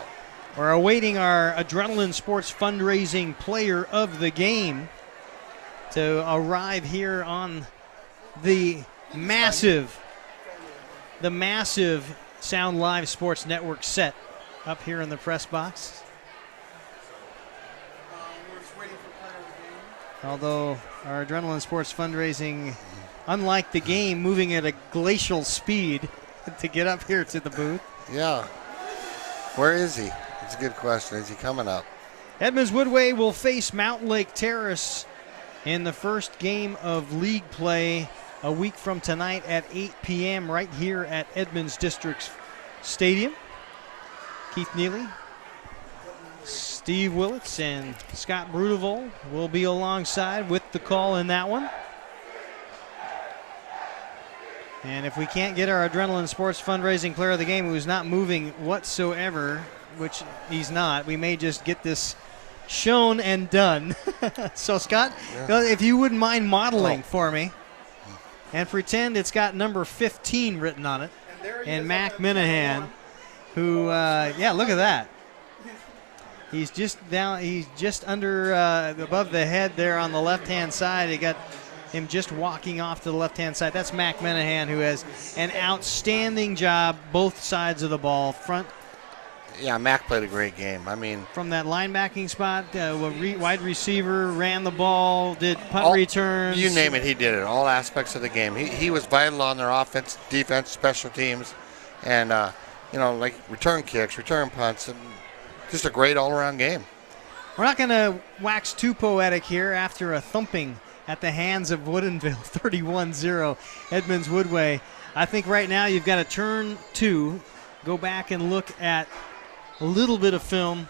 We're awaiting our Adrenaline Sports fundraising player of the game to arrive here on the massive Sound Live Sports Network set up here in the press box. Although our Adrenaline Sports fundraising, unlike the game, moving at a glacial speed to get up here to the booth. Yeah. Where is he? It's a good question. Is he coming up? Edmonds-Woodway will face Mountain Lake Terrace in the first game of league play a week from tonight at 8 p.m. right here at Edmonds District Stadium. Keith Neely, Steve Willits, and Scott Brudevol will be alongside with the call in that one. And if we can't get our Adrenaline Sports fundraising player of the game, who's not moving whatsoever, which he's not, we may just get this shown and done. So, Scott, if you wouldn't mind modeling for me, and pretend it's got number 15 written on it, and Mac Minahan, who, look at that. He's just down, he's just under, above the head there on the left-hand side. You got him just walking off to the left-hand side. That's Mac Minahan, who has an outstanding job both sides of the ball, front. Yeah, Mac played a great game. I mean, from that linebacking spot, wide receiver, ran the ball, did punt returns. You name it, he did it. All aspects of the game. He was vital on their offense, defense, special teams, and like return kicks, return punts, and just a great all-around game. We're not going to wax too poetic here after a thumping at the hands of Woodinville, 31-0, Edmonds-Woodway. I think right now you've got to turn to, go back and look at a little bit of film,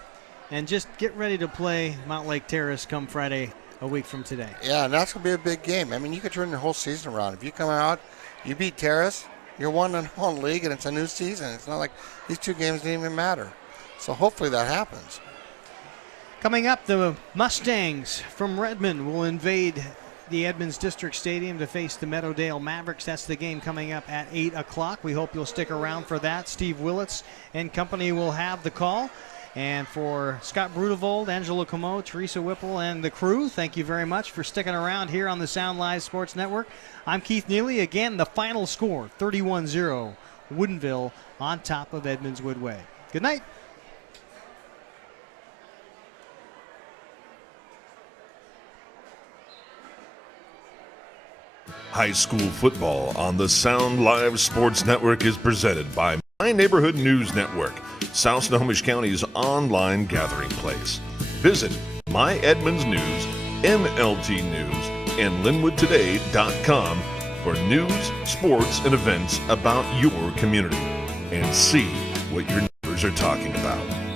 and just get ready to play Mount Lake Terrace come Friday a week from today. Yeah, and that's going to be a big game. I mean, you could turn the whole season around. If you come out, you beat Terrace, you're 1-0 league, and it's a new season. It's not like these 2 games didn't even matter. So hopefully that happens. Coming up, the Mustangs from Redmond will invade the Edmonds District Stadium to face the Meadowdale Mavericks. That's the game coming up at 8 o'clock. We hope you'll stick around for that. Steve Willits and company will have the call. And for Scott Brudevold, Angela Como, Teresa Whipple, and the crew, thank you very much for sticking around here on the Sound Live Sports Network. I'm Keith Neely. Again, the final score, 31-0, Woodinville on top of Edmonds-Woodway. Good night. High school football on the Sound Live Sports Network is presented by My Neighborhood News Network, South Snohomish County's online gathering place. Visit My Edmonds News, MLT News, and LinwoodToday.com for news, sports, and events about your community, and see what your neighbors are talking about.